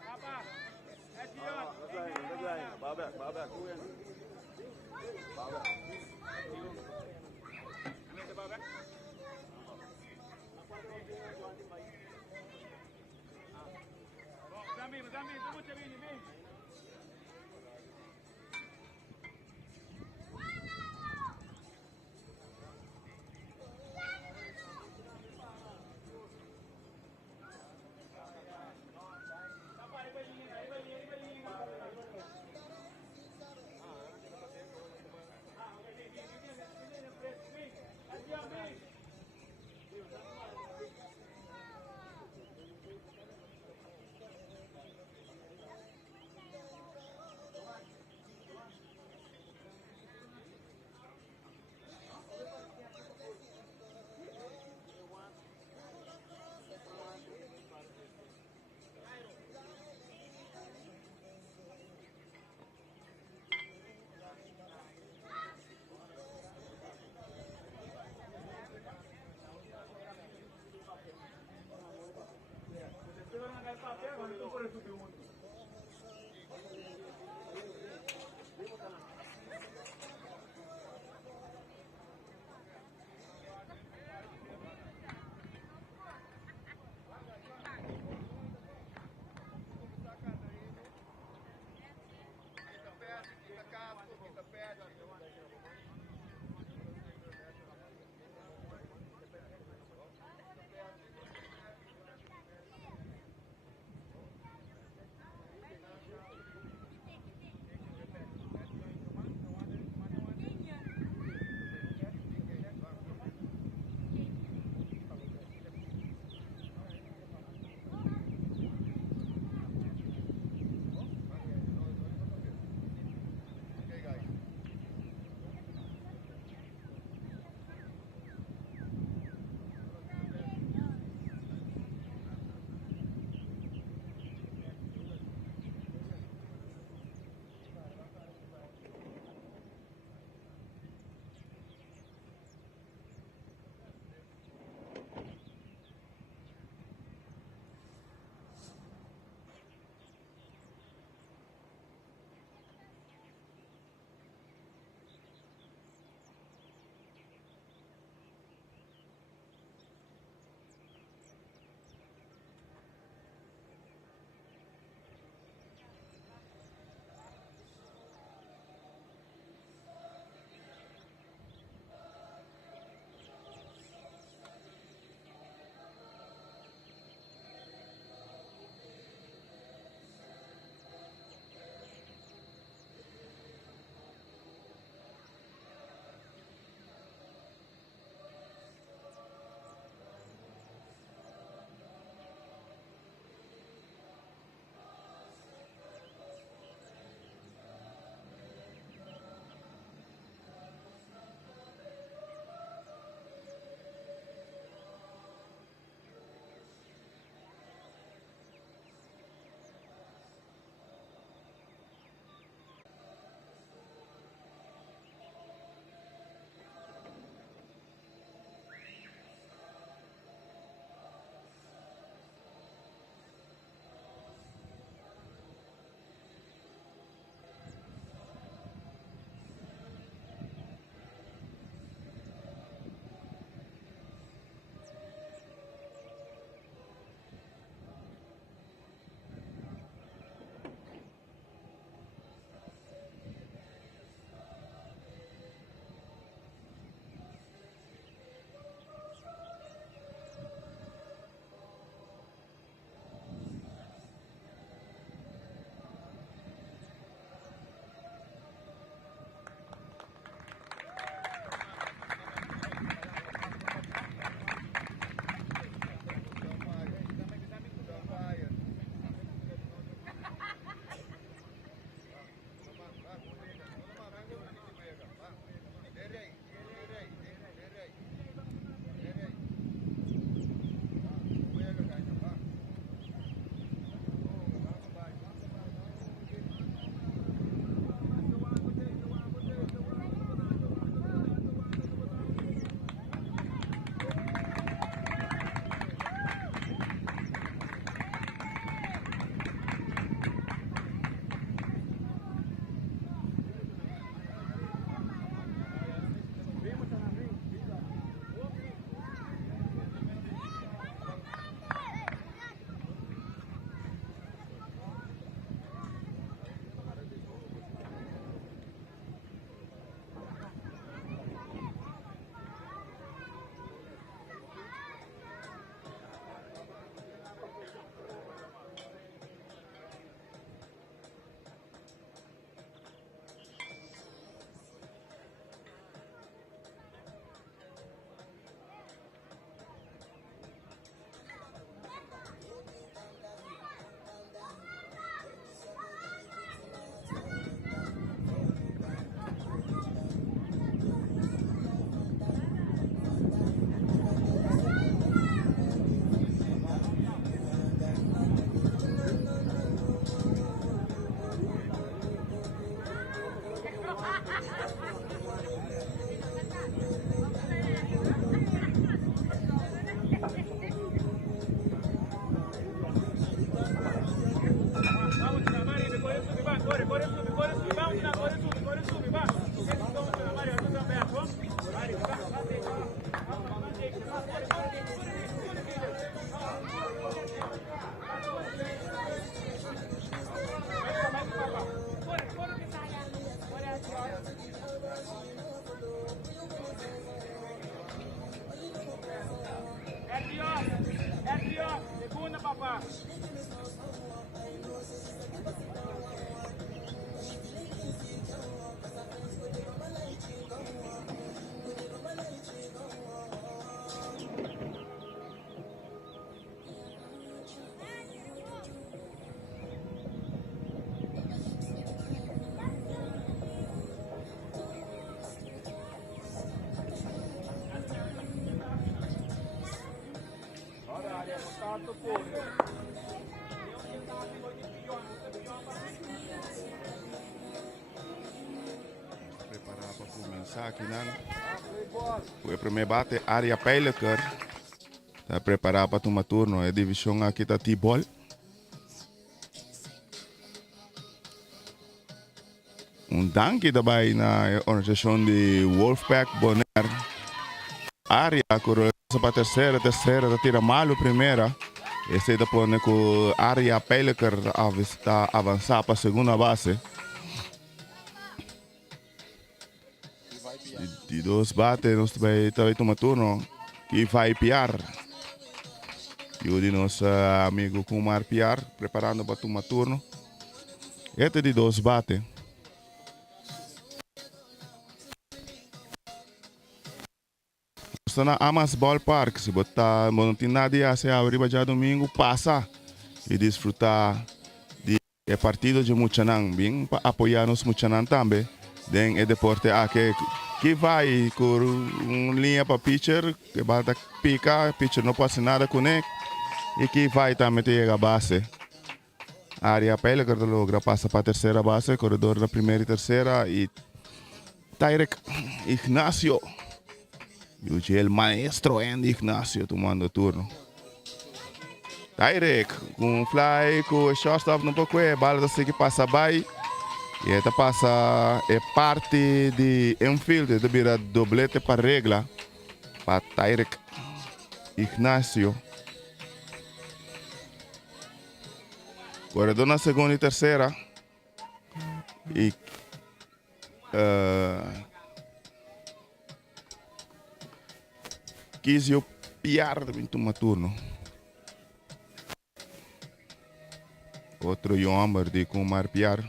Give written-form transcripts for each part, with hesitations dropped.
Papa. Let's go. Bow back. Go in. Bow back. Zambi, tunggu cabi ni, Bing. Kita perde. Papa. Preparar para começar aqui, né? O primeiro bate, área Peliker. Está preparado para tomar turno. A divisão aqui está T-Ball. Danke daarbij na organisação de Wolfpack Bonaire. Área, para terceira, está tira malo primeira. Esse depois com área Peliker está avançar para a segunda base. De dois bates, nós também tomar turno. Que vai piar. E o de nosso amigo Kumar Piar, preparando para tomar turno. Este de dois bates. Está na Amas Ballpark. Se botar, não tem nada a se abrir já domingo, passa e desfrutar de partido de Muchanan. Bem, para apoiar-nos Muchanan também. Den é deporte que vai com uma linha para pitcher, que vai picar, pitcher não pode nada com ele. E que vai também ter a base. A área Peliker logra passa para a terceira base, corredor da primeira e terceira. E Tyrek Ignacio. E o maestro Andy Ignacio tomando turno. Tyrek com fly, com o shortstop no pouco, a bola que passa bem. E esta passa é parte de infield, de virar doblete para regla. Para Tyrek Ignacio. Corredor na segunda e terceira. E quis eu piar de tomar turno. Outro homem de Kumar Piar.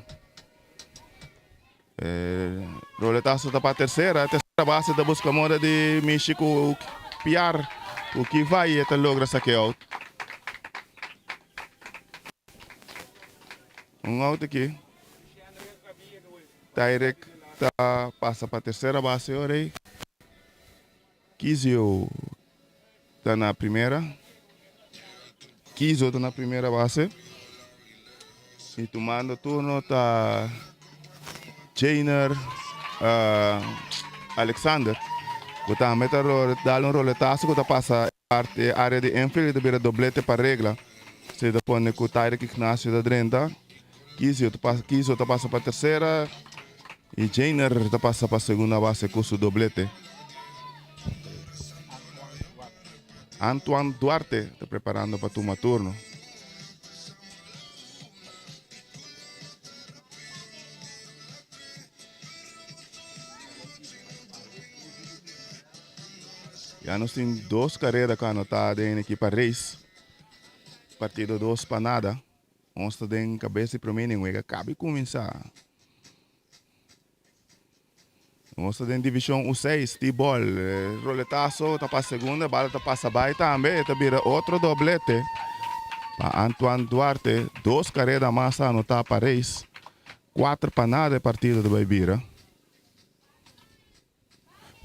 Roletaço para a terceira base da busca moda de México Piar. O que vai até logra saquear. Out aqui. Tyrek passa para a terceira base. Orei. Kizio está na primeira. Kizio está na primeira base. E tomando turno está Jainer Alexander. Está a meter dar um roletaço que passa parte área de infield de doblete para regla. Se depois com o Tyrek Ignacio da Drenta. Kizio passa para a terceira. E Jainer passa para a segunda base com o doblete. Antoine Duarte está preparando para tomar turno. Já nós temos duas carreiras que anotadas em equipa Reis. Partido 2 para nada. Nós temos cabeça para mim, que acaba de começar. Nós temos divisão U6, T-Ball. Roletaço, está para a segunda, bola está para a base também. Está vira outro doblete. Para Antoine Duarte, duas carreiras mais anotadas para Reis. 4 para nada partido de Baibira.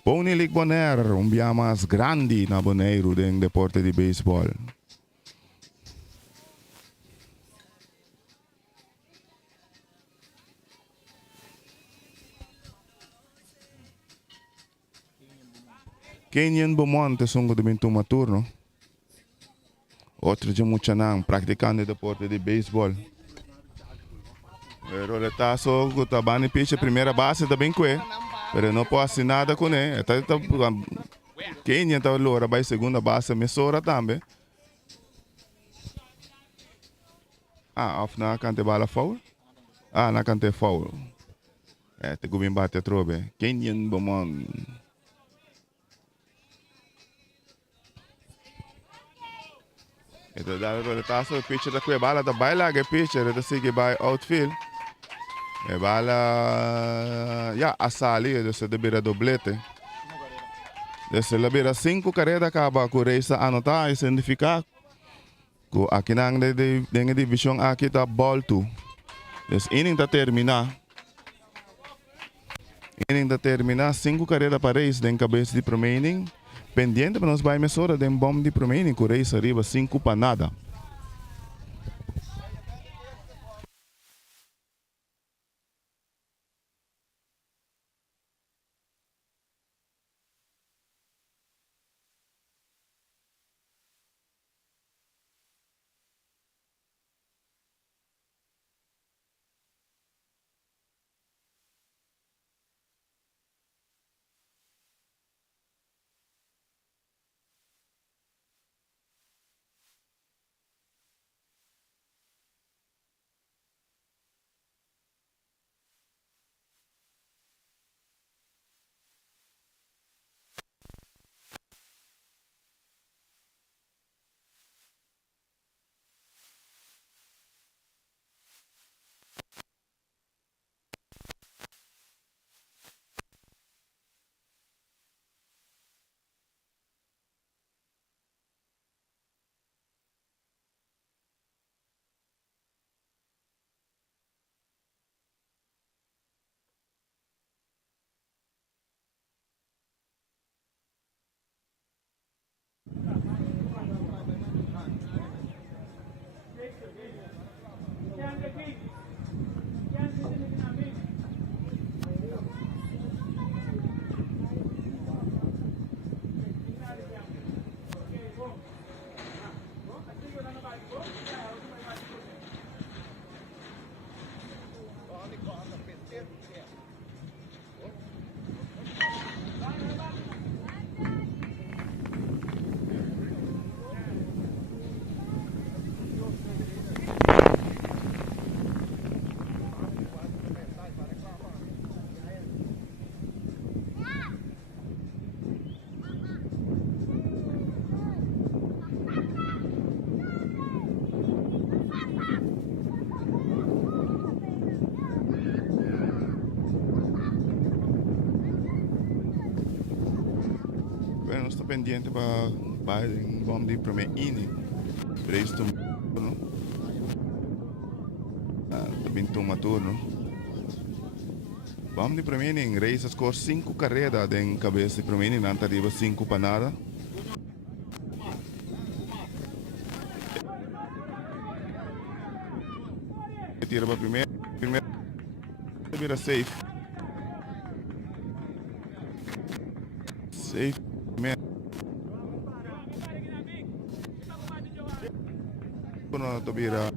Pony League Bonaire, bia mais grande na Bonaire do deporte de beisebol. Kenyan Beaumont é um de tomar turno. Outro de Muchanan, praticando o deporte de beisebol. O roletaço, o Tabani pitch, primeira base também com ele. Mas não pode fazer nada com ele. Kenyan está loura, vai segunda base, Messora também. Off na cante bala foul? Na cante foul. Te gubin bate trobe. Kenyan Beaumont. Ito dahil roletazo, pitcher da kuya bala da baila ke pitcher, ito sige by outfield. E bala ya asali, ito se debira doblete. Desse labira 5 carreira acaba com reisa anotar e significar que aqui na divisão aqui tá ball 2. Des inning da terminar. Inning da terminar 5 carreira para reis den cabeça de remaining. Pendiente para nós vai mesura den bom de remaining com reis arriba 5 para nada. Bueno, está pendiente para el bom de primer inning. Presto, no? Também toma turno. Bom de primer inning, Reis score 5 carreras en cabeça de primer inning, nanta arriba 5 para nada. Tira para primeiro, vira safe. Safe, primeiro. No, to vira.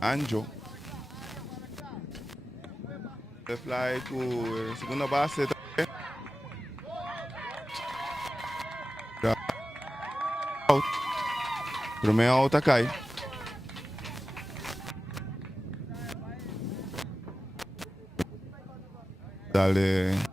Anjo. The fly to segunda base. Out. Primeiro out cai. Dale.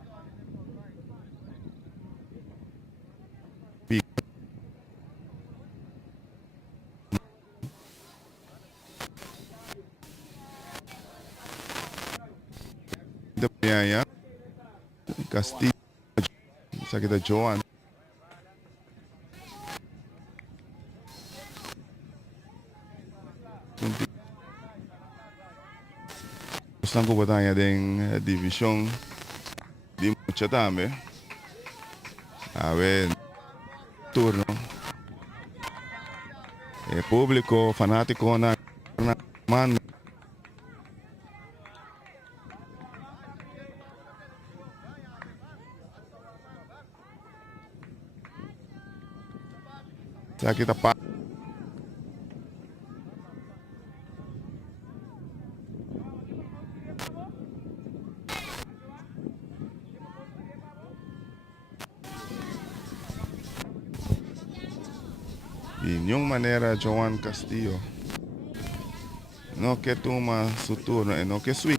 Ya. Castillo. Sakit na Joan. Gusto ko ba tayo din division di mucha tambe. A ver, turno. Público, fanático na man. Sakit pa. Inyong manera Joan Castillo. No que toma su turno, no que swing.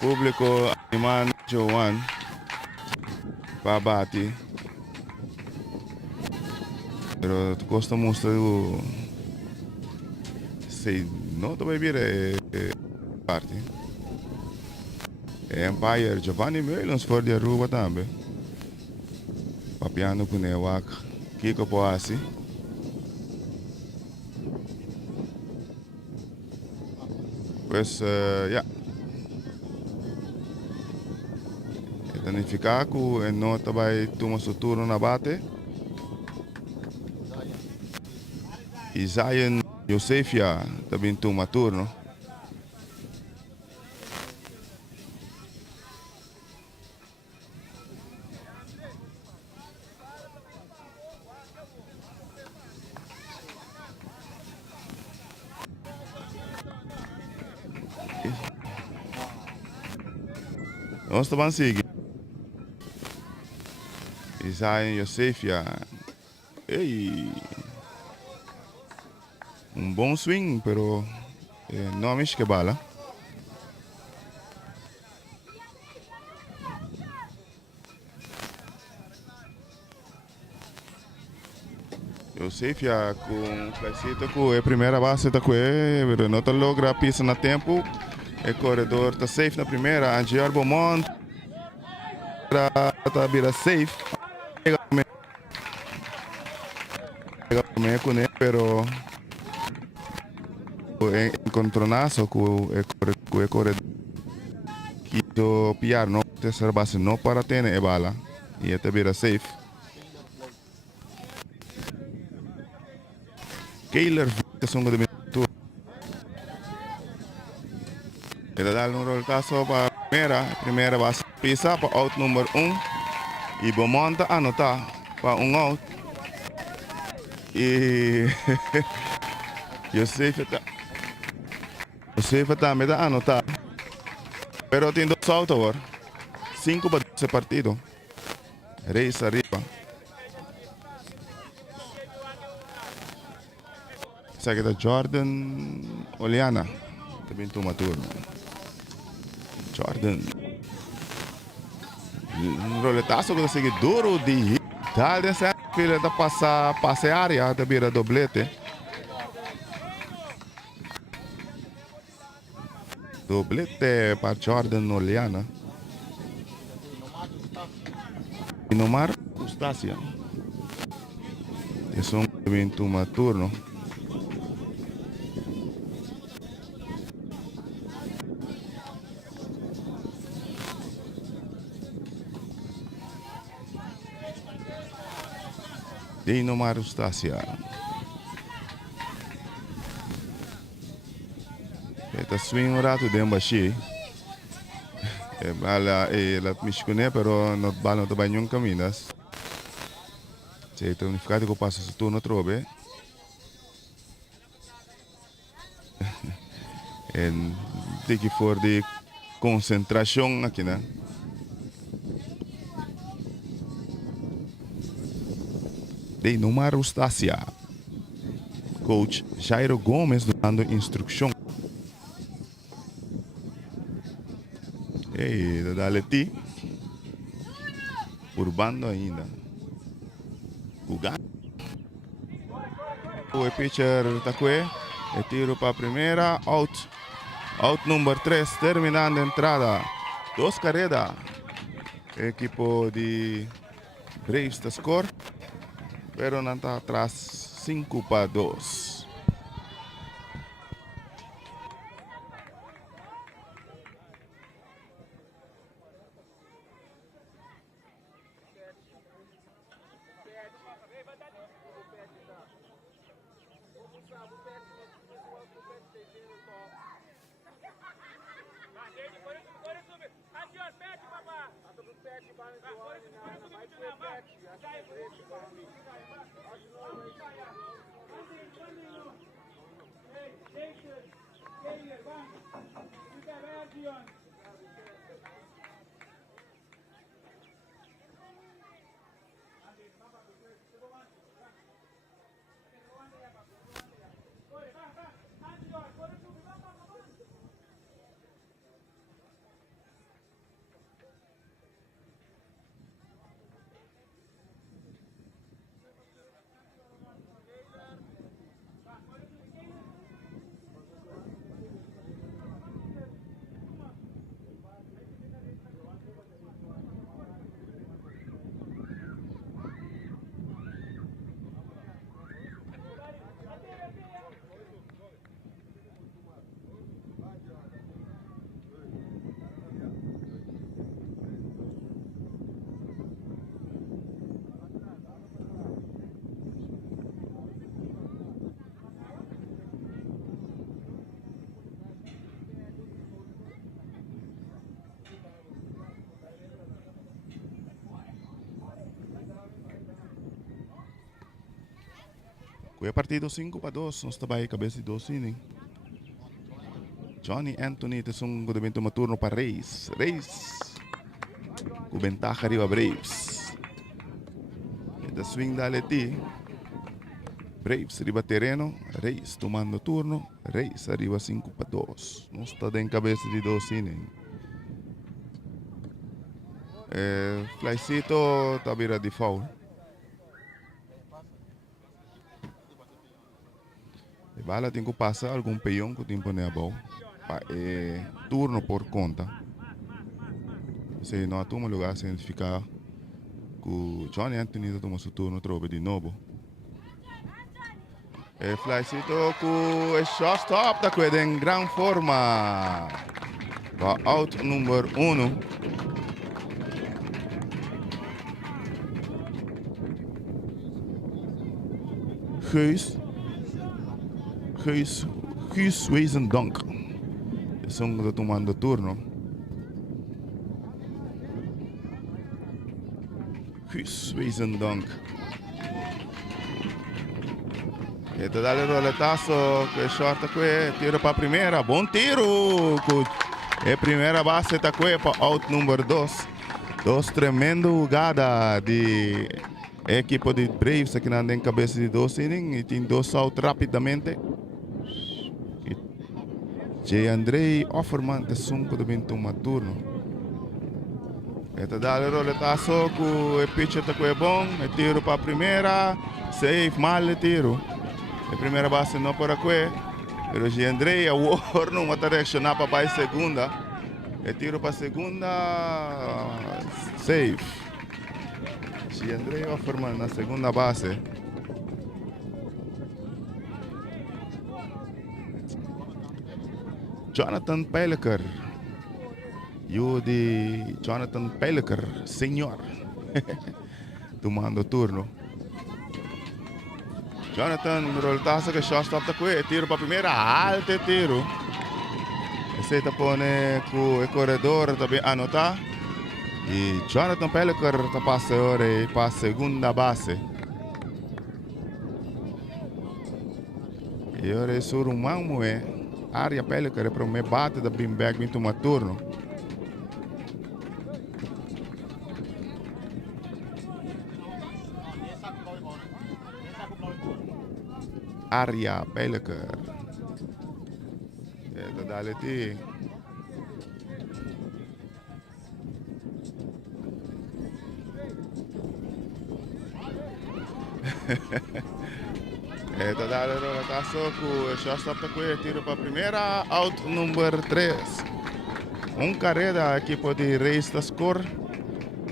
Público animan Joan babati. Pero costa mostra o sei não vai vir parte. Empire Giovanni Melons for de Aruba também. Papiano com Newak, Kiko Poasi. Pues, ya. Danificar que não vai tomar seu turno na bate. E Zion Josefia também toma turno. Nós estamos seguindo. Zion Josefia. Ei. Bom swing, pero não mexe que bala. Josefia com placita com a primeira base tá com ele, não tá logra pisa na tempo. O corredor tá safe na primeira, Angiar Beaumont tá vira safe. Com ele, pero encontronazo com o corredor que do piar não terceira base não para ter a bala e tá vira safe. Keiler são de minuto. Ele dá um roltaço para a primeira base pisa para out número 1 e Beaumont anota para out. E Josefia também está anotado. Pero tem 2 out agora. 5 para esse partido. Reis arriba. Essa aqui é Jordan Oliana. Também toma turno. Jordan. Um roletaço que segue duro de tal dessa filha da passe área da beira doblete. Doblete para Jordan Oliana. Inomar Eustacia. Esse é um também toma turno. Inomar Eustacia. Está swing um rato de embaixo. Ela me pero não bala não banho caminhas. Se então unificado que passa o turno trobe. Tem que for de concentração aqui, né? De Inomar Eustacia. Coach Jairo Gomes dando instrução. Ei, dá-lhe ti. Urbando ainda. O pitcher está com ele. Tiro para a primeira. Out. Out número 3. Terminando a entrada. 2 carreras. Equipo de Braves está score. Pero não está atrás. 5-2. Kuya partido 5-2. Nós trabalha cabeça de 2 inning. Johnny Anthony tesong gudamento maturno para Reis. Reis. Com ventaja arriba Braves. Esta swing dale ti. Braves arriba terreno. Reis tomando turno. Reis arriba 5-2. Nós está em cabeça de 2 inning. Flycito tabira de foul. De bala tem que passar algum peão que tempo ne abau. Turno por conta. Se não toma lugar significa que Johnny Anthony toma seu turno trobe de novo. Flycito com o shortstop da coisa em grande forma. Para out número 1. Guus Wezendank. Estão tomando turno. Guus Wezendank. Este dá-lhe roletaço, que short aqui, tiro para a primeira, bom tiro! É primeira base está aqui para out número 2. Dos tremendo jogada de equipe de Braves aqui na cabeça de 2 innings e tem 2 out rapidamente. J. Andrei Offerman de 5 também toma turno. Este dá-lhe roletaço, que o pitcher está aqui bom, é tiro para a primeira, safe, mal tiro. A primeira base não por aqui. Mas J. Andrei a war não vai reaccionar para a segunda. É tiro para a segunda, safe. J. Andrei Offerman na segunda base. Jonathan Pellicker. Eu de Jonathan Pellicker, senhor. Tomando turno. Jonathan, roletaço que shortstop está aqui. Tiro para a primeira, alto tiro. Esse está pone com o corredor também anotar. E Jonathan Pellicker está passando para a segunda base. E agora é sur um mão área Pellicker é para me bate da beanbag em tomar turno. Área Pellicker. Esta dale ti. Esta dale roletazo com o shortstop aqui, tiro para a primeira, out número 3. Carrera aqui pode Reis da score.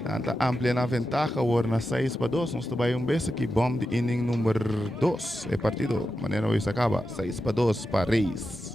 Tanta amplia na ventaja, agora na 6-2. Nós trabalhamos bem aqui, bomb de inning número 2. É partido, maneira hoje acaba, 6-2 para Reis.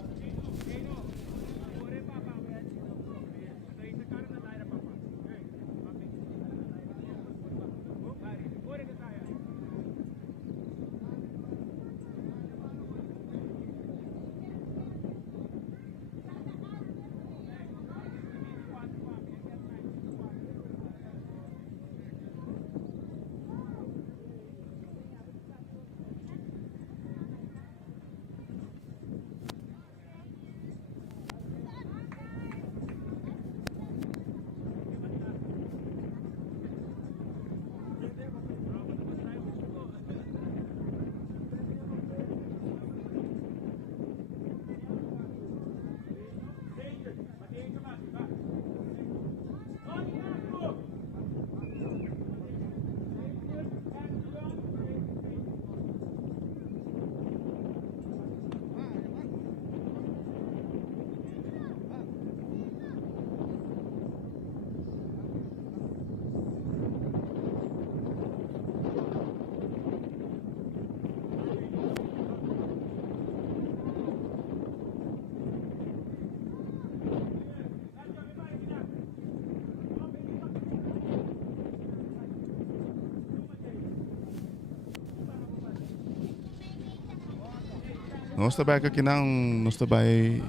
Nós trabalhamos aqui nós trabalhamos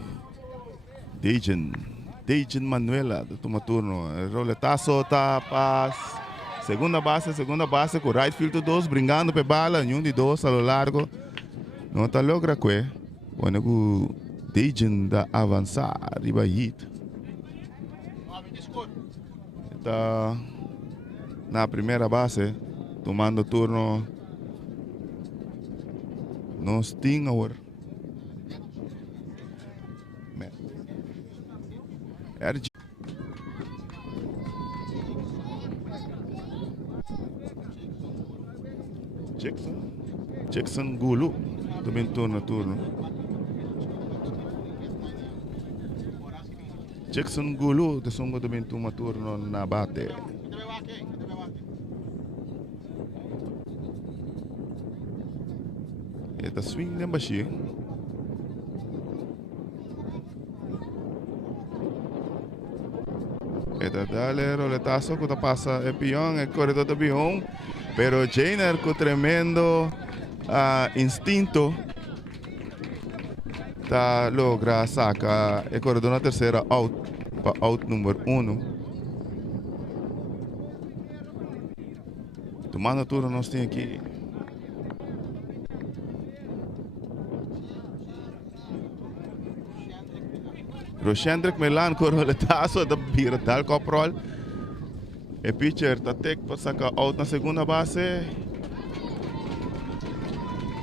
Dejan Manuela, do toma turno. Roletaço tá para segunda base com right field 2, brincando para bala, nenhum de 2 a lo largo. Não tá logra que quando o Dejan da avançar riba hit. Tá na primeira base tomando turno no Sting agora. RG. Jackson Gulu também turno. Jackson Gulu também toma turno na bate. Esta swing din ba siya? Esta dale roletazo que pasa el peón, el corredor de peón. Pero Jainer con tremendo instinto logra sacar el corredor na tercera out para out número 1. Tomando turno nós tem aqui. Roshendrik Milan com roletazo da bira tal coprol. O pitcher está para sacar out na segunda base.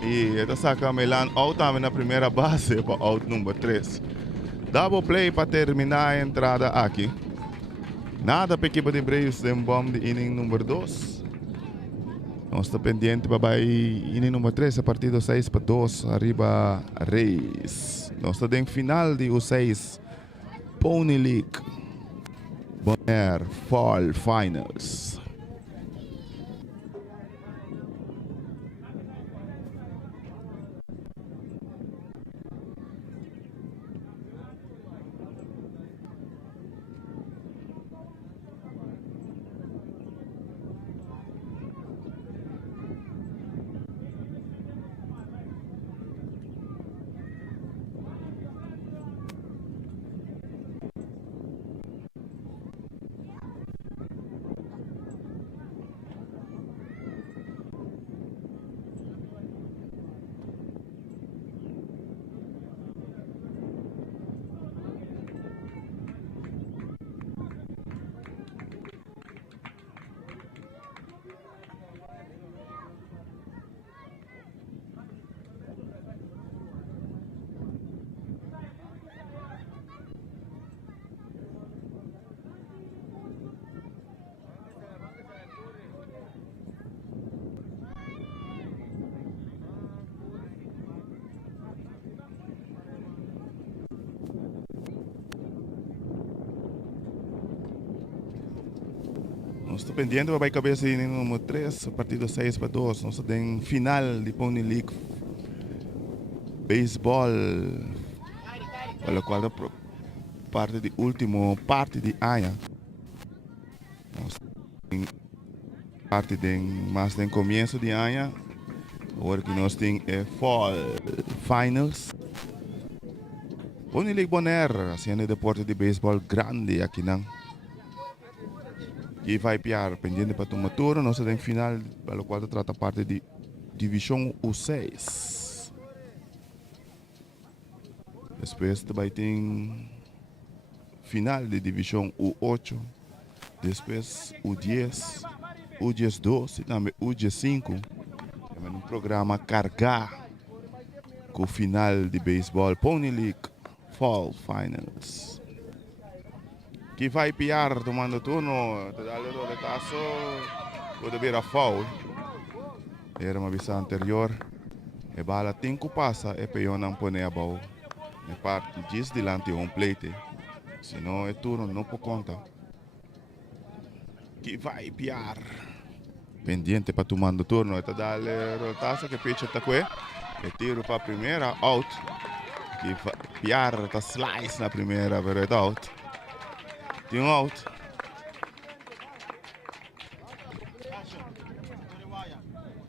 E está saca Milan out também na primeira base para out número 3. Double play para terminar a entrada aqui. Nada para a equipe de Braves em bom de inning número 2. Nós estamos pendiente para inning número 3, a partir do 6-2, arriba Reis. Nós estamos em final de U6 Pony League Bonaire Fall Finals. Nós estamos pendientes para a cabeça de número 3, a partir do 6-2. Nós estamos em final de Pony League Baseball, pela qual parte de último parte de Aya. Nós em parte de mais de começo de Aya. Agora que nós temos Fall Finals. Pony League Bonaire, assim é deporte de beisebol grande aqui não. E vai piar pendente para tomar turno, nós temos final, pelo qual trata parte de divisão U6. Depois também tem final de divisão U8, depois U10, U10-2 e também U10-5. Também um programa cargar com o final de beisebol Pony League Fall Finals. Que vai piar tomando turno, te dá o roletazo, pode vir a foul. Era uma visão anterior, a bala tem que passar e peão não põe a bola. É parte disso delante um plate, senão é turno não por conta. Que vai piar, pendiente para tomando turno, te dá o roletazo que pitcher está com e tiro para a primeira, out. Que piar, tá slice na primeira, pero é out. Tem um out.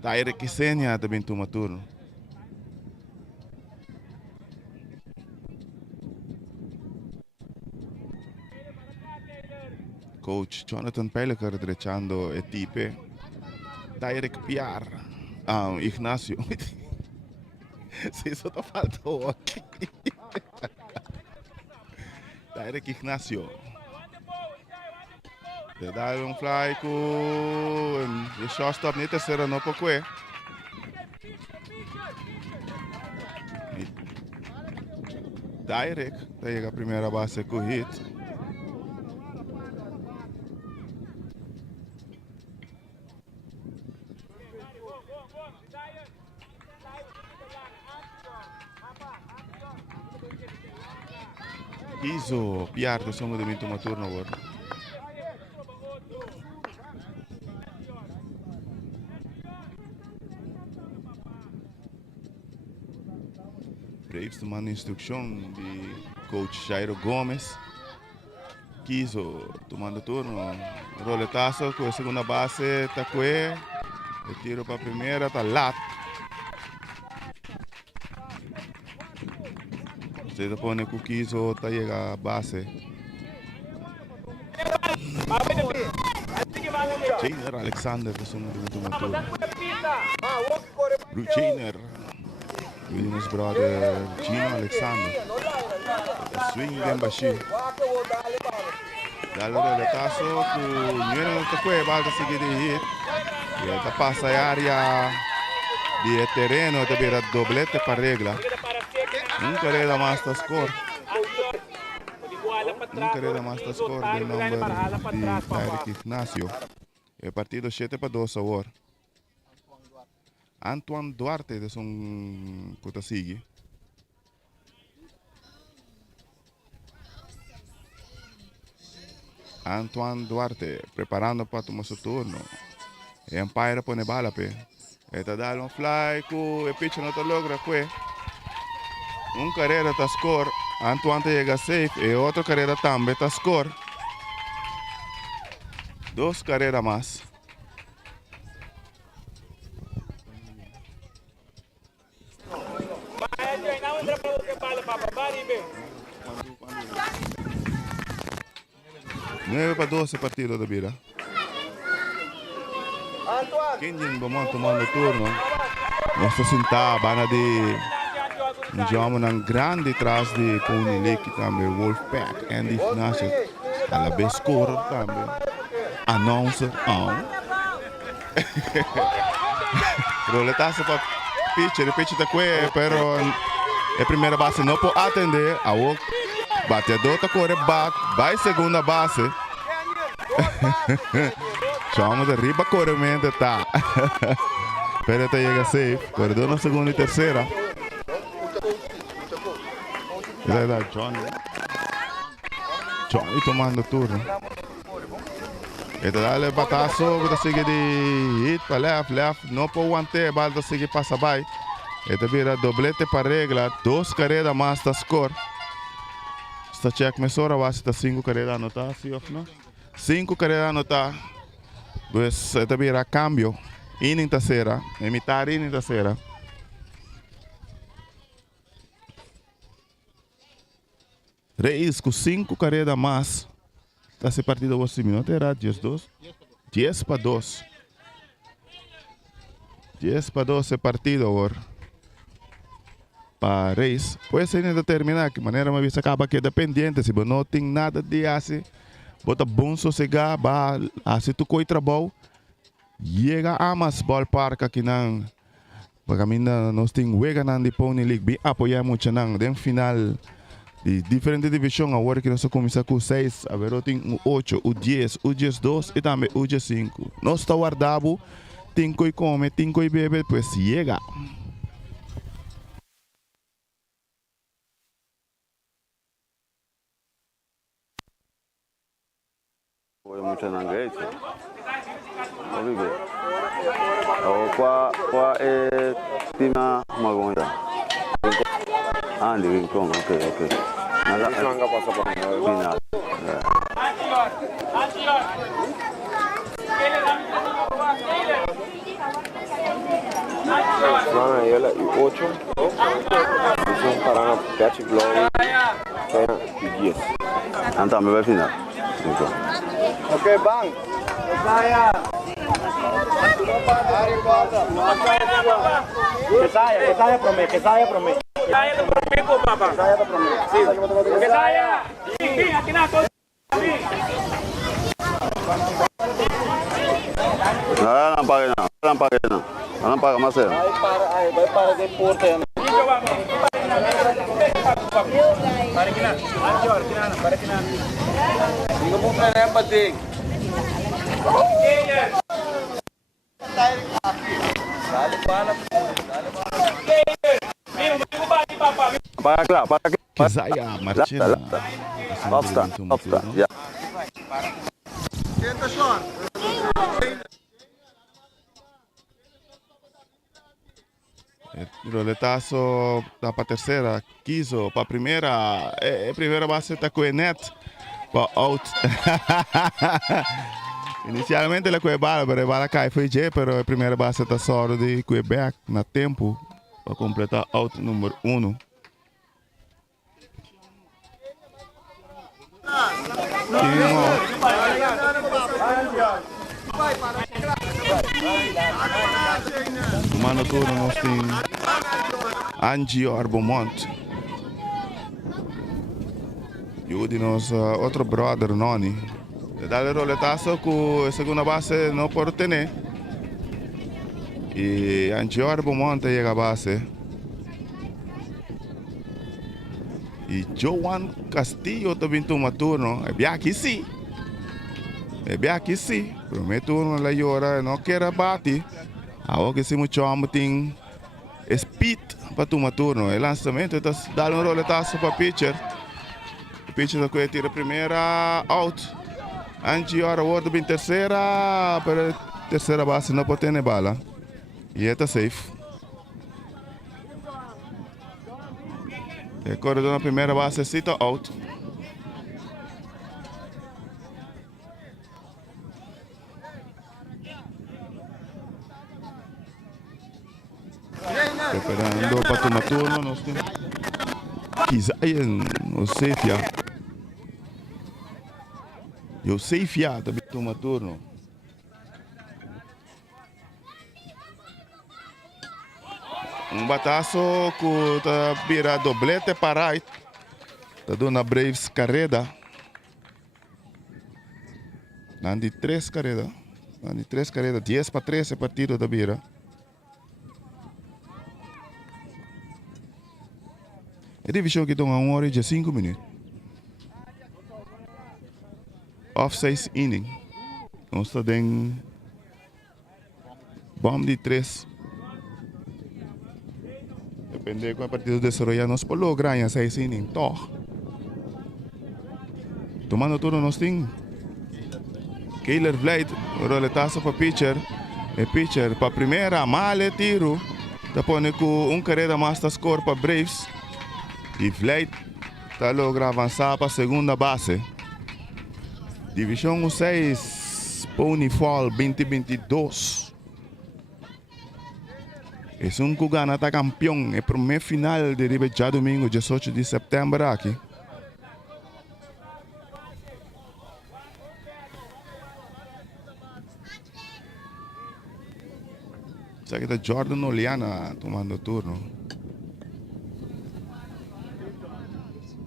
Tá Eric Senia também toma turno. Coach Jonathan Pellicer derechando a tipe. Tá Eric Piar. Ignacio. Sí, eso te faltó aquí. Direct Ignacio. De daar een fly ko. De shotstop niet te sereno po kwe. Direct. Daar llega primera base ko hit. Iso, pierde sono de minto turno agora. Braves tomando instrução de coach Jairo Gomes. Quiso tomando turno. Roletazo com a segunda base, tá coe. Tiro para a primeira, tá lá. Se pone com Quiso, tá chega a base. Chainer Alexander, que somos do último turno. Chainer. Williams brother Gino Alexander. Swing Dembashi. Dalo relatazo ku nyere no takwe balda sige de hit. E ta passa a área de terreno te vira doblete para regla. Nunca reda más ta score. Nunca reda más ta score de number de Tyrick Ignacio. E partido 7-2 agora. Antoine Duarte de son Cotasigi. Antoine Duarte preparando para tomar su turno. Empire pone bala pe. Eta dale un fly ku e pitch no te logra kwe. Un carrera ta score. Antoine te llega safe e otro carrera también ta score. Dos carreras más. Nueve para 12 partido de vida. Kenyan vamos tomando turno. Nossa sentar bana de jogo ng grande atrás de Pony Lake também Wolfpack Andy Ignacio. A la vez scorer também. Announcer on. Roletazo para pitcher, el pitcher está quê, pero a primeira base não pode atender. A o bateador está corre back, vai segunda base. Chama de arriba corremento tá. Pero te llega safe. Corredor na segunda e terceira. É da Johnny tomando turno. Eta dale batazo, bota sigue de hit para left, não pode aguantar, balda sigue passa by. Eta vira doblete para regla, dos carreras mais da score. Esta check mesora base tá 5 carreras anotar, sim ou não? 5 carreras anotar. Pues esta vira cambio. Inning terceira, imitar inning terceira. Reis com 5 carreras mais. Esse partido você minutos era 10-2. 10-2. 10-2 esse partido agora. Para Reis. Pode ser ainda terminar, que maneira uma vez acaba que é dependente. Se você não tem nada de assim, bota bom sossegar, assim tu coi trabalho. Chega a Amas Ballpark aqui na Pagamina, nós temos Wega na Pony League, bem apoiar muito na final de diferente divisão, agora que nós começamos com 6, agora tem o 8, o 10, o 10-2 e também o 10-5. Nós estamos guardando, tem que comer, tem que beber, pues chega. Foi muito na grade. Obrigado. Kwa tima magonda. Ah, de Rincon, ok. Nada nanga passa para final. Não, ela e 8. São para Pet Glory. E 10. Então, vai final. Ok, bang. Saya. Que saia promete, que saia promete. Saya tu berpeko, Papa. Saya tá promete. Que saya. Sim, aqui na toda. Não paga não. Não paga não. Não paga mais é. Vai para de porta. Para que na. Para que na. Digo pro Fernando bater. Dale bala. Paga lá, paga aqui. Kizaya Marchena. Obsta, obsta. Já. Roletaço tá para terceira, quiso para primeira, primeira base tá com o net para out. Inicialmente ele com a bala, mas a bala cai foi J, mas a primeira base tá só de Quebec na tempo para completar out número 1. Mano turno nós tem Angie Arbomont. E o de nosso outro brother Noni. Dá-lhe roletaço com a segunda base não pode ter. E Angie Arbomont chega a base. E Joan Castillo também toma turno. É bem aqui sim. É bem aqui sim. Primeiro turno lá hora não quer bater. Agora que se muito amo tem speed para tomar turno. O lançamento está dando um roletaço para o pitcher. O pitcher está tira a primeira out. Antes hora o bem terceira, para a terceira base não pode ter bala. E está safe. E corredor na primeira base cita out. Preparando para tomar turno, nós temos Kizayan, o Seifia. E o Seifia também toma turno. Bataço que está vira doblete para right. Está dando a Braves carrera. Nandi 3 carreras. Nandi 3 carreras, 10 para 13 partido da vira. A divisão que toma 1 hora e 5 minutos. Off 6 inning. Nós estamos em bomb de 3. Depende com a partida desarrollada, nós podemos lograr em 6 inning. Tomando turno nós temos Kayler Blade, roletaço para pitcher. E pitcher para primeira, mal tiro. Depois com carreira mais da score para Braves. E Vlad está logra avançar para a segunda base. Divisão 6, Pony Fall 2022. É um Cugana está campeão. É o primeiro final de já domingo, 18 de setembro aqui. Isso aqui está Jordan Oliana tomando turno.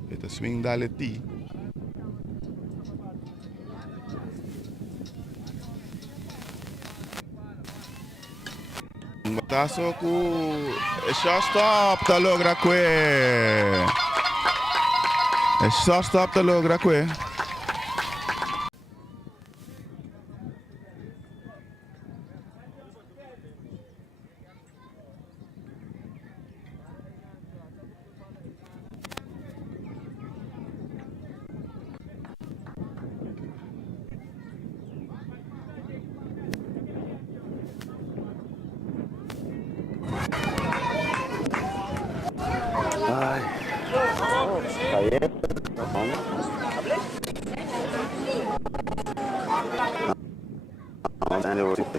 Ito swing dali T. Bataso ku shortstop ta logra que. Shortstop ta logra que.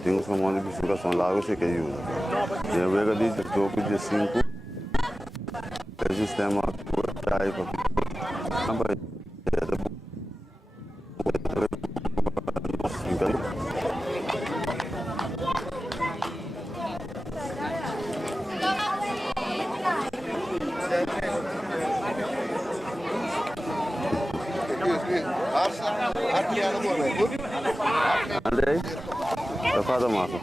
Tem uma modificação lá, eu sei que é isso. E a rega de topo de 5, o sistema por trás para Andrei, eu faço a massa.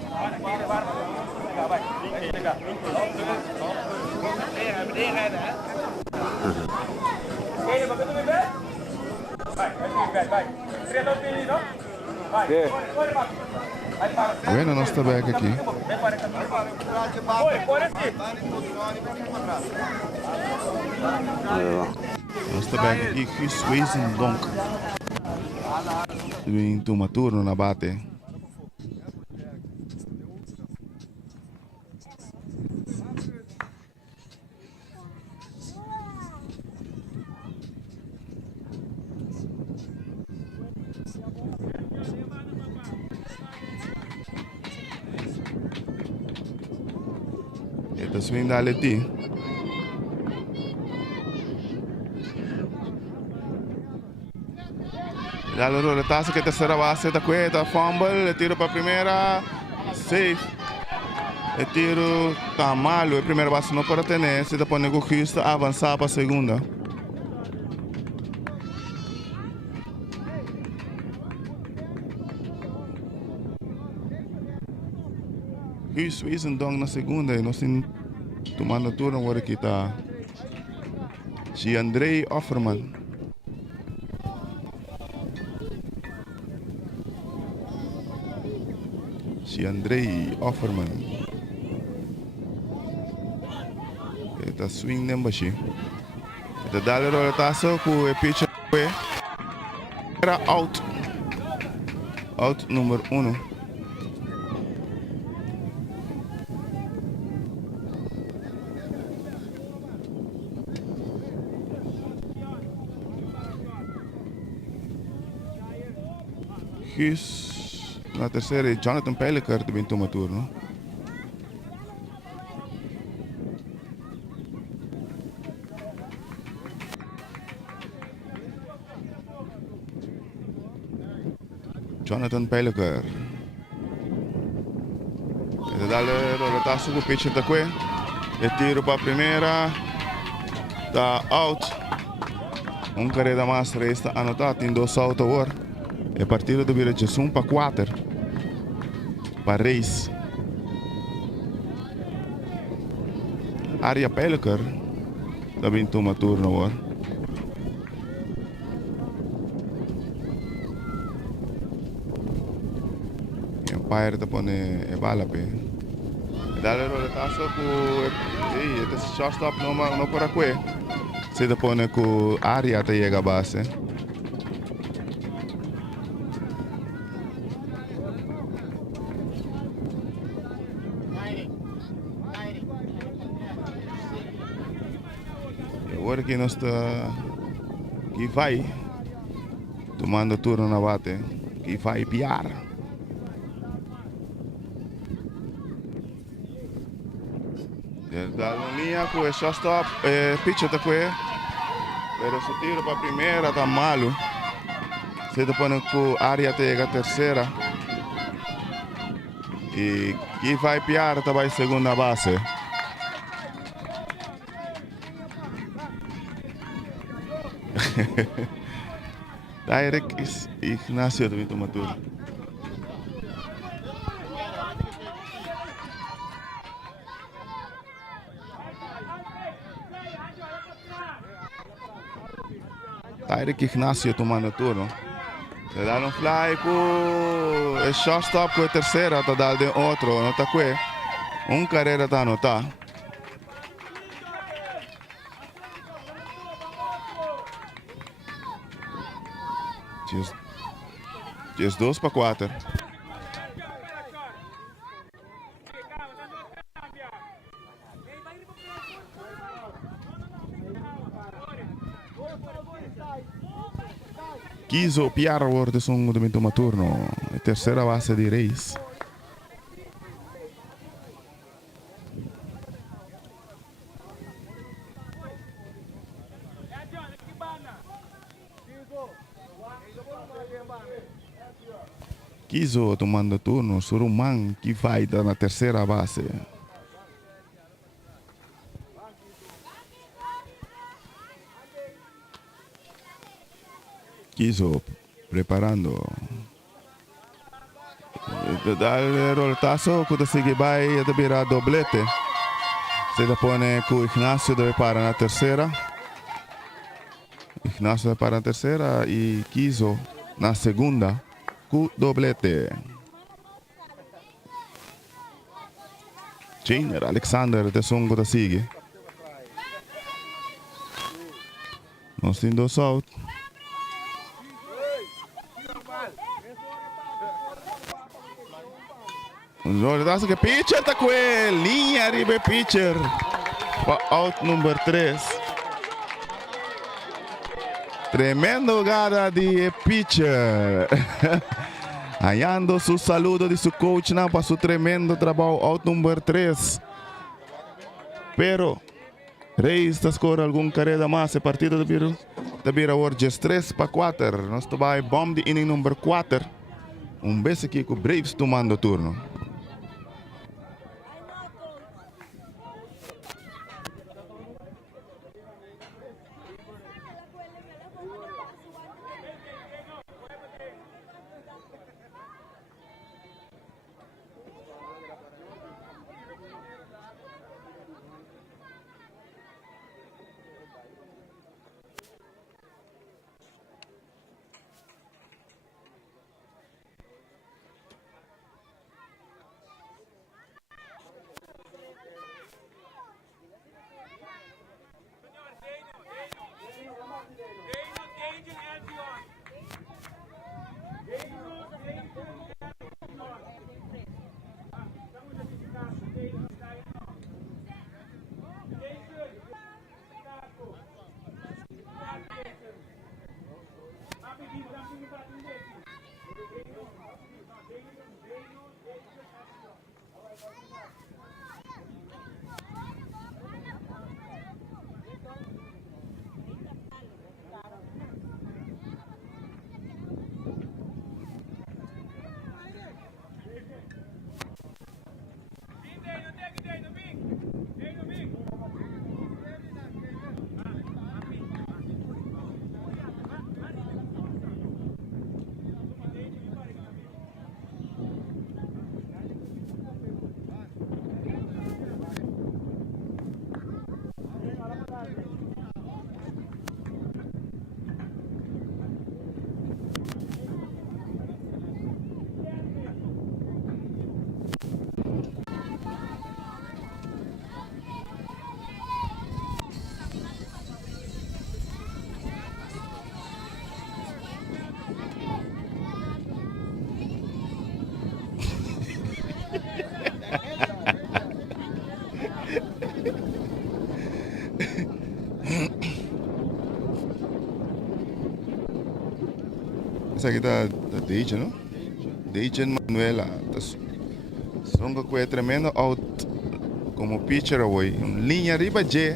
Bueno, nós estamos aqui. Nós estamos aqui com os Weizendonk. Em turma turno na bate. Ito swing dali ti. Dalo rola taça que terceira base da cueta, fumble, le tiro para primeira, safe. Le tiro tá malo, a primeira base não para ter, se depois nego justo avançar para a segunda. Justo Weizendonk na segunda e nós tomando turno agora aqui tá Andrei Offerman. Andrei Offerman. Ita swing din ba siya? Ita dali rola taso ku e pitcher era out. Out number 1. Hughes na terceira e Jonathan Pellicer também toma turno. Jonathan Pellicer. E dale roletaço com o pitcher da Cue. E tiro para a primeira. Está out. Carreira mais resta anotado em 2 out agora. E partida do vira de 1 para 4. Para Reis. Arya Pellicer também toma turno agora. Empire está pondo a bala pe. Dale roletaço com este shortstop não para que. Se depois com Arya até chega a base. Agora que nós está que vai tomando turno na bate, que vai piar. Da linha com o shortstop, pitcher está com pero se tiro para a primeira está malo. Se depois com a área chega a terceira e que vai piar está vai segunda base. Direct is Ignacio também toma turno. Direct Ignacio tomando turno. Se dá um fly com o shortstop com a terceira, está dando de outro, não está com carreira está anotar. Dias 2 para 4. Quiso piar o de som do toma turno. A terceira base de Reis. Quiso tomando turno, Suruman que vai dar na terceira base. Kizo preparando. Dale roltazo, cuando sigue vai a virar doblete. Se le pone con Ignacio deve para na terceira. Ignacio deve para na terceira e Kizo na segunda com doblete. Giner Alexander de songo da sigue. Nós temos South. Jordaço que pitcher tá com ele. Linha arriba pitcher. Out número 3. Tremendo jogada de pitcher. Hallando su saludo de su coach não para su tremendo trabalho. Out número 3. Pero Reis está score algum carrera mais. A partida de Bira Warriors 3-4. Nós vai bomb de inning número 4. Vez aqui com o Braves tomando turno. Essa aqui tá Dejan, não? Dejan Manuela. Songa que é tremendo out como pitcher away. Linha arriba de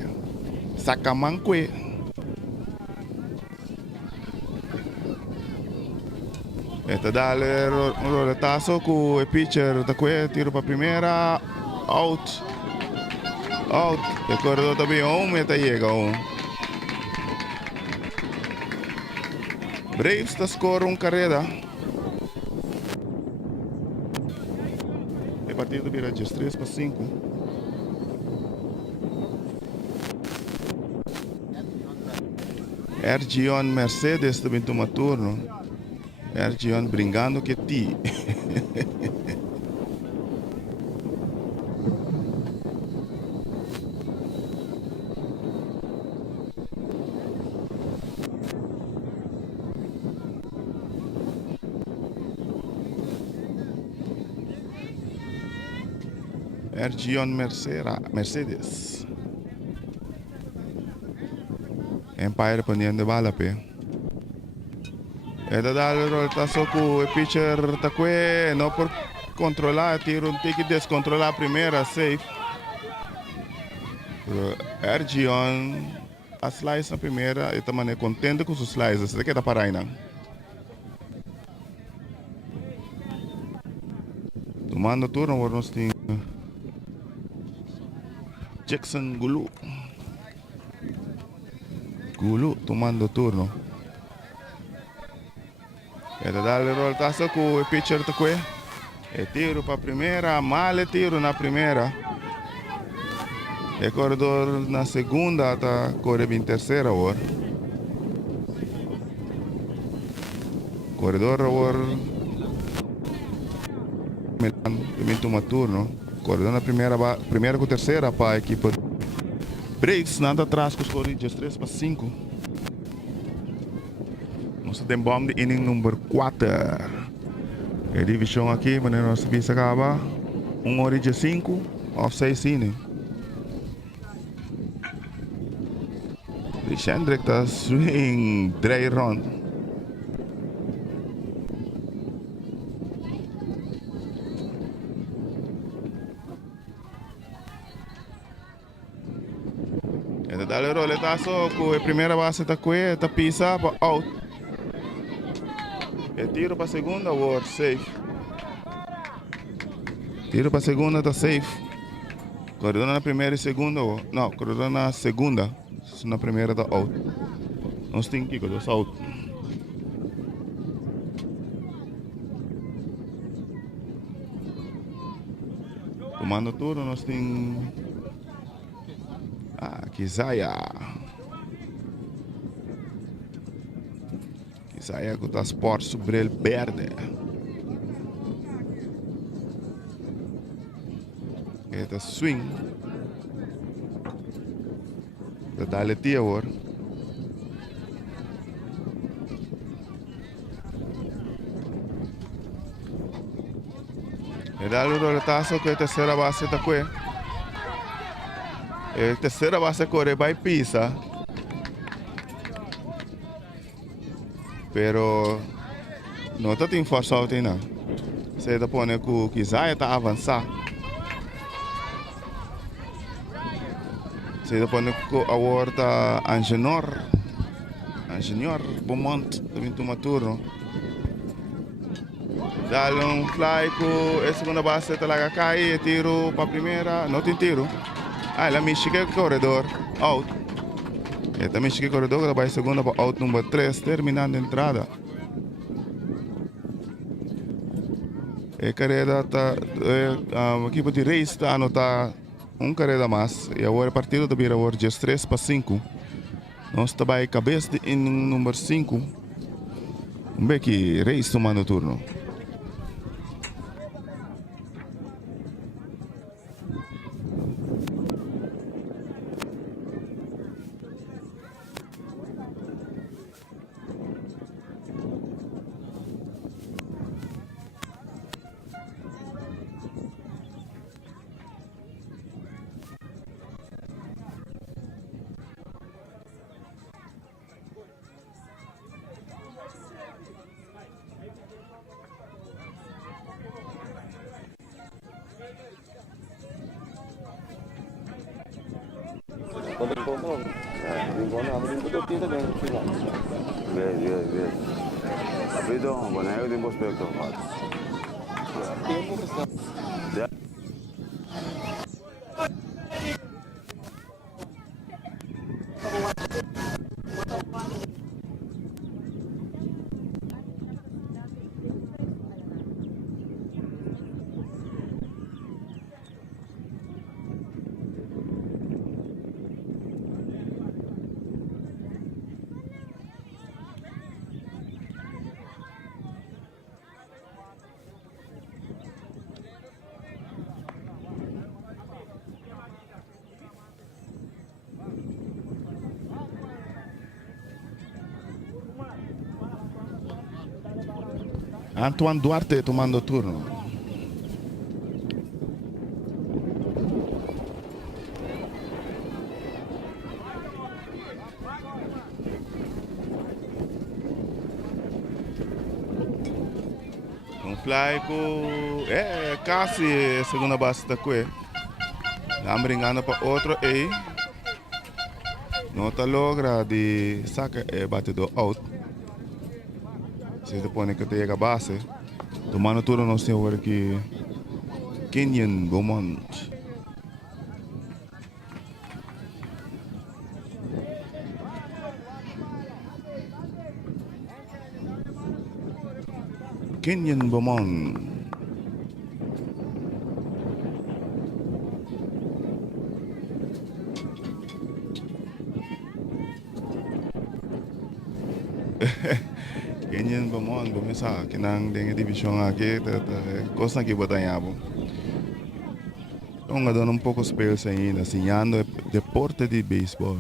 Sacamanque. Esta dale roletazo com o pitcher da que tiro para primeira out. Out. E corredor também meta chega Braves está score carreira. A partida vira de 3-5. Ergion Mercedes também toma turno. Ergion brincando que ti. Ergion Mercedes. Empire poniendo bala pe. Eda dale roltazo com o pitcher tá não por controlar, tiro tem que descontrolar a primeira safe. Ergion a slice na primeira e também contente com os slices. Isso aqui tá para aí não. Tomando turno, agora nós temos Jackson Gulu. Gulu tomando turno. Ele dá a volta com o pitcher de que é tiro para a primeira, mal é tiro na primeira. É corredor na segunda, tá correndo em terceira hora. Corredor agora também toma turno. Corredor na primeira com terceira para a equipe. Breaks nada atrás com os corridos 3-5. Nós temos bomb de inning número 4. A divisão aqui, mas nós vamos acabar. 1-5 of 6 inning. Hendrik está swing 3 round. Ele dá o roletaço com a primeira base está com ele, está pisa para out. É tiro para a segunda, or safe. Tiro para a segunda, está safe. Corredor na primeira e segunda, não, corredor na segunda. Na primeira está out. Nós temos que ir out. Tomando turno, nós temos Kizaya. Kizaya com o transporte sobre ele verde. Este swing. Dá-lhe tia agora. E dá-lhe o roletaço que a terceira base está com ele. A terceira base corre vai pisa. Pero não está tem força alta não. Você está pondo que o Kizaya está avançando. Você está pondo que agora está Angenor Beaumont também toma turno. Dá-lhe fly com a segunda base está lá cai, tiro para a primeira, não tem tiro. Ela mexe que corredor, out. E também mexe que corredor, ela vai segunda para out número 3, terminando a entrada. E a carreira está, a equipe de Reis está a anotar carreira mais. E agora a partida também agora de 3-5. Nós estamos em cabeça de número 5. Vamos que Reis tomando turno. Vê. Abrido, boneco de prospecto. Antoine Duarte tomando turno. Fly com casi segunda base da Cue. Estamos brincando para outro e não está logra de saca batedor out. Se te põe que te chega a base, tomando turno nós temos agora aqui Kenyon Beaumont. Kenyon Beaumont. Kenyon Beaumont, bumisa, kinang dengue divisão aqui, coisa que botar em abo. Então, dando um pouco de experiência ainda, ensinando deporte de beisebol.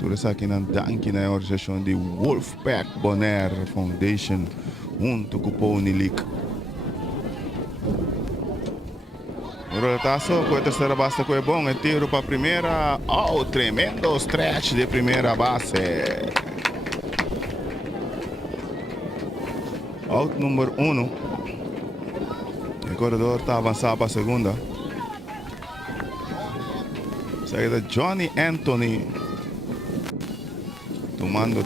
Tudo isso aqui na danke na organização de Wolfpack Bonaire Foundation, junto com o Unilik. O roletaço, com a terceira base que é bom, é tiro para a primeira. Oh, tremendo stretch de primeira base. Out número 1. O corredor está avançado para a segunda. Saída Johnny Anthony. Tomando.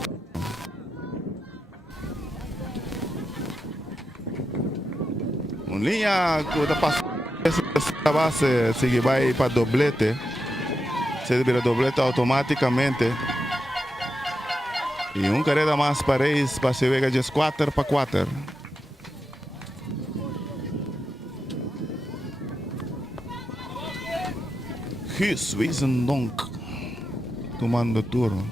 Linha que está passando essa base, se vai para doblete. Se vira doblete automaticamente. E carrera mais para eles, para se ver de 4-4. Hughes Wiesendonk tomando turno.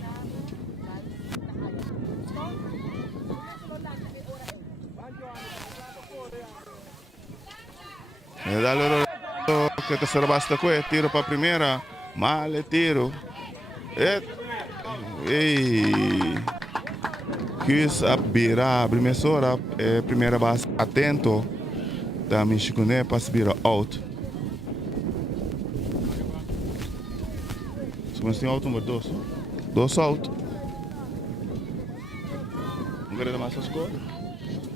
E dá loro que terceira basta com tiro para a primeira, mal tiro. Hughes abrirá a primeira base atento da Michigané para se virar out. Mas tem out número 2. 2 out. Agora mais as cores.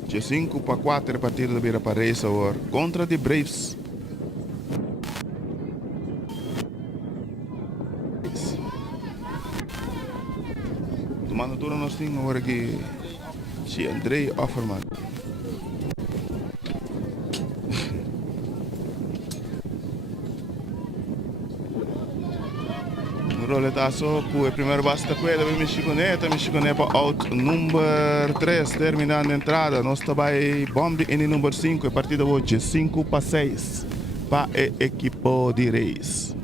De 5-4 partida da beira para essa hora. Contra de Braves. Tomando turno nós temos agora aqui. Se Andrei Offerman. Roletaço, o primeiro base da coelha, Michigané para out número 3, terminando a entrada. Nós também bombe em número 5, a partida hoje 5-6 para a equipe de Reis.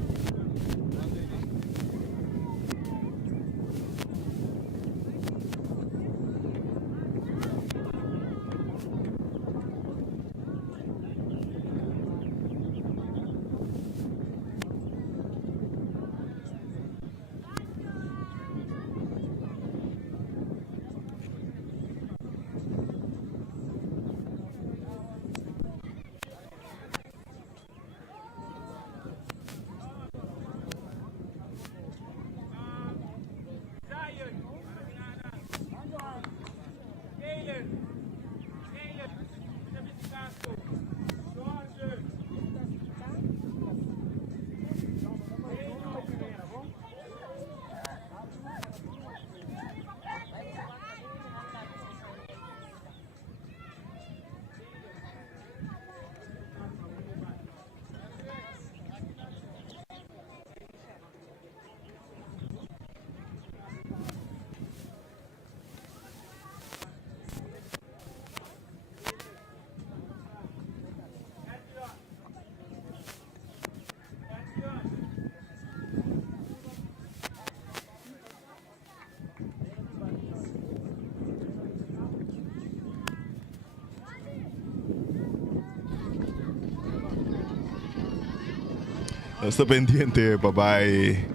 Estou pendiente, papai.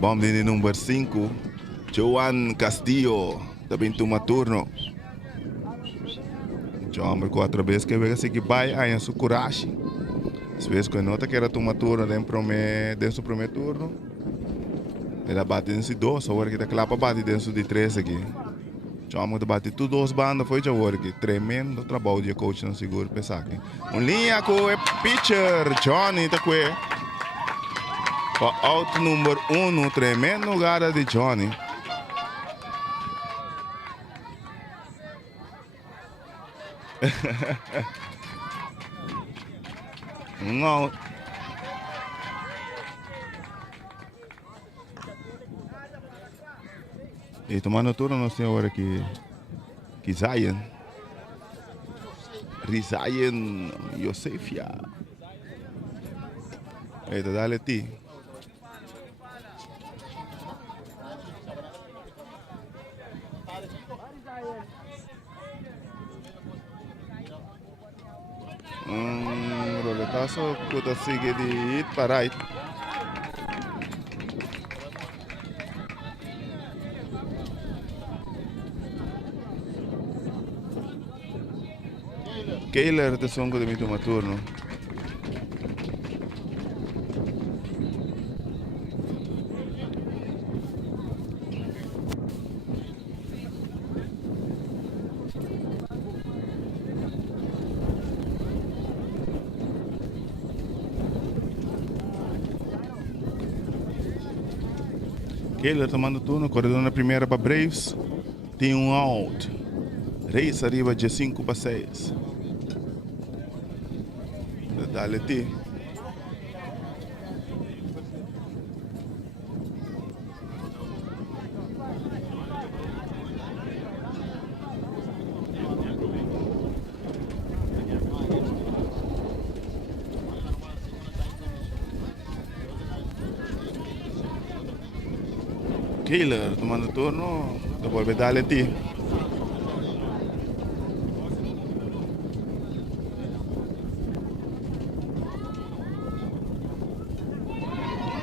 Vamos de número 5. Joan Castillo. Também toma turno. Joan por 4 vezes que veio assim que vai aí su coragem. Às vezes que nota que era toma turno dentro do primeiro turno. Ele bate dentro de 2, agora que daquela para bate dentro de 3 aqui. Joan muito bate tudo 2 bandas, foi já agora que tremendo trabalho de coach não seguro pensar aqui. Linha com o pitcher Johnny tá com para out número 1, tremendo jogada de Johnny. Out. E tomando turno nós temos agora que Zion. Rizayen Yosefia. Eita, dale ti. Roletazo, kuda sigue de it para right. Keiler te songo de mito maturno. Keiler tomando turno, corredor na primeira para Braves. Tem out. Reis arriba de 5 para 6. Dale ti. Keiler tomando turno, devolve dale ti.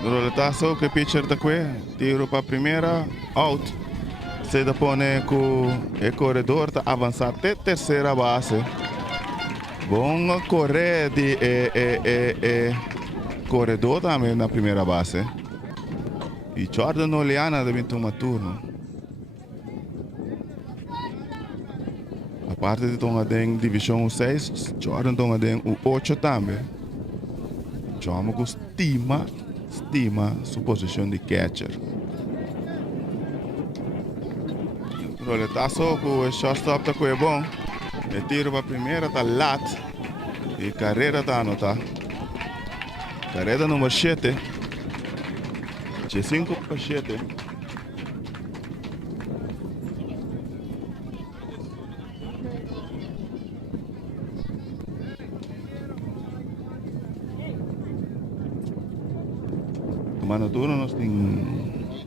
Roletazo que pitcher da qui, tiro para primeira, out. Se depone com o corredor tá avançar até terceira base. Bom correr de corredor também na primeira base. E Jordan Oleana deve tomar turno. A parte de tomar em divisão 6, Jordan toma em 8 também. Chama com estima sua posição de catcher. Roletazo com o shortstop tá é bom. E tiro para a primeira tá lat. E carreira tá anotada. Carreira número 7. De 5 para 7. Tomando turno nós temos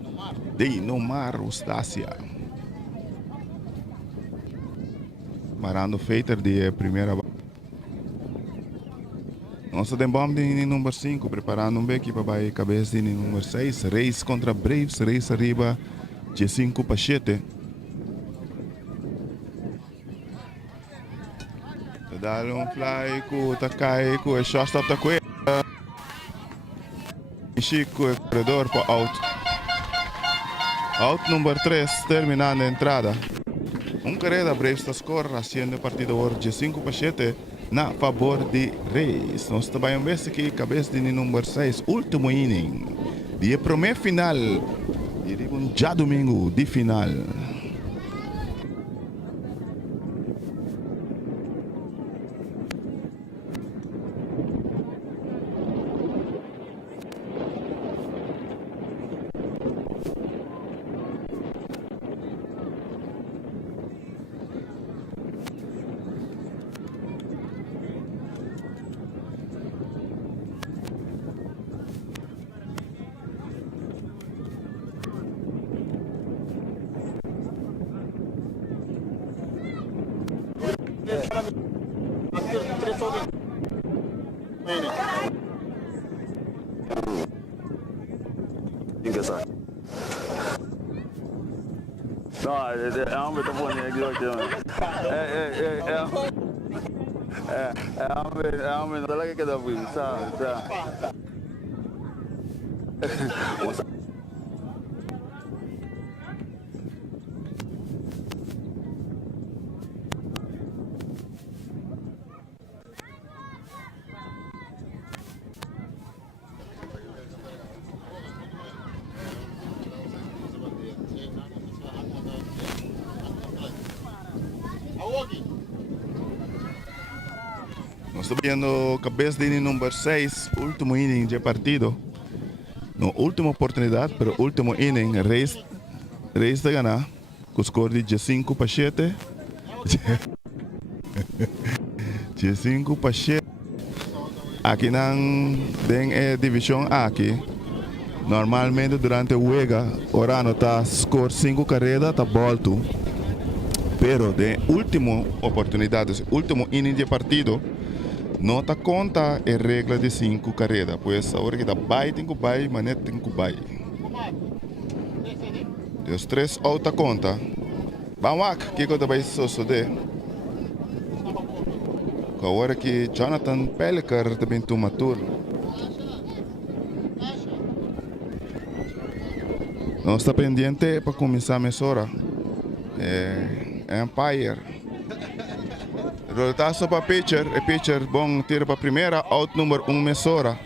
Deinomar Ustácia. Marando Feiter de primeira. Nós temos de número 5, preparando beque para a cabeça de número 6. Reis contra Braves, Reis arriba de 5 para 7. Dá-lhe fly com o Takai, com o shortstop da Cueva. Chico, o corredor para out. Out número 3, terminando a entrada. Carreira Braves está score, haciendo o partido hoje de 5 para 7 na favor de Reis. Nós trabalhamos aqui, cabeça de número 6, último inning. De primeira final, e já domingo de final. Não, homem, tá bom, né? Homem, não dá lá que dá para isso, sabe? Nós estamos vendo cabeça de número 6, último inning de partido. No última oportunidade, pero último inning, Reis de ganhar, com o score de 5 para 7. G5 Pachet. Aqui nang den divisão aqui. Normalmente durante o juega, Orano tá score 5 carreras, tá volto. Pero de última oportunidade, último inning de partido, não tá conta a regra de 5 carreras. Pois agora que tá bye, tem que bye, manet tem que bye. Os 3 outra conta. Vamos que eu também sou de. Agora que Jonathan Pellicer também toma turno. Nós está pendiente para começar a mesora. Empire. Roletaço para pitcher. E pitcher bom tira para primeira. Out número 1 mesora.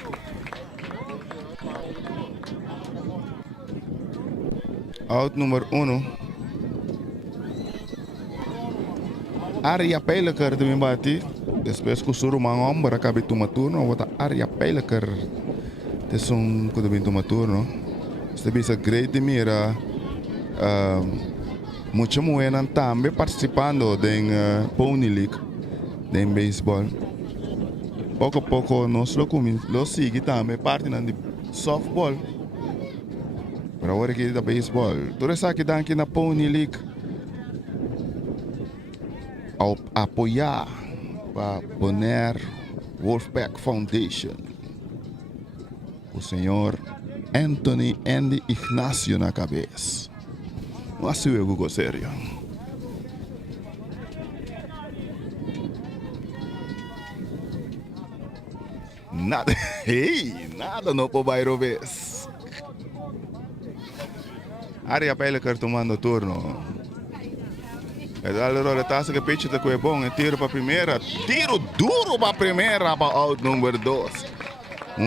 Out número 1. Arya Pellicer também bate. Depois que o Surumang Ombra acaba de tomar turno. Outra Arya Pellicer. Esse que também toma turno. Você bisa great de mira. Mucho muenan também participando da Pony League, da beisebol. Pouco a pouco nós lo sigue também parte de softball. Para agora que da beisebol. Tudo isso aqui daqui na Pony League. Ao apoiar para poner Wolfpack Foundation. O senhor Anthony Andy Ignacio na cabeça. Não assim eu Google sério. Nada, nada no po bairro vez. Arya Pellicer tomando turno. E dalle roletasse che pitch da quei bom e tiro para primeira. Tiro duro para primeira para out número 2.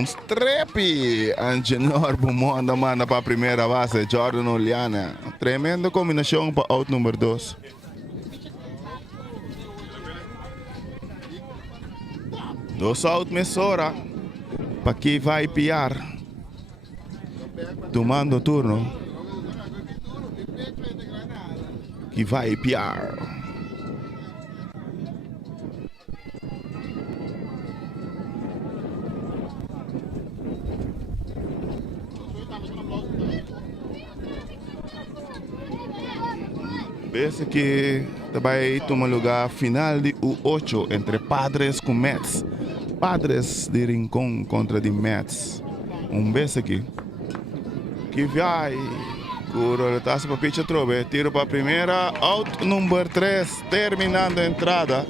Strepe, Angenor Bumonda manda para a primeira base, Jordan Oliana. Tremenda combinação para out número 2. Dos out mesora, para que vai piar. Tomando turno. Que vai piar. Esse que vai tomar lugar final de U8 entre Padres com Mets. Padres de Rincón contra de Mets. Beijo aqui. Que vai. O roletaço para pitch trobe. Tiro para a primeira. Out número 3. Terminando a entrada.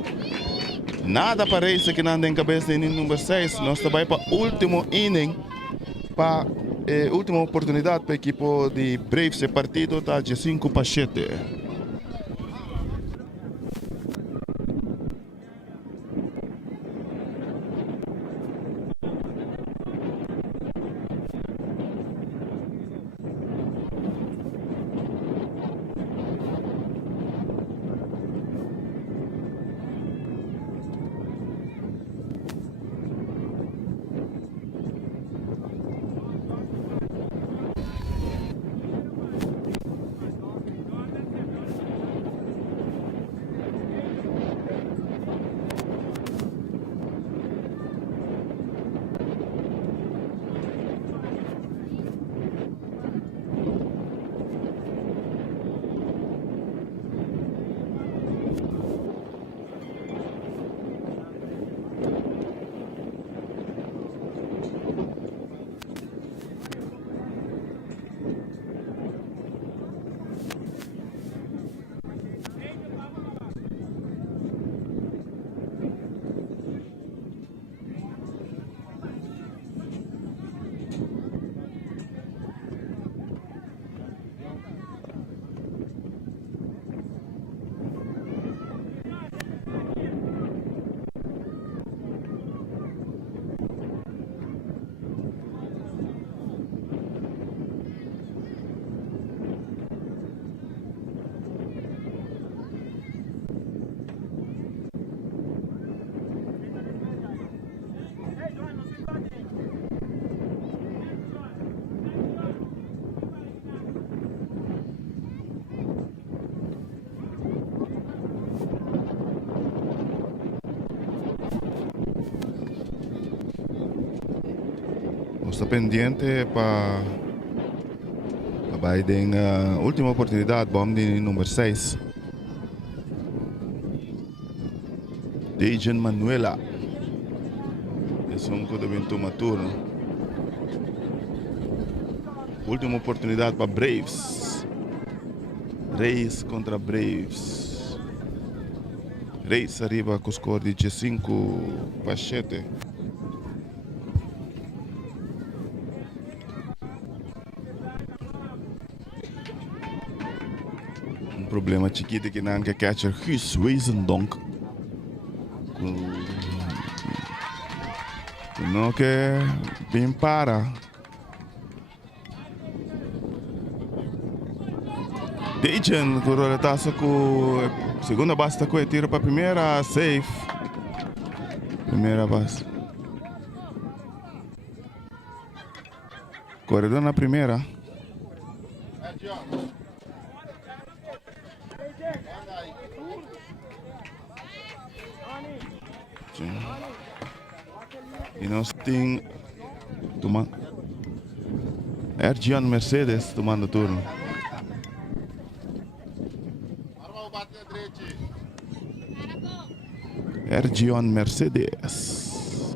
Nada parece que nada em cabeça de inning número 6. Nós também para o último inning. Para a última oportunidade para a equipe de Braves. O partido está de 5 para 7. Está pendiente para Biden última oportunidade, bom de número 6. Dejan Manuela. Esse é um que deve tomar turno. Última oportunidade para Braves. Reis contra Braves. Reis arriba com o score de 5-7. Um problema chiquito que não quer catcher Hus Weisendonk. Não quer bem para. Dejan com o roletaço com segunda base está com o tiro para primeira, safe. Primeira base. Corredor na primeira. E nós temos Ergion Mercedes tomando turno. Ergion Mercedes.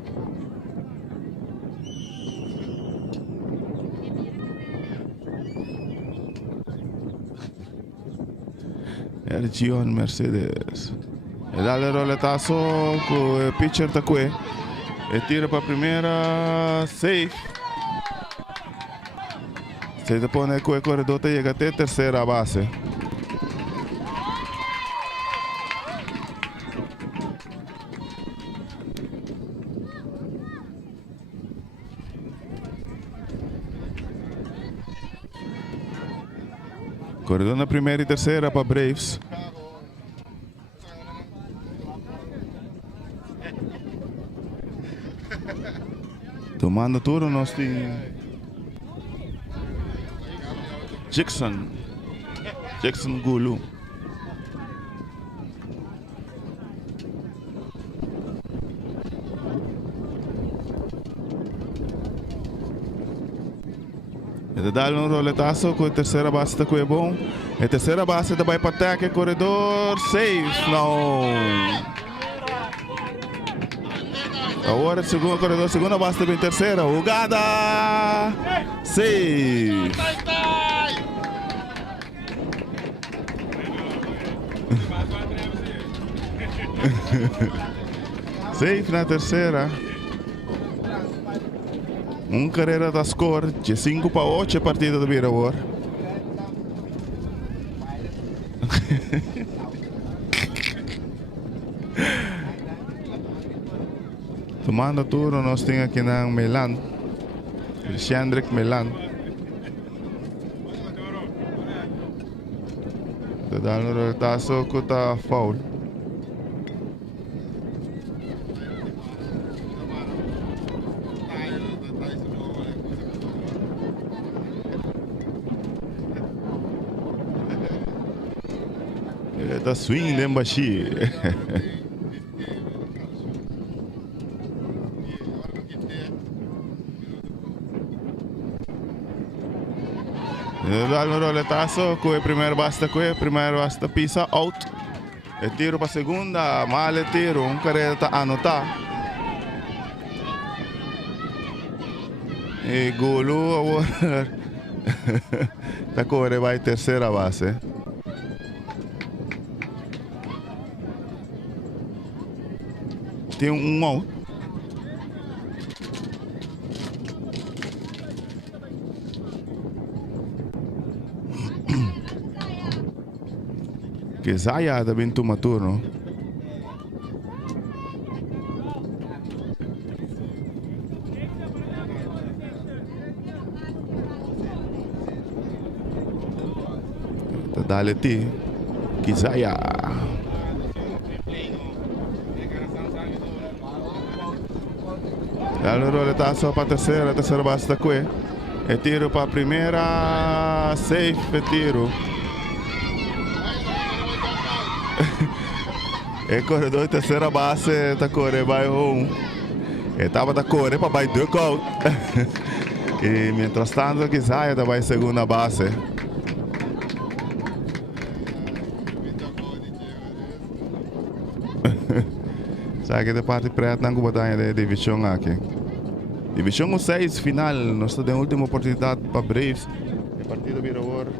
Ergion Mercedes. E dá o roletaço com o pitcher da Cue. E tira para a primeira, safe. Se depois o corredor chega até a terceira base. Corredor na primeira e terceira para Braves. Tomando turno nós temos Jackson Gulu. Ele dá um roletaço com a terceira base está com é bom. A terceira base da vai para ataque, corredor safe, não. Agora segundo corredor, segunda base também terceira, jogada safe. Safe na terceira. Carreira da score de 5-8 a partida do Miramar. Tomando turno nós temos aqui na Melan. Shandrick Melan. Dá um roletaço com a foul. Da swing de Mbaxi. Dá um roletaço com a primeira basta com a primeira basta pisa out. E tiro para a segunda, mal tiro, carreira está a anotar. E golo agora. Tá corre vai terceira base. Tem um out. Que Zaya também toma turno. Dale ti. Que Zaya. Dá um roletaço para a terceira base da Cue. E tiro para a primeira, safe e tiro. E corredor terceira base da Cue vai home. E tava da Cue para vai duck out. E mientras tanto que Zaya vai segunda base. Sabe que de parte preta não batalha de divisão aqui. Divisão 6 final, nós temos a última oportunidade para Braves. O partido vira agora.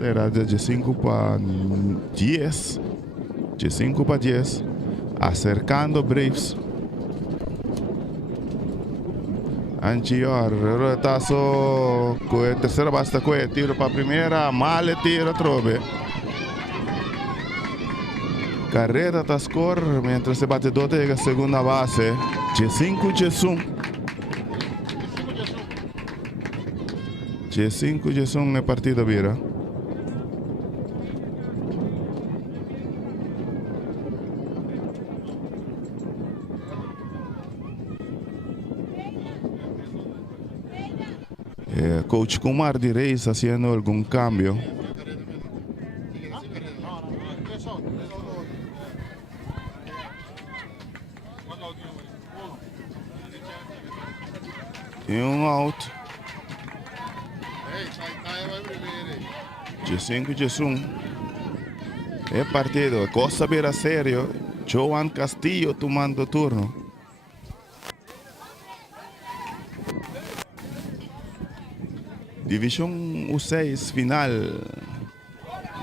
Era de 5 para 10. De 5 para 10. Acercando Braves. Angior, retazo com a terceira basta com tiro para a primeira, mal tiro trobe. Carrera está score, mientras se batedor chega a segunda base. G5, G1. G5, G1 é partida vira. Coach Kumar de Reis haciendo algún cambio. Y un out. G5, G1. El partido, cosa vera serio. Joan Castillo tomando turno. Divisão U6 final.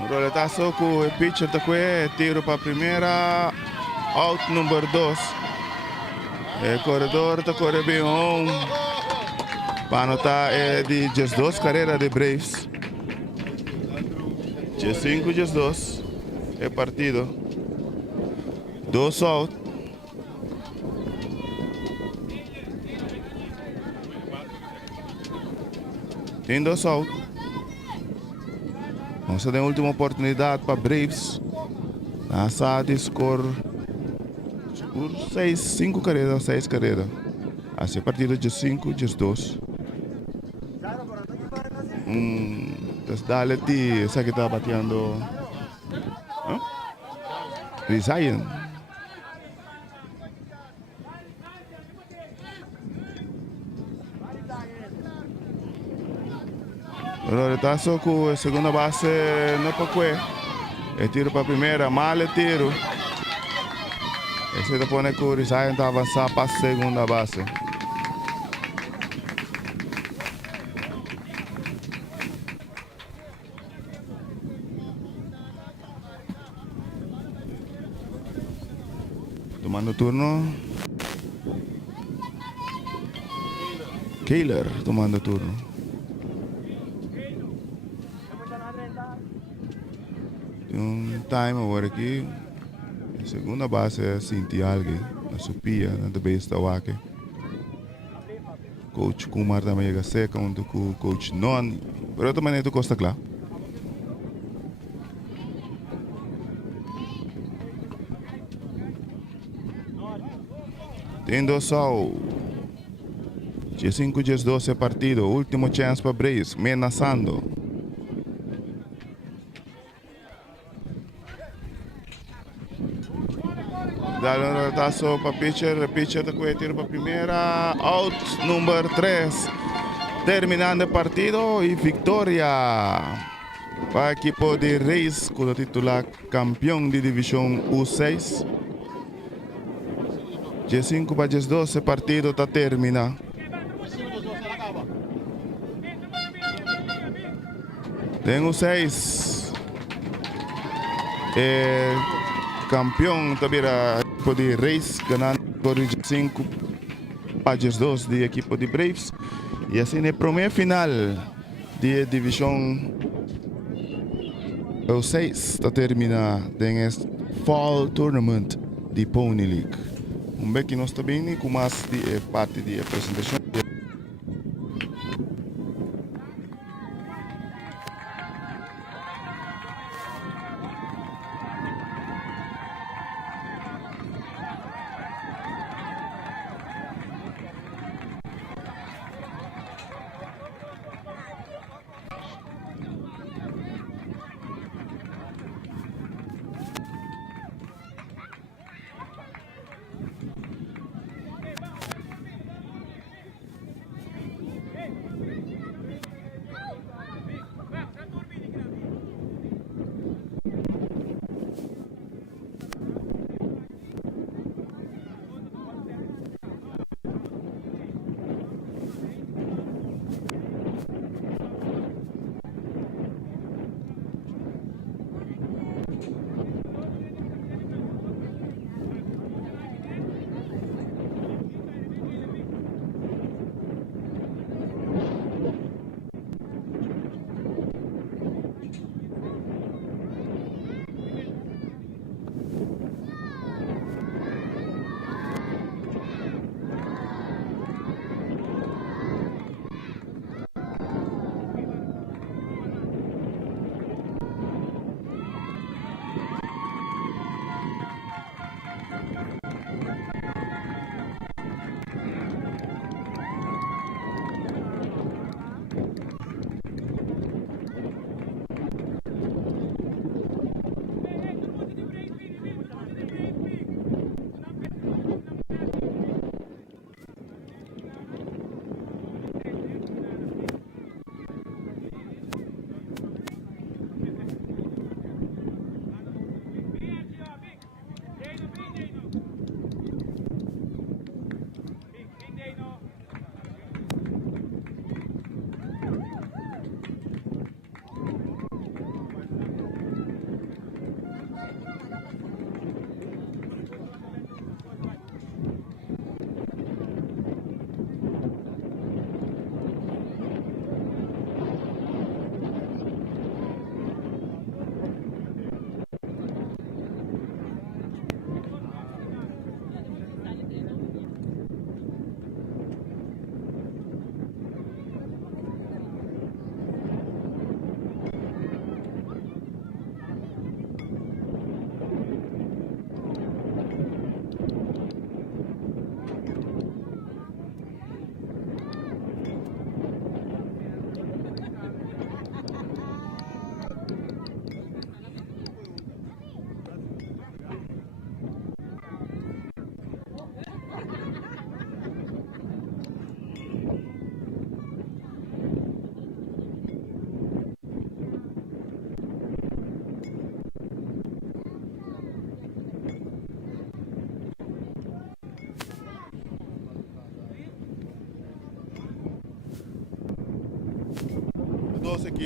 No roletazo com o pitcher da tiro para a primeira, out número 2. O corredor está correndo bem para anotar de just 2 carreiras de Braves. G5, just 2. É partido. 2 out. Tem 2 out. Vamos ter a última oportunidade para Braves. Nessa de score por 5 carreiras, 6 carreiras. Assim, partido de 5, de 2. Dale ti, essa que está bateando. Resign. Roletazo com a segunda base no para é tiro para a primeira, mal é tiro. Esse depois que o Resign está avançar para a segunda base. Tomando turno. Kehler tomando turno. Um time agora aqui. A segunda base é Cinti alguém. Na supia, na base da Wake. Coach Kumar também chega seca, onde o coach Non. Pero também tu costa claro. Tendo só G5, G12 partido, último chance para Braves, amenazando. Dá um retaço para pitcher está com o tiro para a primeira, out número 3. Terminando o partido e vitória para a equipe de Reis, com o titular campeão de divisão U6. G5 para G12, partido está terminado. Tenho 6. Campeão também a equipe de Reis, ganhando por G5 para G2 de equipe de Braves. E assim é a primeira final de divisão U6 está terminada neste Fall Tournament de Pony League. Bem que nós também com mais de parte de apresentação.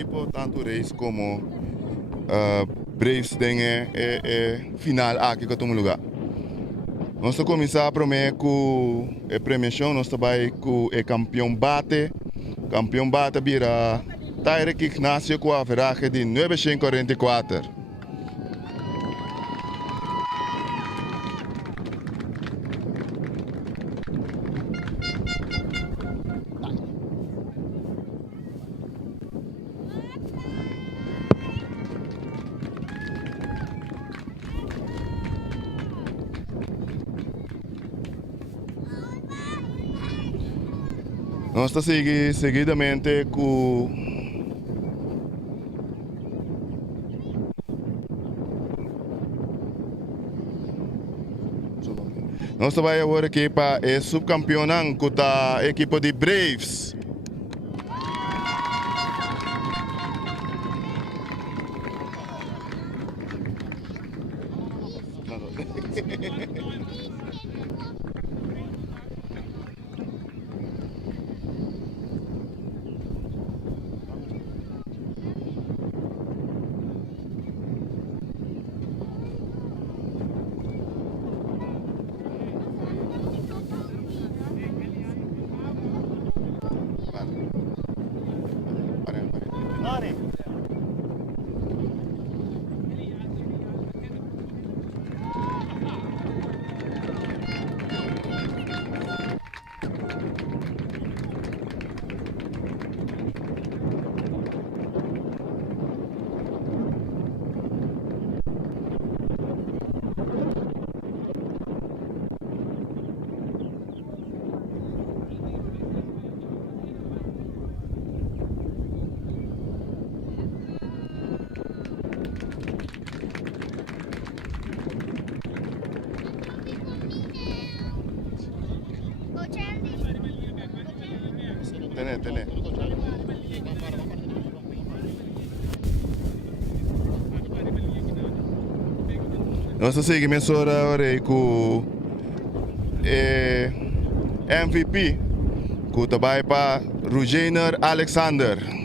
equipo, tanto Reis como Braves tem final aqui que estamos lugar. Nós estamos começar primeiro com a premiação, nós estamos com o campeão bate vira Tyreek Ignacio com a average de 944. Nós estamos seguidamente com nós estamos agora aqui para o subcampeão com a equipe de Braves. Tene. Nós seguimos agora com MVP, que trabalha para Rugener Alexander.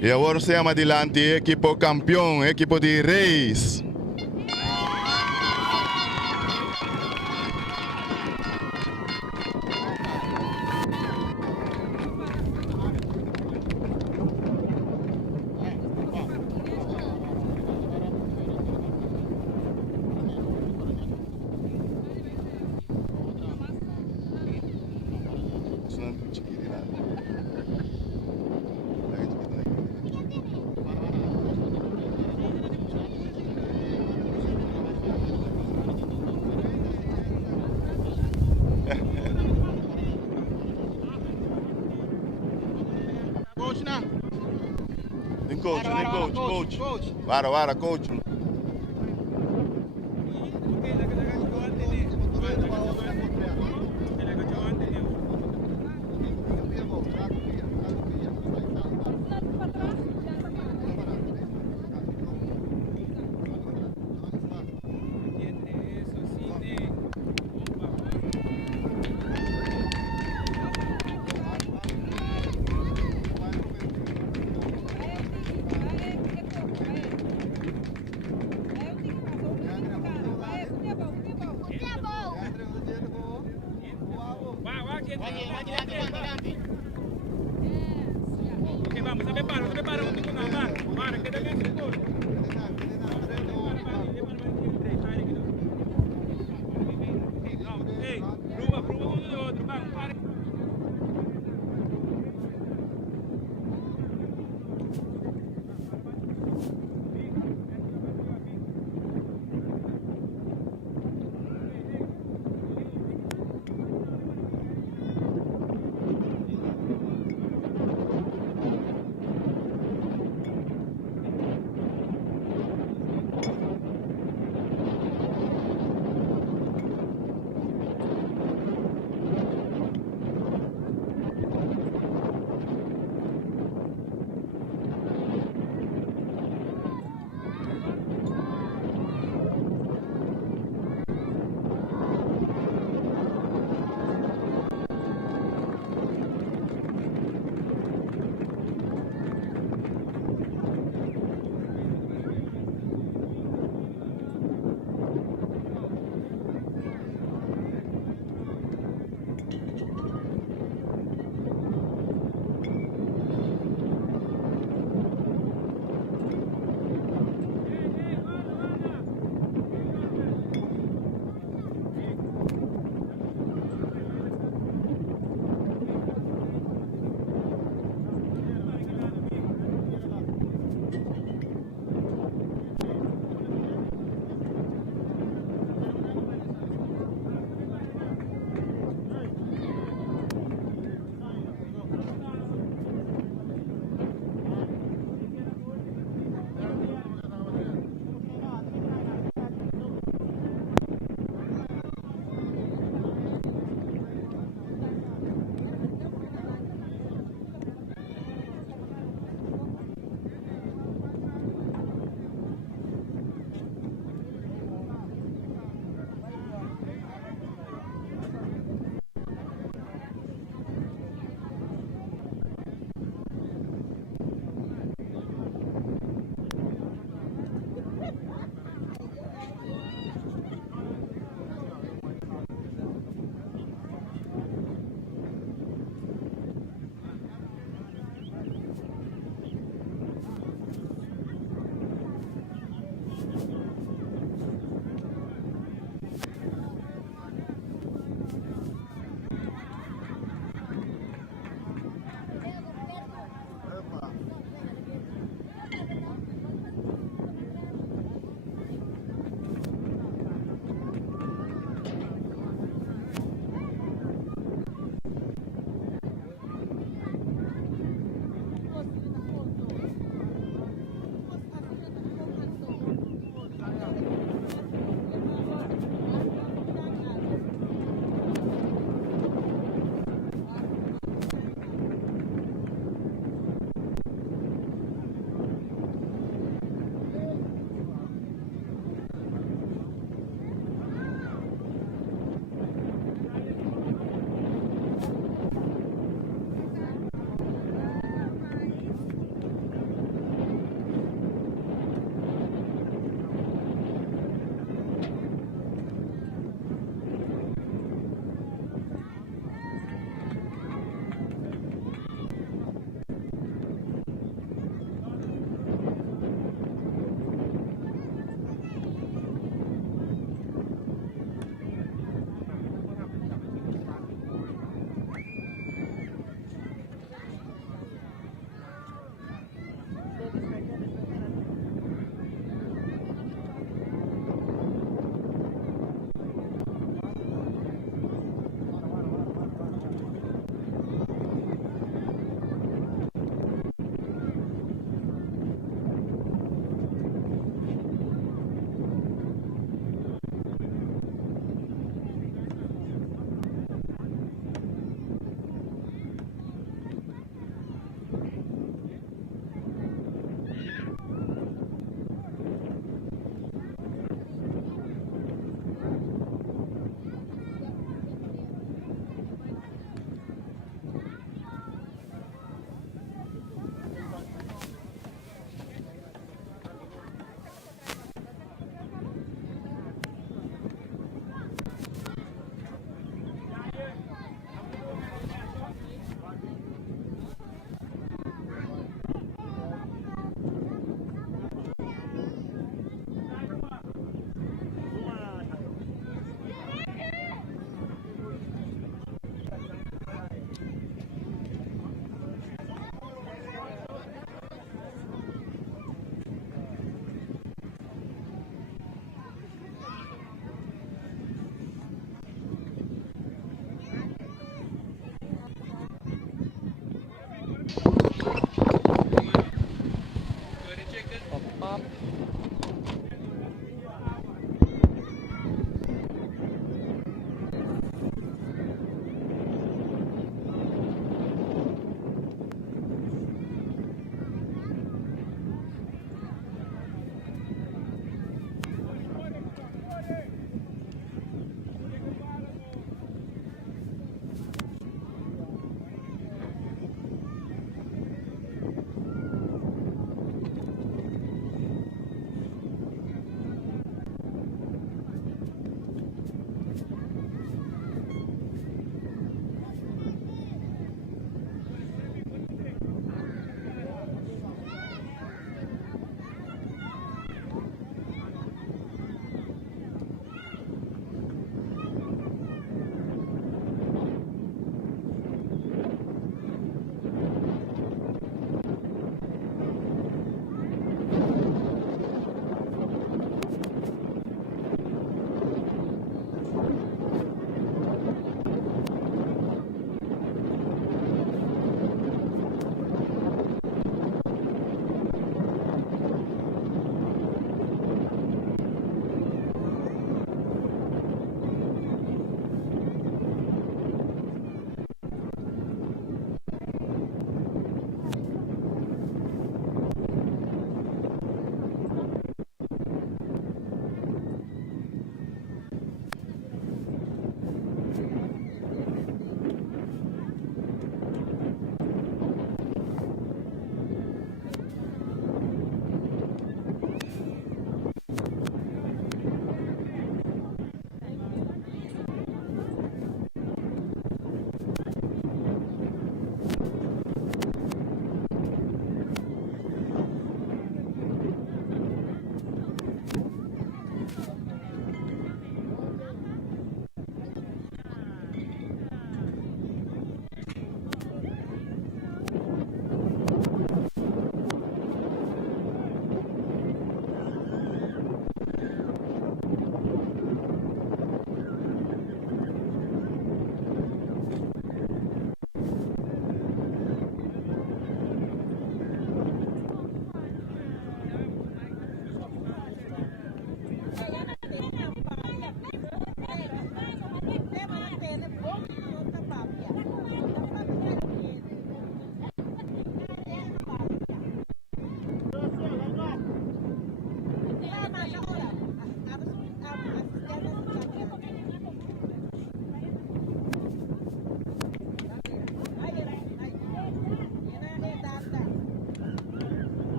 E agora se chama adelante equipo campeão, equipo de Reis. Coach. Vara, coach. Ok, vamos, se prepara, un poco nada más. Para, que también se corre. Prueba uno de otro, vamos, para.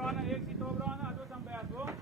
Brona, éxito, Brona, doe dan bij hoor.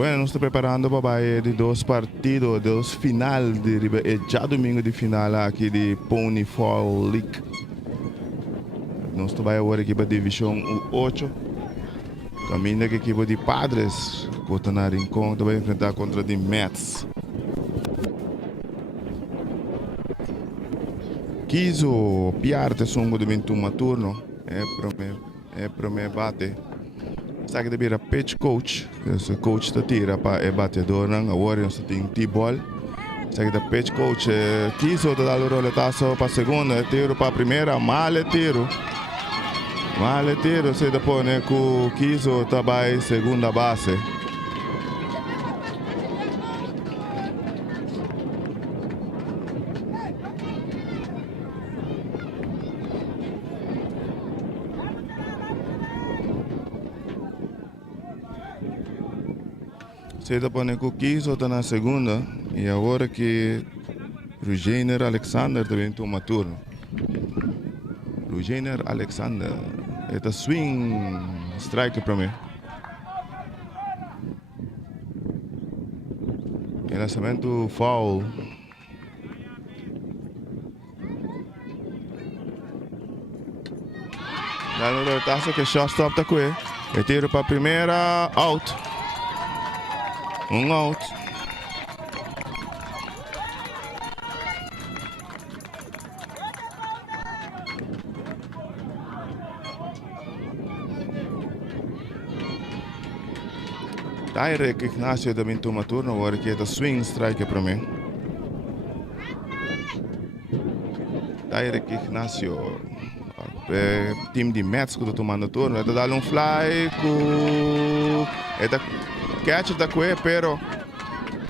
Bueno, nós estamos preparando para de dois partidos, dos final de já domingo de final aqui de Pony Fall League. Nós estamos agora aqui para a divisão 8. Caminho que a equipe de Padres, que está na Rincón, vai enfrentar contra de Mets. Quiso piarte songo de 21 turno, é primeiro bate. Sabe que deve pitch coach, esse coach está tira para o batedor, agora nós temos T-ball. Sabe que pitch coach quiso dar o roletaço para a segunda, tiro para a primeira, mal tiro. Mal tiro, se depois né, que quiso trabalhar segunda base. Você tá pondo com 15 ou na segunda. E agora que Rugener Alexander também toma turno. Rugener Alexander. É swing strike para mim. E lançamento foul. Dando o taça que shortstop tá com ele. Retiro para a primeira, out. Out. Direct Ignacio também toma turno, agora que é swing strike para mim. Direct Ignacio. Team de Mets que está tomando turno. Está dando um fly com... Está catch da coe, pero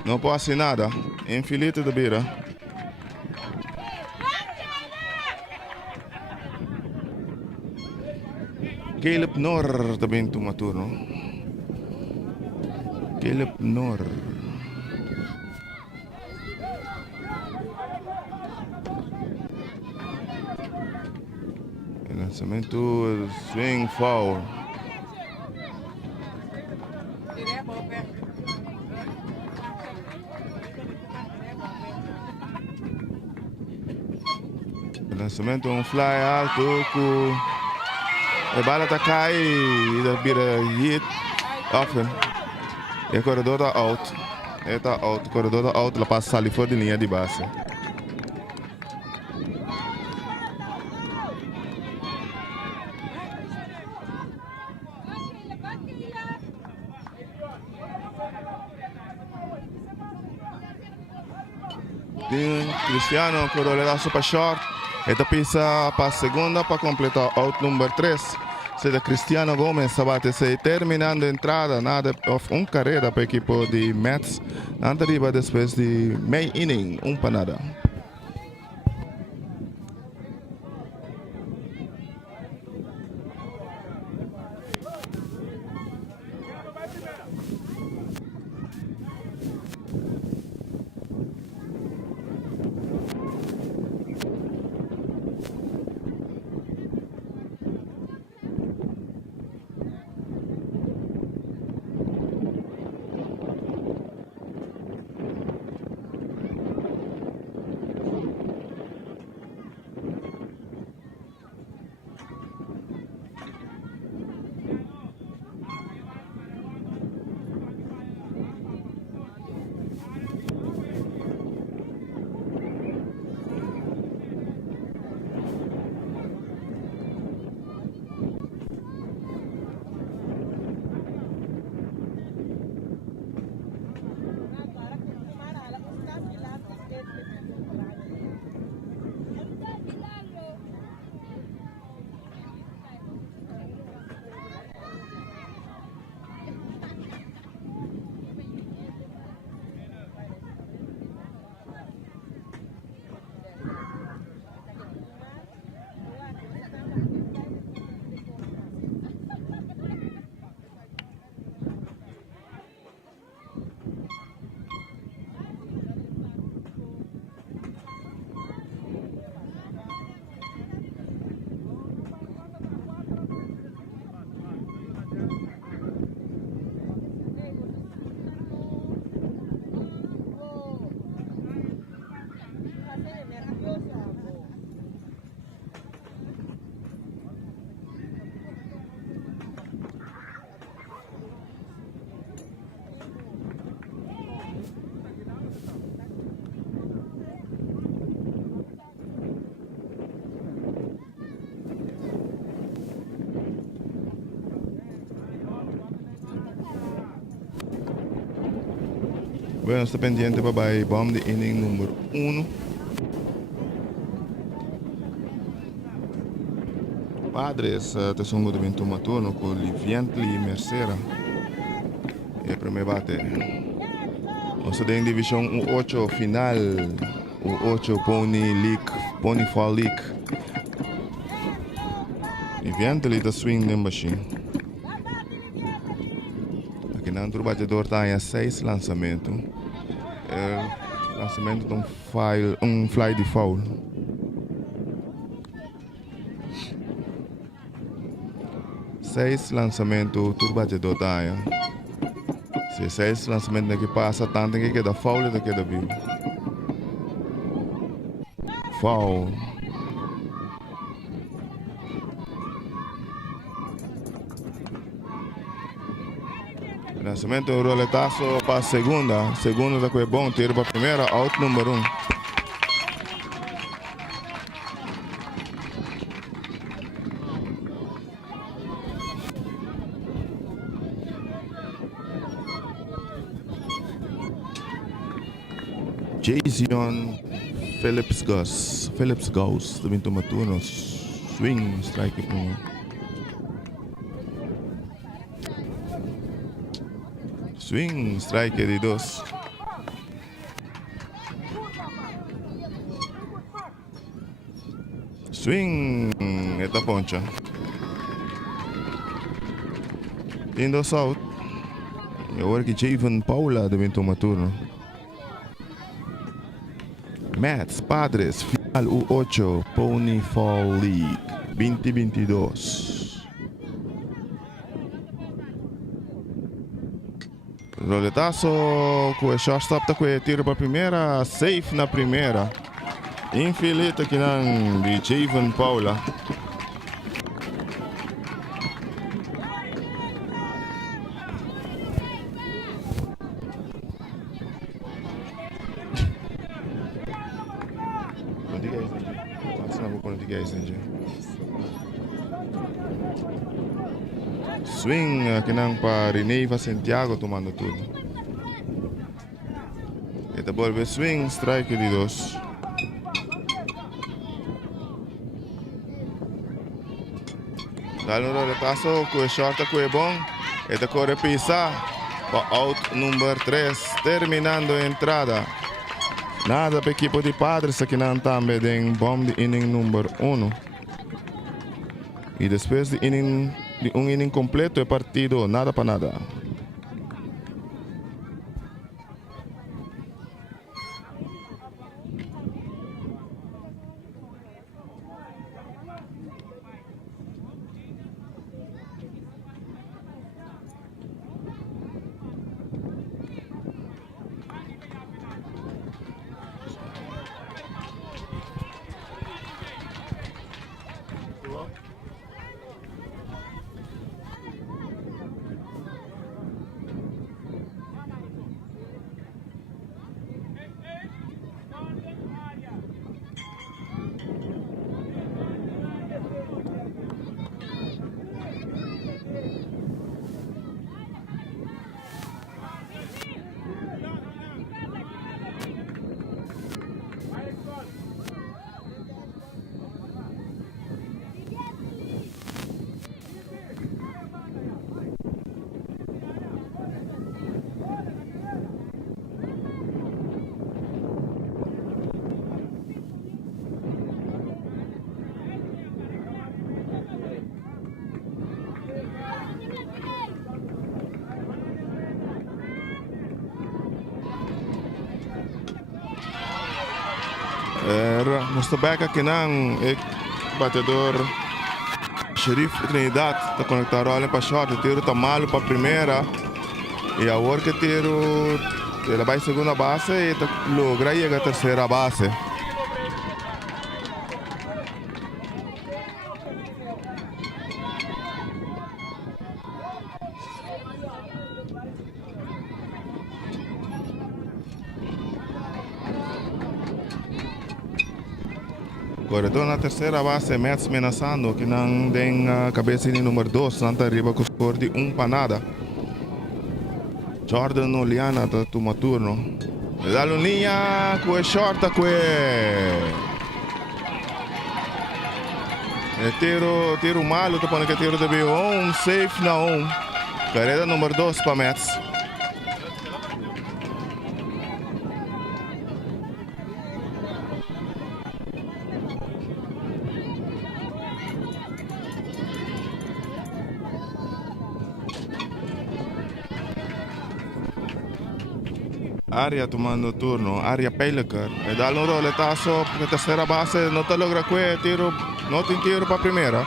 não pode fazer nada. Infinito de bira. Caleb Nor também toma turno. Caleb Nor. Lançamento swing foul. Lançamento fly alto com a bola tá cai e da vira hit offen. E o corredor tá out. Está out, o corredor tá out, ela passa ali fora de linha de base. Cristiano correu le dá super short. Esta pisa para a segunda para completar out número 3. Será Cristiano Gomes abate se terminando a entrada nada of carreira para o equipo de Mets. Arriba depois de meio inning, para nada. Bueno, está pendiente para el bomb de inning número 1. Padres te son também toma turno com Livientli e Mercera. E o primeiro bate. Nós estamos em divisão 8 final. O 8 Pony Fall League. Livientli da swing na machine. Aqui não o batedor tem 6 lançamentos. Lançamento de um fly de foul. Seis lançamentos do batedor tem. Se 6 lançamentos que passa, tanto que queda foul e queda vivo. Foul. Lançamento roletaço para a segunda. Segunda da é bom, tiro para a primeira, out número 1. Jason Phillips Ghost também toma turno. Swing, strike primeiro. Swing, strike de 2. Swing, esta poncha. Indo south. E agora que Javen Paula também toma turno. Mets, Padres, final U8, Pony Fall League, 2022. Roletaço com o shortstop tá com o tiro para a primeira, safe na primeira. Infinita aqui de Javen Paula. Swing aqui para Reneiva Santiago tomando tudo. Esta bola swing, strike de 2. Dá um roletaço com o short com o bom. Esta corre pisa para out número 3, terminando a entrada. Nada para a equipe de Padres aqui na também em bom de inning número 1. E depois de um inning completo é partido nada para nada. Nós estamos aqui no batedor Sheriff Trinidad está conectado olha para short, o tiro está malo para a primeira e agora que tiro ele vai segunda base e logra chegar a terceira base. Corredor na terceira base, Mets ameaçando que não tem a cabeça de número 2, Santa Riba com score de 1 para nada. Jordan Oliana está tomando turno. Le dá linha com o short com tiro malo, tá pondo que tiro de B1, safe na 1. Carreira número 2 para Mets. Aria tomando turno, Aria Peliker. E dá un roletazo para tercera base, no te logra que tiro, no te tiro para primera.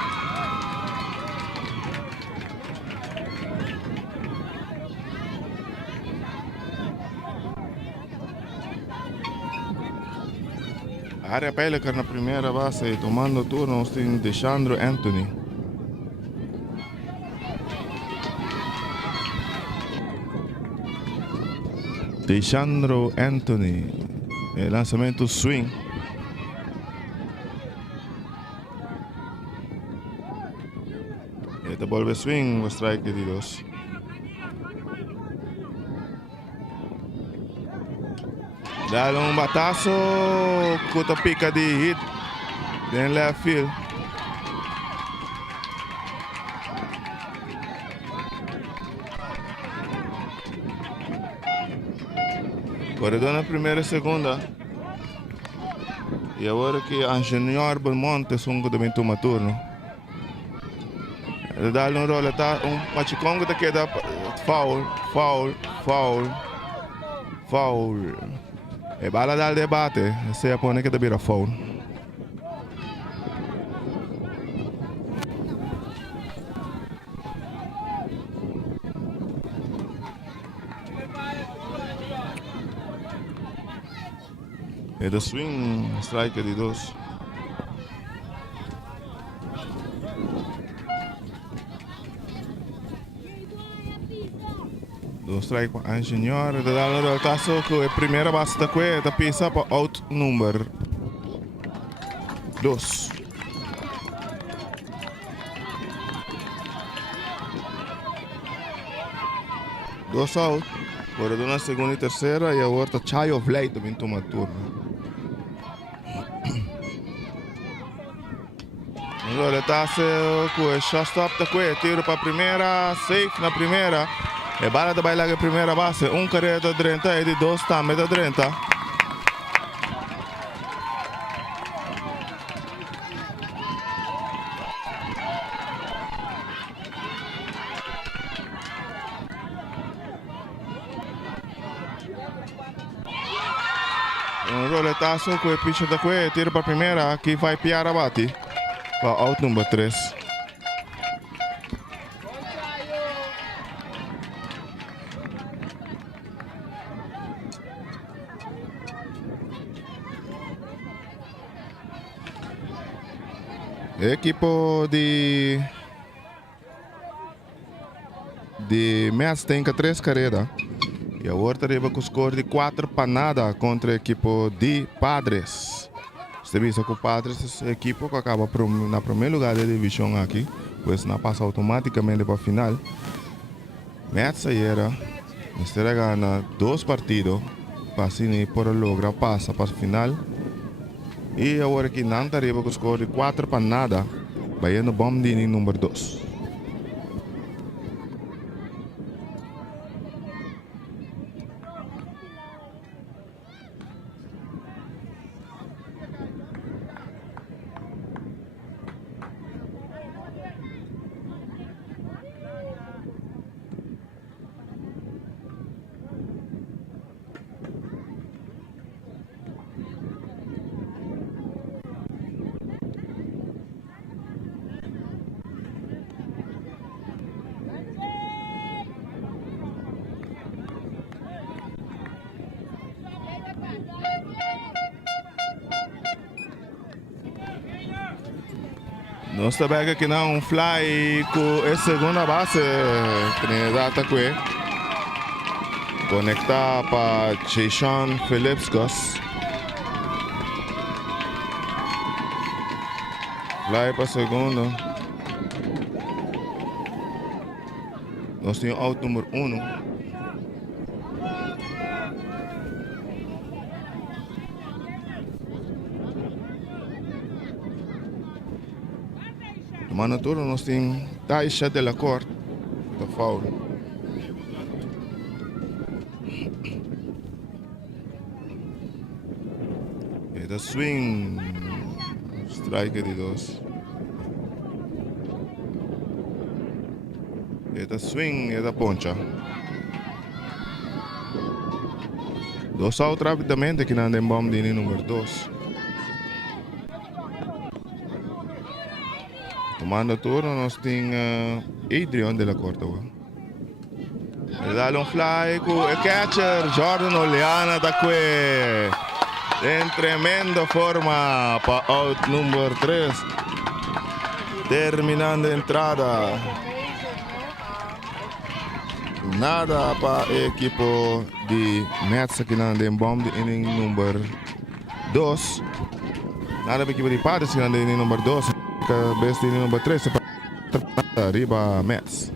Aria Peliker na primeira base, tomando turno, tem Deshandro Anthony. Deshandro Anthony, lançamento swing. Esta volve swing, o strike de 2. Dá um batazo, cuta pica de hit, em left field. Corredor na primeira e segunda. E agora que Angenior Belmonte são também toma turno. Ele dá um roleta, machicongo da queda foul. E bala dal debate, se apone que vira foul. E da swing, strike de 2. Do strike para Angenior, da dá um roletazo que a primeira base da que da pisa para out número 2. Dos out. Agora na segunda e terceira e agora está Chayo Vlay também toma turno. Roletazo com shortstop da que tiro para a primeira, safe na primeira. E bala da baila a primeira base, carreira da 30 e de 2 também da 30. Roletazo com o pitcher da que tiro para a primeira, que vai piar a bate. Para out número 3. Equipo de Mets tem 3 carreiras. E agora arriba com o score de 4 para nada contra a equipo de Padres. Você viu que o Padres é a equipe que acaba na primeiro lugar da divisão aqui, pois não passa automaticamente para a final. Mets era ganha 2 partidos para assim por lograr passar para a final. E agora aqui não arriba com o score de 4 para nada, vai no bom de número 2. Nós também aqui não fly com a segunda base, Trinidad aqui. Conectar para Jason Phillips. Fly para a segunda. Nós temos out número 1. Tomando turno, nós temos Taisha de la Corte, da foul. E da swing, strike de 2. E da swing e da poncha. Dos out rapidamente que nanda em bom de número 2. Tomando turno nós tem Adrian de la Córdoba. Ele dá um fly com o catcher Jordan Oleana da que em tremenda forma para out número 3. Terminando a entrada. Nada para o equipo de Mets que anda em bom de inning número 2. Nada para o equipo de Padres que anda em inning número 2. Best inning número 3 para arriba Mets.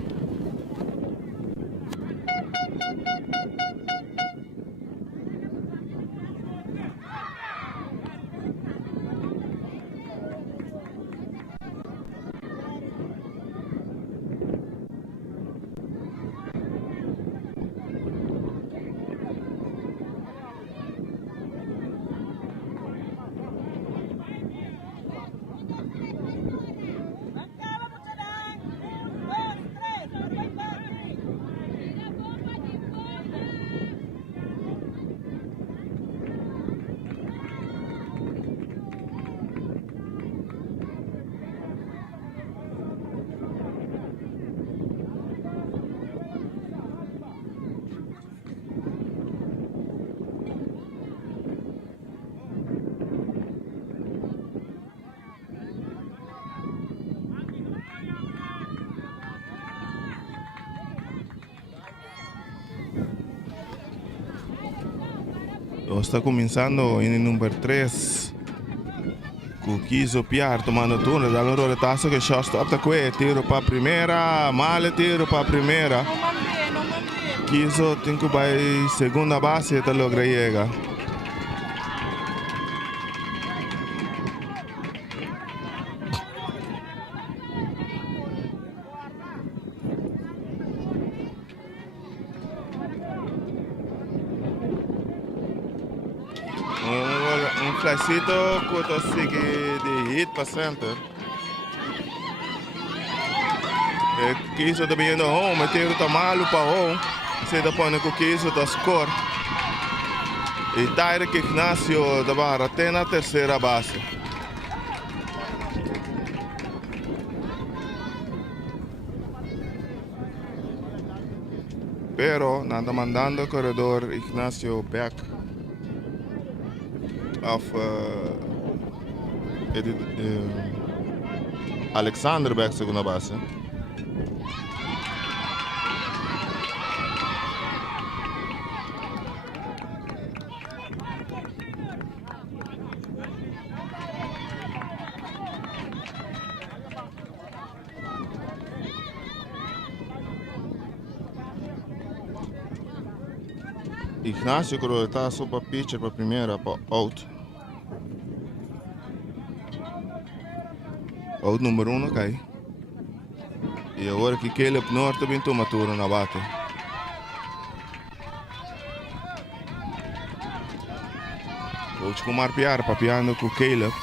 Está começando em número 3. Com Kizo Piar tomando turno. Dá um roletaço que shortstop está com tiro para a primeira. Mal tiro para a primeira. Kizo tem que vai segunda base e está logra chega. Flashito que sigue de hit para center. Kizo está vindo home, o tiro está malo para home. Se está pondo com Kizo está score. E Tyrick Ignacio da barra até na terceira base. Pero nada mandando o corredor Ignacio back. Of Alexander back segunda base. Ignacio creo que está super pitcher para primeira para out. Out número 1 cai. E agora que Caleb Norte também toma turno na bate. Coach com Marpiar, papiando com Caleb.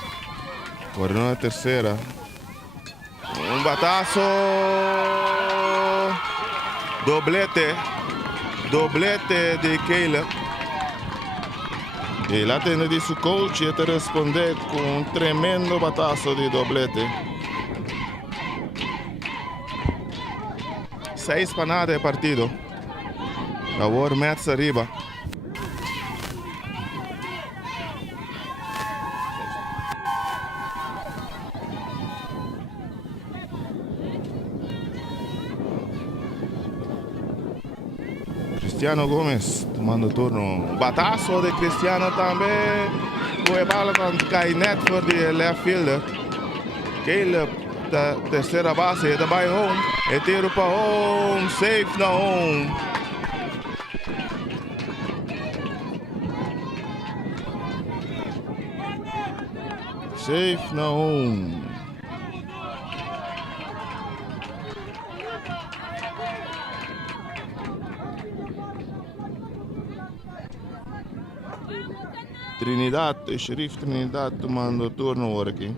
Agora na terceira. Bataço. Doblete. Doblete de Caleb. E lá tem de seu coach e te responder com um tremendo bataço de doblete. 6 para nada é partido. Agora Mets arriba. Cristiano Gomes tomando turno. Bataço de Cristiano também. Boa bola cai net for the left fielder. Caleb da terceira base e vai home. E tiro para home. Safe na home. Safe na home. Trinidad, Sheriff Trinidad tomando turno agora aqui.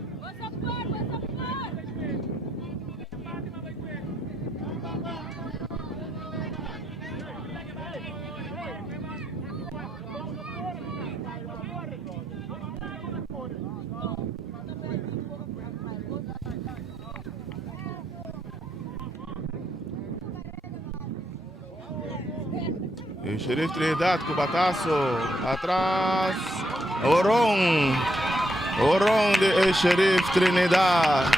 E Sheriff Trinidad com bataço. Atrás. Orong. Orong de Sheriff Trinidad.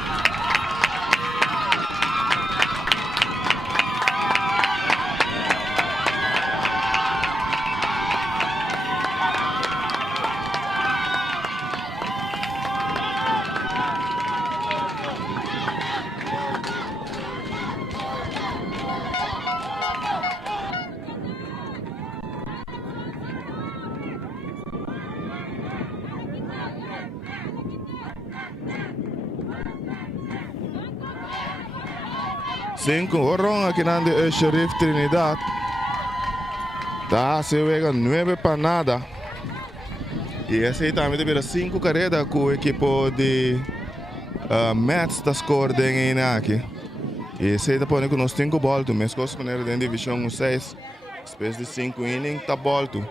Cinco Orong aqui na de Sheriff Trinidad. Tá, se juega 9 para nada. E esse aí também teve 5 carreras com o equipo de Mets da score de aqui. E esse aí tá pondo com os 5 voltos. Mas coisa com ele dentro da divisão 6. Depois de 5 innings tá volto.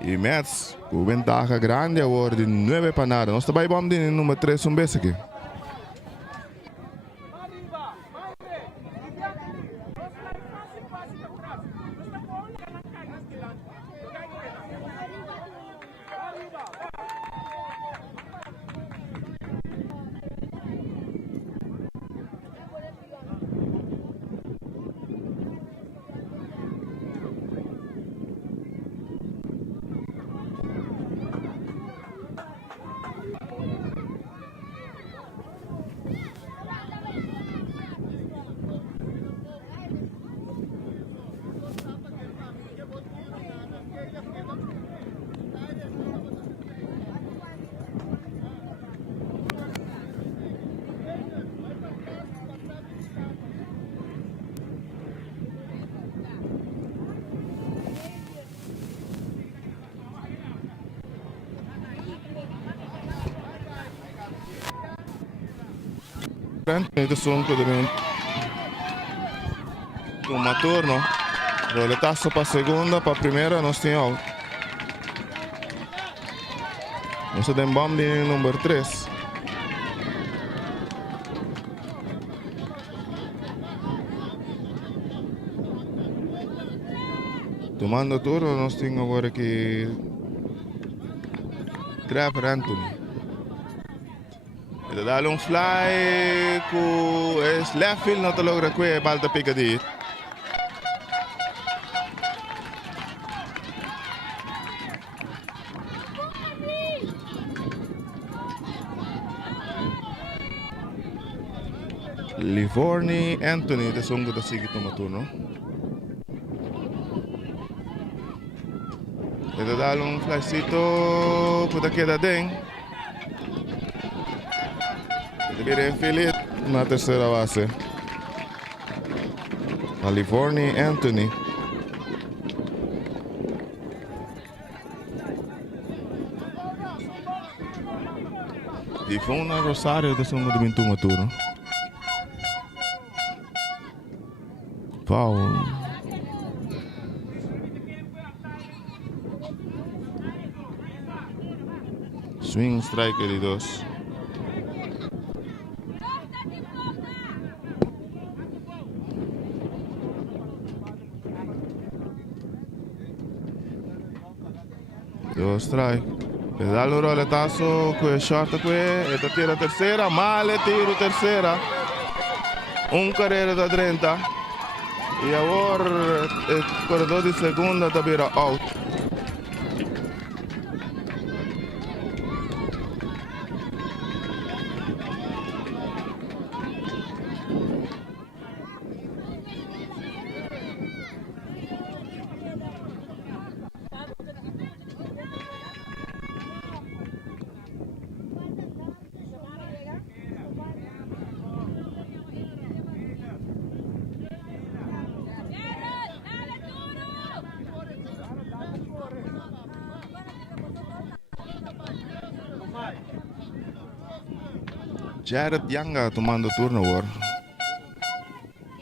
E Mets com ventaja grande agora de 9 para nada. Nós estamos bom de número 3 vez aqui. Ito sono un turno. Roletazo para segunda, para primera, nós tem out. Nós temos bomb de número 3. Tomando turno, nós temos agora aqui Trevor Anthony. Ele dá um fly com esse left field, não te logra que a balta pica de ir. Livorni Anthony, det som går att se på turno. Ele dá um flycito por daqui da den. Ele infield na terceira base. Livorni Anthony. E foi um Rosário da som do Bintuma turno. Foul. Swing strike de 2. Dos strike. Pedalo roletazo con short qui e da tira tercera, male tiro tercera. Un carrera da 30. E agora o corredor de segunda está vira out. Jared Yanga tomando turno agora.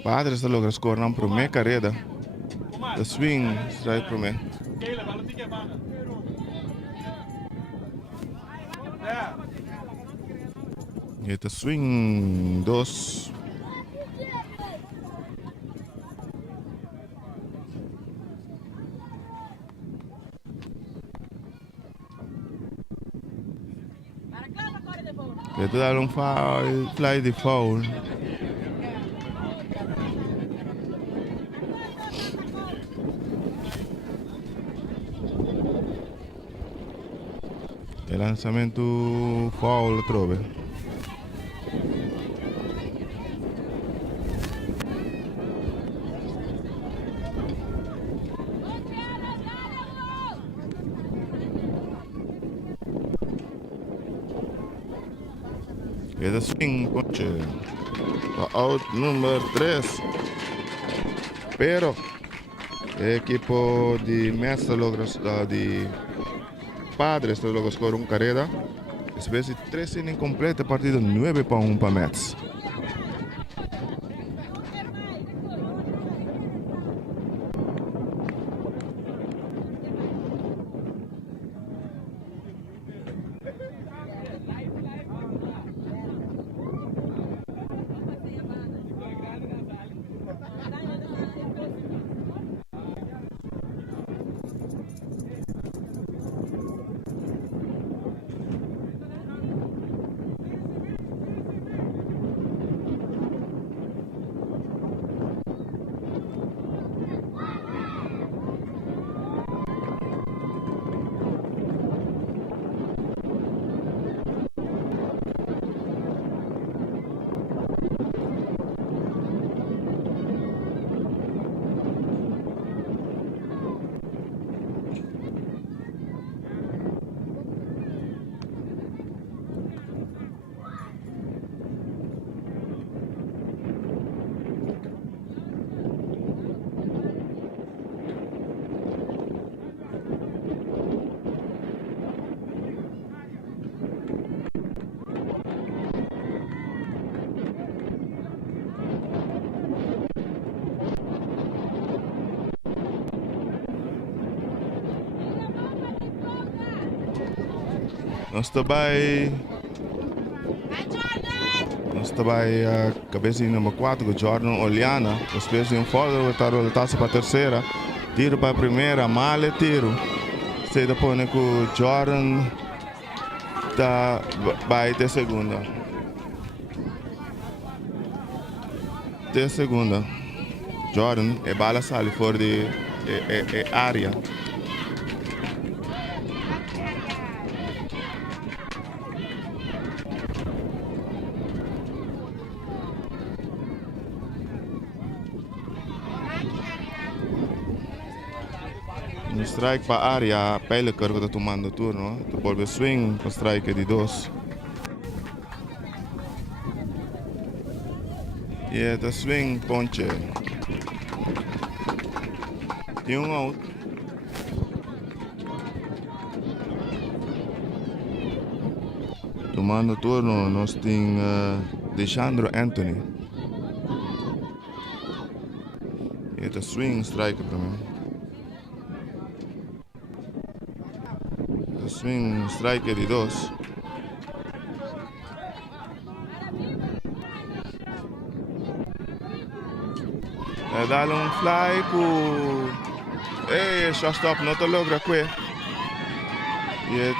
Padres logra scorer na primeira carreira. The swing strike primeiro. E the swing 2. te dar un fly de foul. El lanzamiento foul trove. Es swing, ponche. Out número 3. Pero el equipo de Mets logra de Padres logra scorar una carrera. Después de 3 innings completos, partido 9-1 para Mets. Nós também a cabeça número 4 com Jordan Oliana. Depois de follow, ele está para a terceira. Tiro para a primeira, mal tiro. Se depois com Jordan vai ter segunda. Jordan e bala sale fora de área. Um strike para a área, Peliker que está tomando o turno. Depois swing, um strike de 2. E é swing, ponche. E out. Tomando o turno, nós temos Deshandro Anthony. E é swing, strike para mim. Swing, strike de 2. Dá-lhe um fly com... Ei, shortstop não te logra aqui. E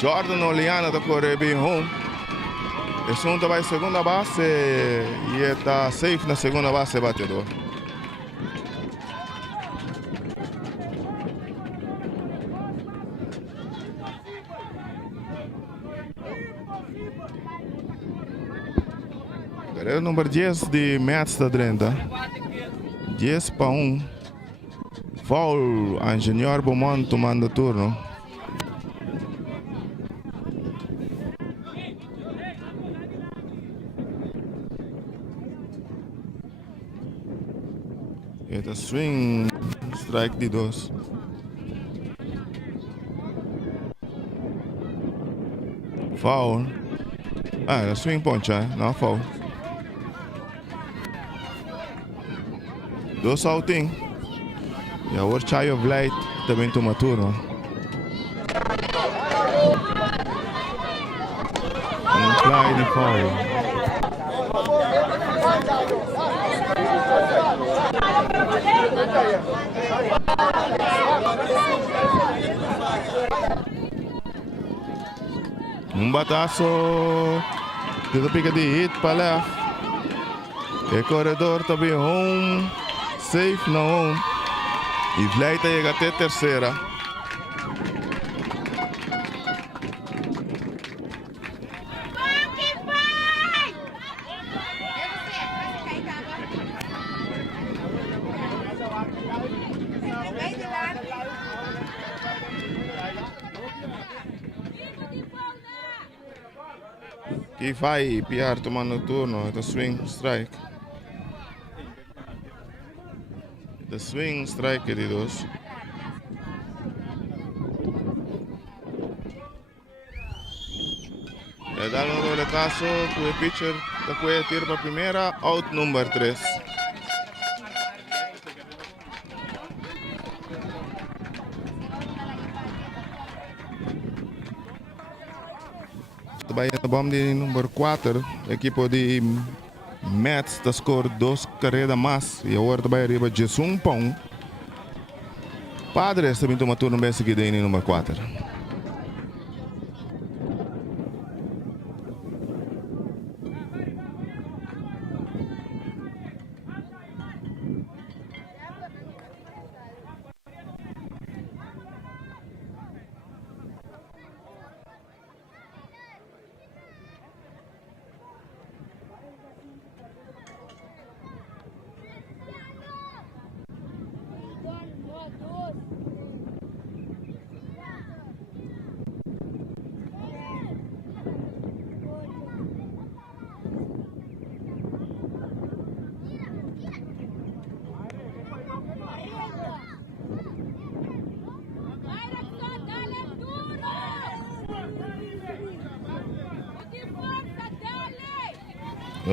Jordan Oliana está correndo bem home. E Sunta vai segunda base e está safe na segunda base batedor. É o número 10 de Mets da Drenta. 10-1. Foul, Engenhor Beaumont tomando turno. Eta swing, strike de 2. Foul. É swing poncha, não foul. 2 outing. E agora Chai of Light também toma turno. Fly de foul. Batazo Dito pica de hit para left. E corredor também home. Safe na home. E Vleita chega até terceira. Que vai piar tomando turno, the swing strike. The swing strike, queridos. Le dá um roletaço, com o pitcher, da cuia tira para a primeira, out número 3. Também na bomba de número 4, a equipe de Mets está score 2 carreiras mais e agora também arriba Jason Pong. Padres também toma turno bem seguido em número 4.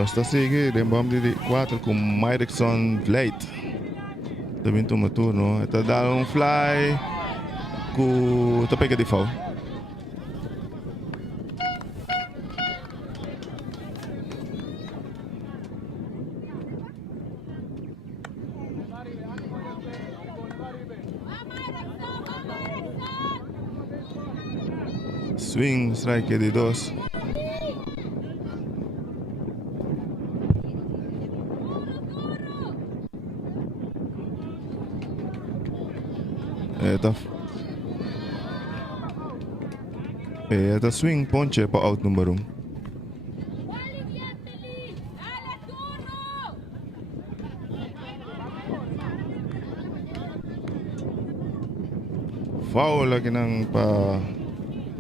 Está seguindo em bomba de 4 com Myrickson Vleit. Também toma turno. Está dando fly com o pega de foul. Swing strike de 2. Esta swing ponche para out número 1. Foul lagi nang pa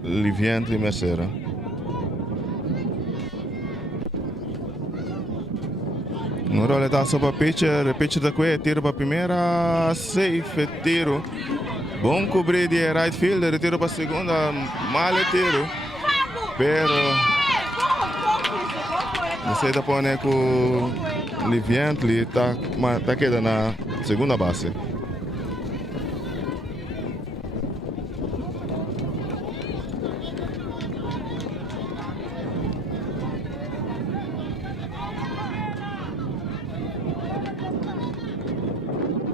Livientri Mesera. Un roletazo para pitcher da qui, tiro para primeira, safe tiro. Bom cobrir de right fielder, tiro para segunda, mal tiro. Pero você tá pondo com Livientri, tá quedando na segunda base.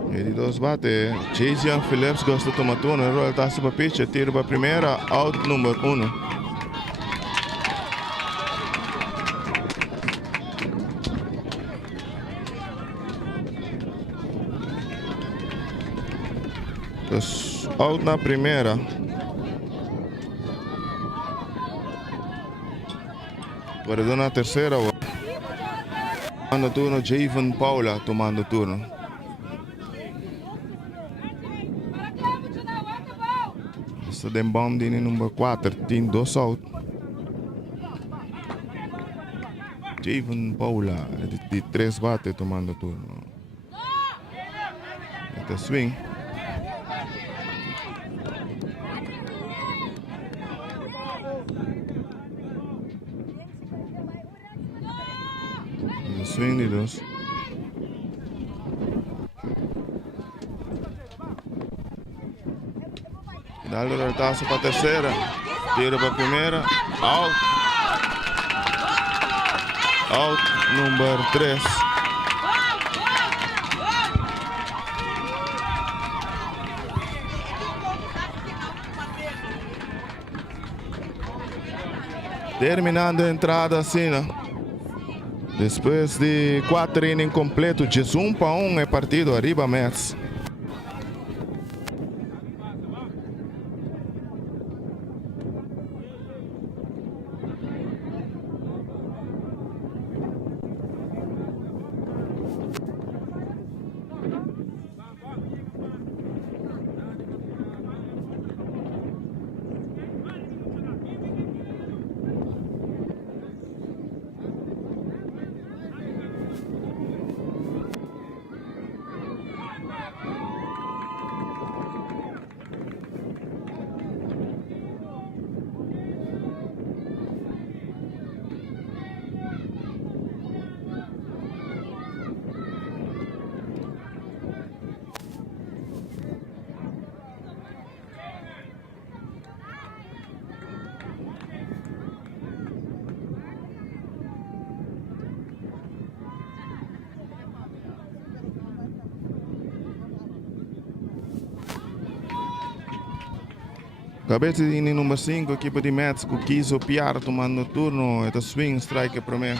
Ele dos bate. Chase Young Phillips gosta de tomar turno. Rola taça para pitch. Tiro para primeira. Out número 1. Out na primeira. Agora na terceira. Tomando turno. Javon Paula tomando turno. Essa é bomba de número 4, tem 2 out. Javon Paula, de 3 bate tomando turno. Este swing. Swing de 2. Dá-lhe o taça para a terceira. Tiro para a primeira. Out. Out número 3. Terminando a entrada assim, né? Depois de 4 innings completos, 1-1 é partido, arriba Mets. Cabeça de inning número 5, equipa de Mets, com Kiso Piar tomando turno. É swing, strike primeiro.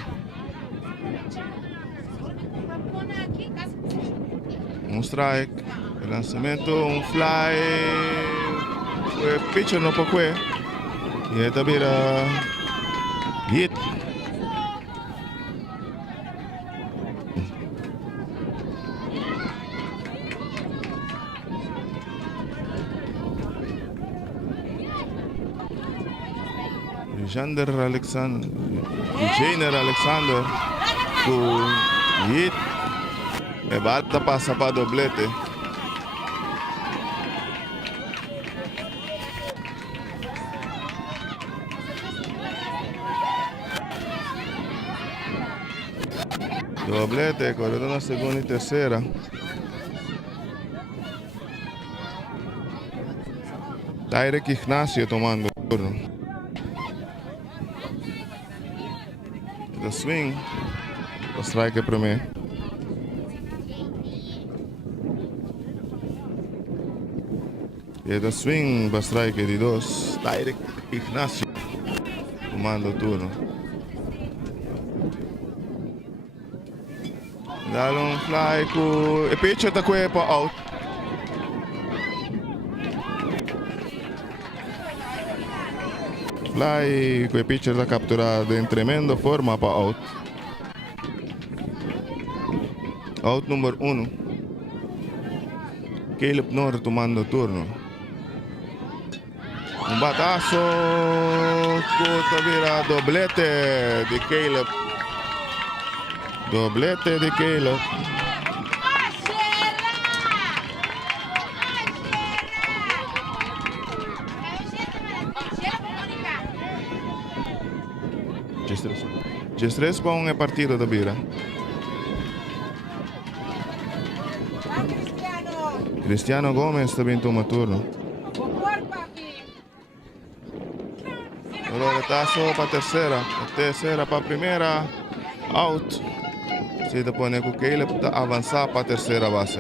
Strike, lançamento, fly. O pitcher não pode. E esta vira hit. Jander Alexander com hit. E bata passa para doblete. Doblete, corredor na segunda e terceira. Tarek Ignacio tomando turno. The swing, o strike primeiro. E the swing, o strike de 2. Tarek Ignacio tomando turno. Dá fly com... E pitcher da para out. Fly com o pitcher da capturada em tremenda forma para out. Out número 1. Caleb Nor tomando turno. Batazo, curta vira doblete de Caleb. Doblete de Caleb. G3 para partido da Bira. Cristiano Gomes também toma turno. Taço para a terceira para a primeira, out. Se depois o Caleb avançar para a terceira base.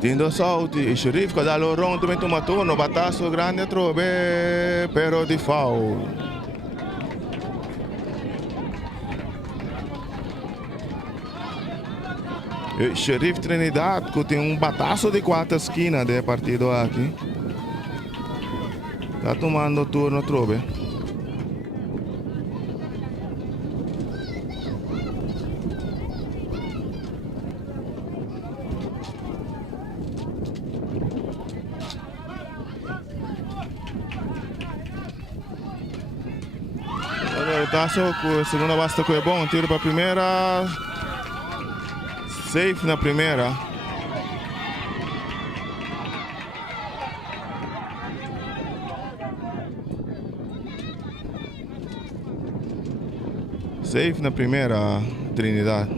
Tem 2 out e Sheriff que dá o round também toma turno, bataço grande trove, pero de foul. Sheriff Trinidad que tem bataço de 4 esquinas de partido aqui. Está tomando turno trove. Taço, segunda basta que é bom, tiro para a primeira. Safe na primeira. Safe na primeira, Trinidad.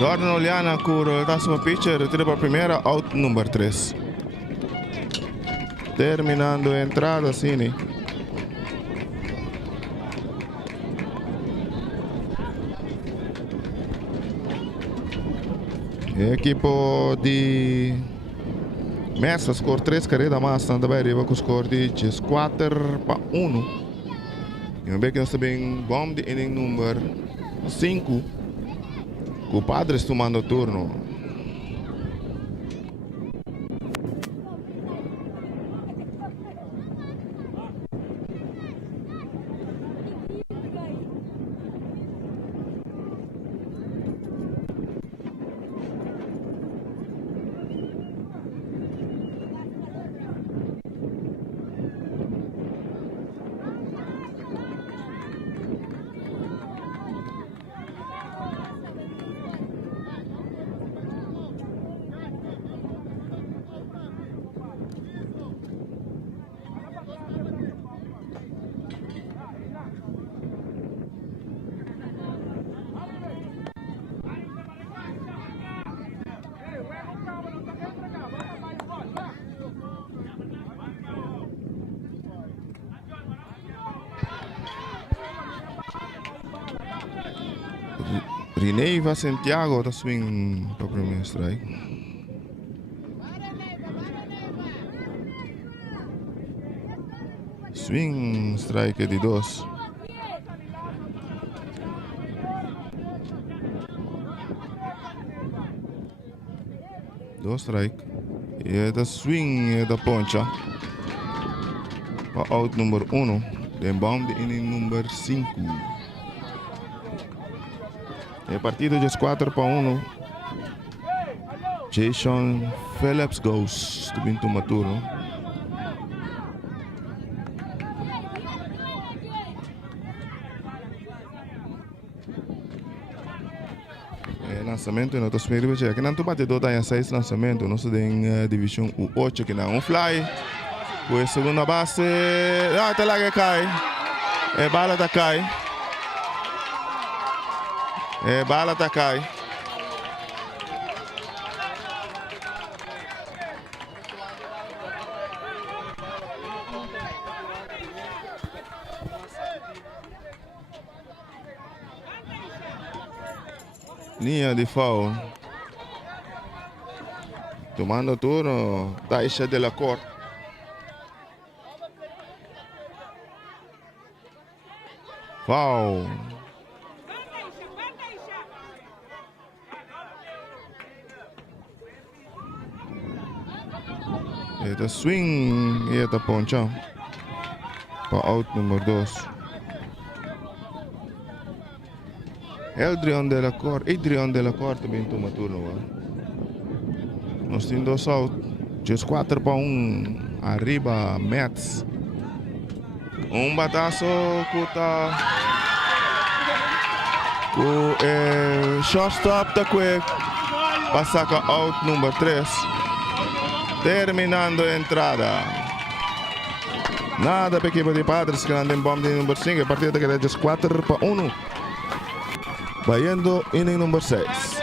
Jordan Oliana cura, está sua pitcher, retira para a primeira, out número 3. Terminando a entrada, Cine. Equipo de Messa score 3 carreira mais, também arriba com o score de 4-1. E vamos ver que nós também vamos de inning número 5. Com o Padres tomando o turno. Rineiva Santiago está swing para o primeiro strike. Swing strike de 2. Dois strike. E é da swing é da poncha. Para out número 1. Den bomb de inning número 5. El partido ya es 4-1. Jason Phillips goes to Bintu Maturo. El lanzamiento en otros medios. Aquí no bate dos hay 6 lanzamientos. No se den división U8 que un fly. Pues segunda base. Ah, te la que cae. El bala te cae. Bala tá cai. Linha de foul. Tomando turno, Taisha de la Corte. Foul. Eta swing e eta poncha para out número 2. Adrian de la Corte também toma turno. Nós temos 2 out. Just 4-1. Arriba Mets. Batazo kuta. Com shortstop da quick. Passa out número 3. Terminando a entrada. Nada para a equipe de Padres que anda em bomba de número 5. A partida que é de 4-1. Vayendo inning número 6.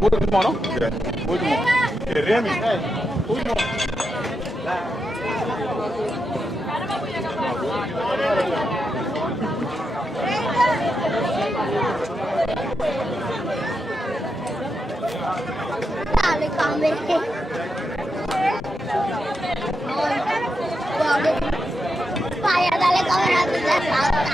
Último, ¿no? Último. Remy. Último. Dale, come. Vaya, dale, come a tu falta.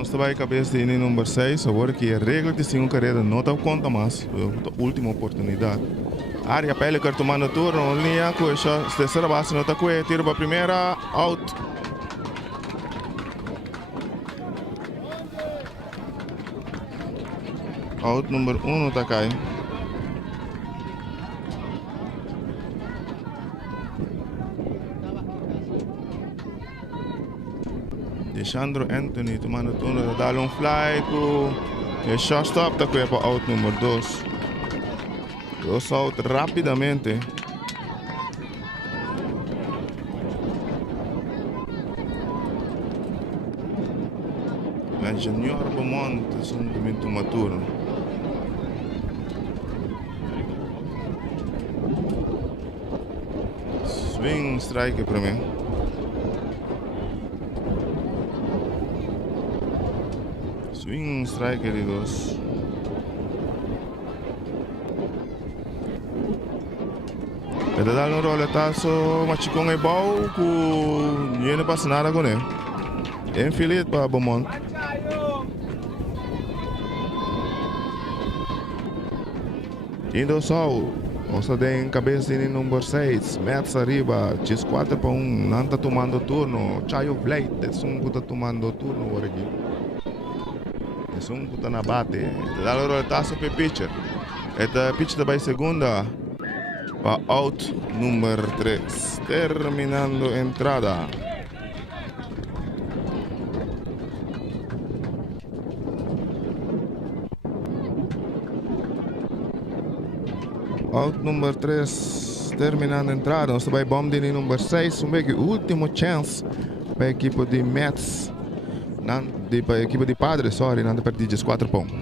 não está aí cabeça de número 6, agora que a regra de 5 carreiras não está conta mais, a última oportunidade. Área Pelicar tomando turno, linha com essa terceira base, não está com tiro para a primeira, out. Out número 1 está caindo. Alexandro Anthony tomando turno, dá um fly com o shortstop da para out número 2. 2 out rapidamente. O Junior Beaumont também toma turno. Swing strike para mim. Swing strike, queridos. Pwede dal un roletazo machikong ibaw kung yun na pa sinara ko na eh. Infield pa Beaumont. Indo Sol. Osa din cabeça ni número 6. Mets arriba. Chis 4 pa un nanta tomando turno. Chayo Blade. Desung puta tomando turno. Waragi. Desung puta na bate. Dal un roletazo pe pitcher. Esta pitcher também segunda. Pa out número 3. Terminando entrada. Out número 3. Terminando entrada. Nós vai bomb de número 6. Último chance para a equipe de Mets. Para a equipe de Padres, sorry. Não de perdidas 4 pontos.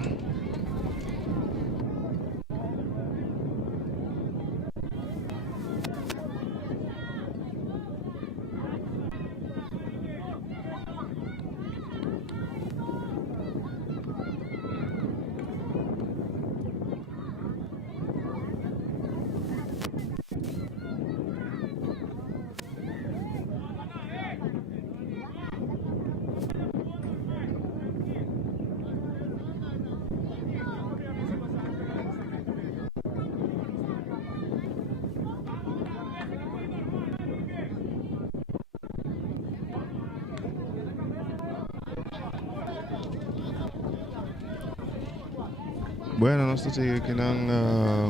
Bueno, nós estamos aqui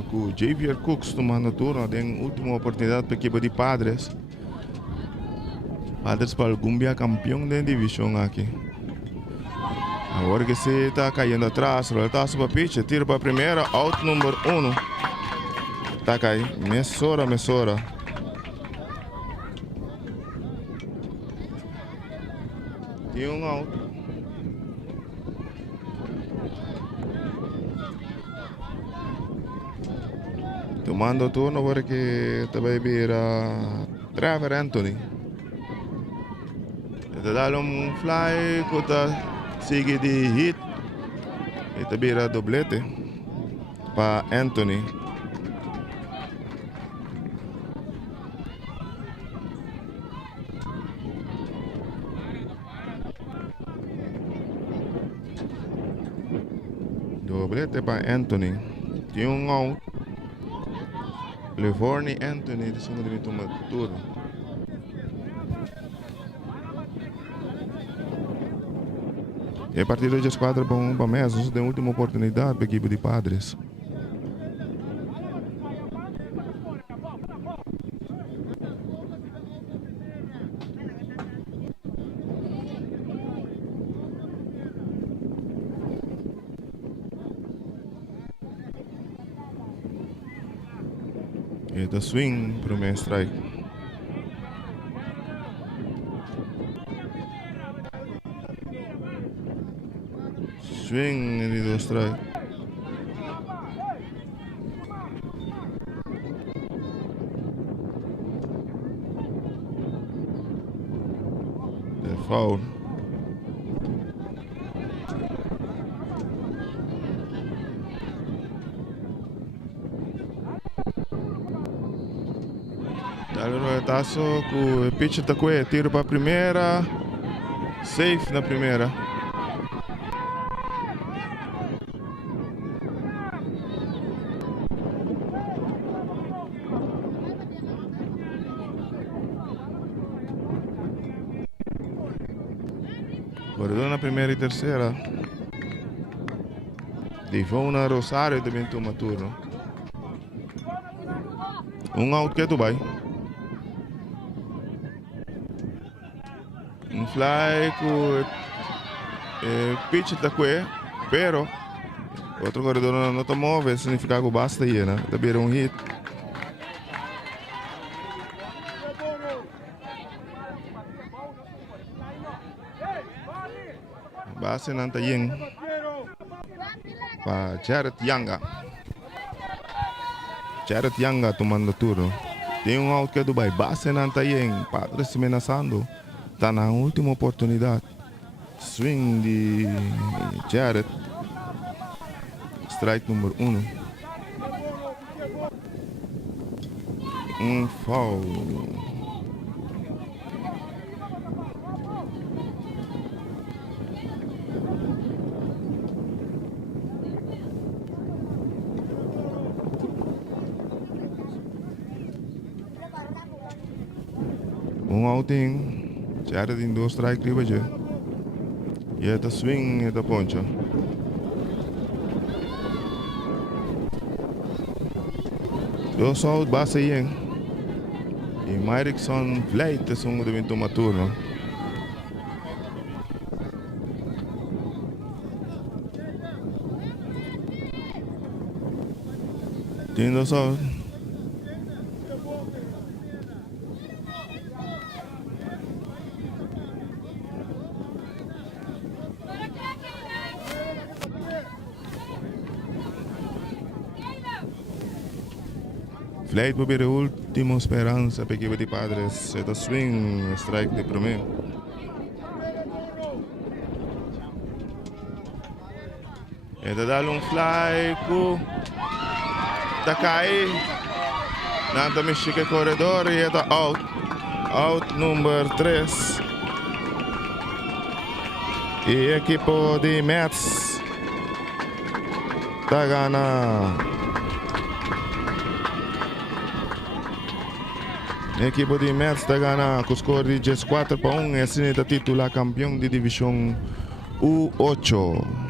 com Javier Cooks tomando turno. Tem última oportunidade para a equipe de Padres. Padres para o Gumbia campeão da divisão aqui. Agora que se está caindo atrás, roletaço para pitch, tiro para a primeira, out número 1. Está caindo, Mesora. E um out. Tomando turno porque também vira Trevor Anthony. Ele dá um fly, sigue de hit. Ele vira doblete para Anthony. Doblete para Anthony. Tem um out. Livorni Anthony de cima de tomar tudo. E a partida de esquadra para um Mets, tem última oportunidade para a equipe de Padres. E da swing, primeiro strike. Swing e do strike. É foul. Roletaço com o pitch tá com tiro para a primeira, safe na primeira. Corredor na primeira e terceira. Divona Rosário também toma turno. Out que é Dubai. Fly com pitch da que, pero outro corredor não tomou, significa que basta aí, né? Deve hit. Base não tá yin para Jared Yanga. Jared Yanga tomando turno. Tem out que é Dubai. Base não tá yin. Padre se amenazando. Está na última oportunidade. Swing de Jared. Strike número 1. Foul. Outing. Jared in 2 strike riba je. Je ta swing, je ta poncha. Dos out, base yen. E Myrickson Vleite sungo de vinto maturno. Tem dos out. Flight va a ser última esperanza para equipo de Padres. Esta swing, strike de primeiro. Esta dá fly com Takai. Nanta mexica corredor e esta out. Out número 3. E equipo de Mets está ganhando. A equipo de Mets está ganhando com o score de 4-1 e assim está titular campeão de divisão U8.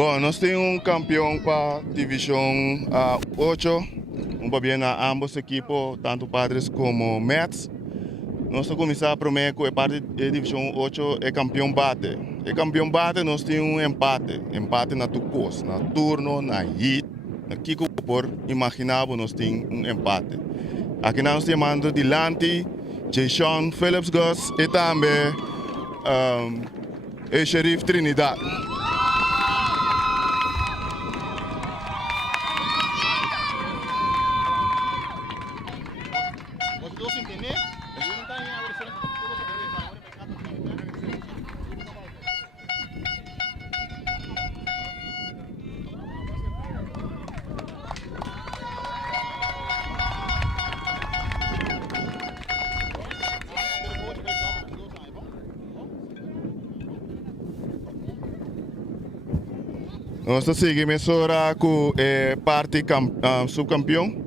Bom, nós temos um campeão para divisão 8, bien a ambos equipos, tanto Padres como Mets. Nós começamos primeiro com a parte da divisão 8, é campeão bate. E campeão bate, nós temos um empate. Empate na turcos, na turno, na hit, na Kiko por imaginável nós temos um empate. Aqui nós temos delante Jason Phillips Gus e também o Sheriff Trinidad. Nós seguimos agora com a parte subcampeão.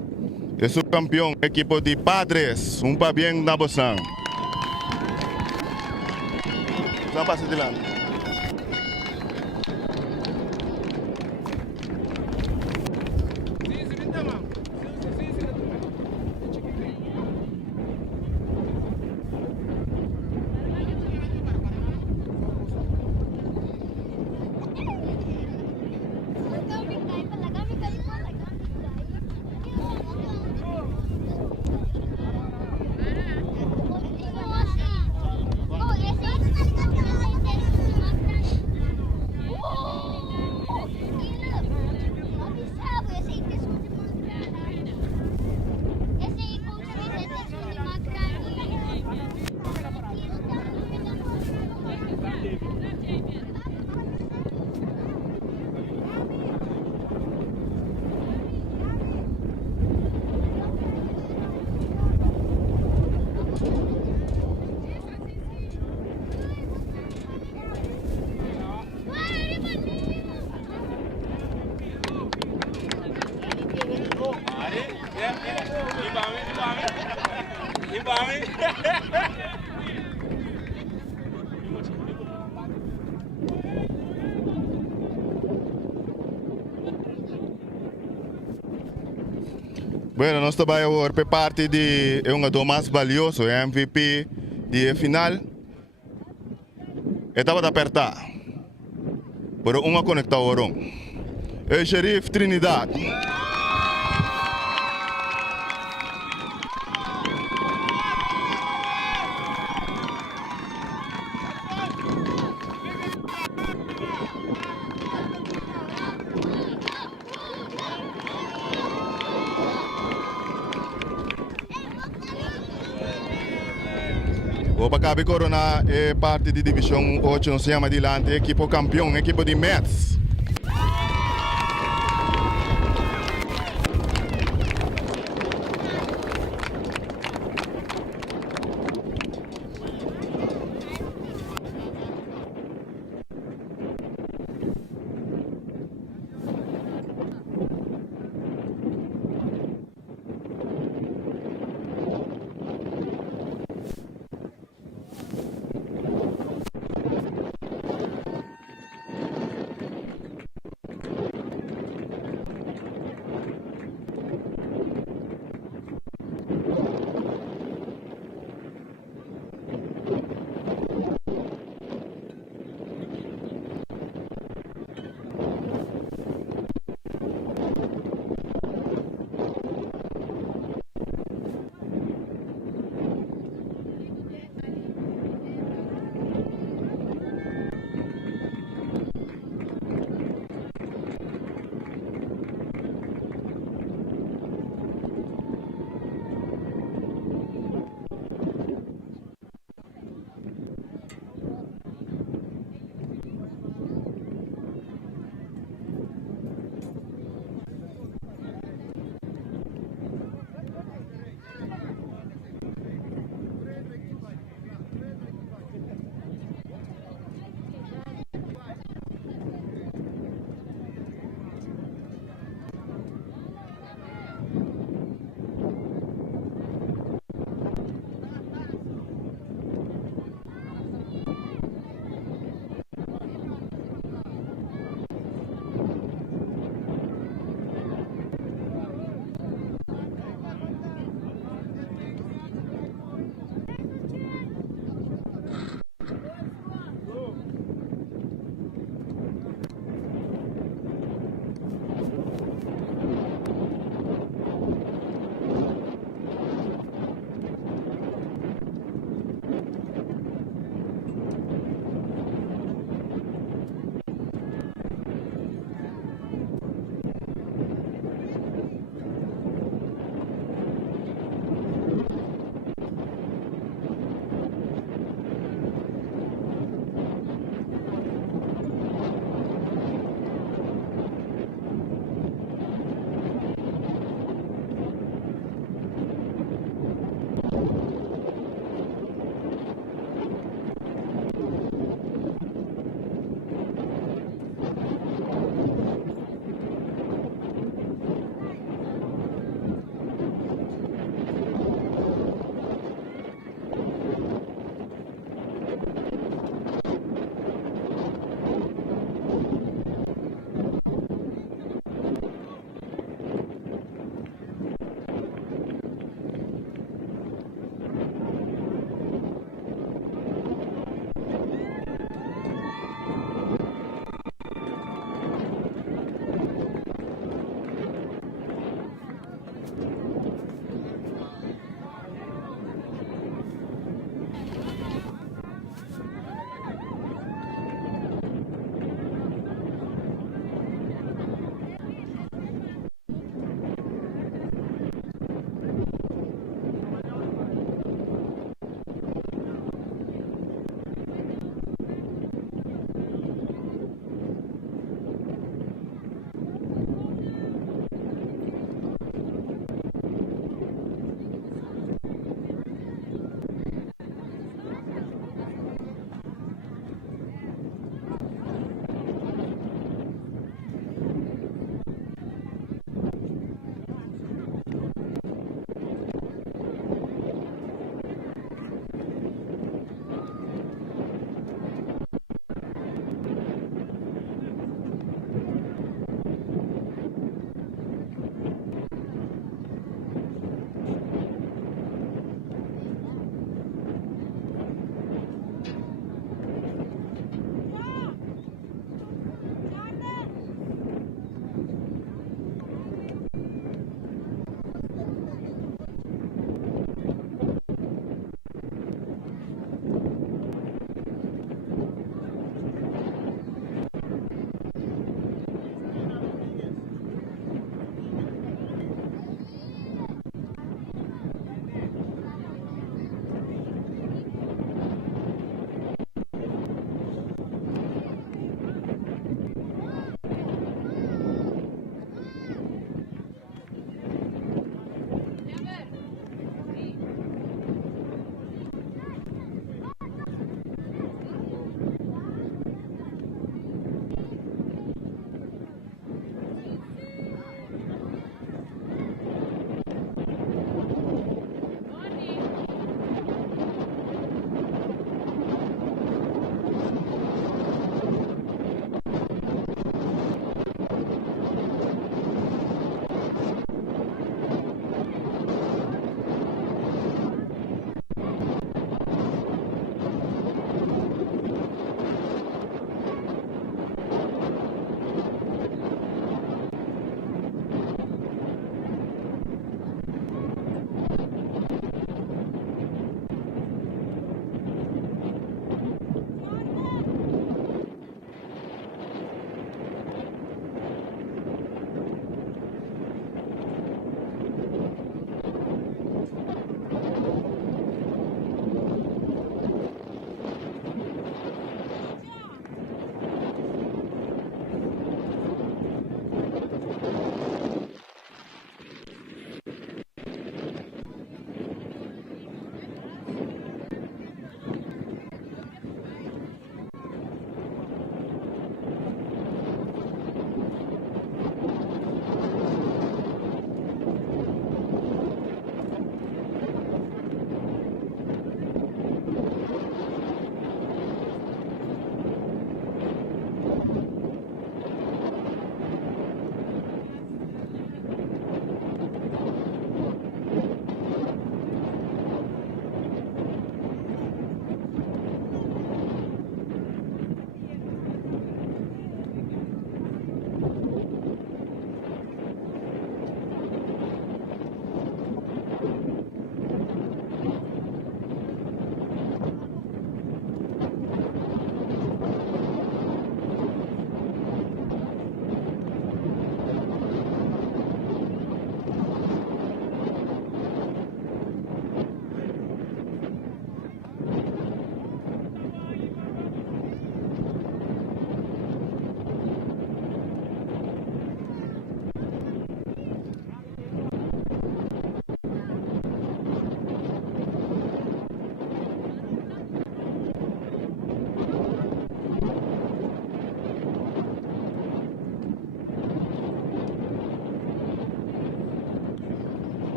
O subcampeão, equipo de Padres, para bem na Boção. Vamos passar de lá. Bueno, nós trabalhamos agora para parte de um dos mais valiosos, MVP de final. Estava de apertar, mas uma conectação. O Sheriff Trinidad. O Bacabi Corona é parte de divisão 8, não se chama Dilante, equipo campeão, equipo de Mets.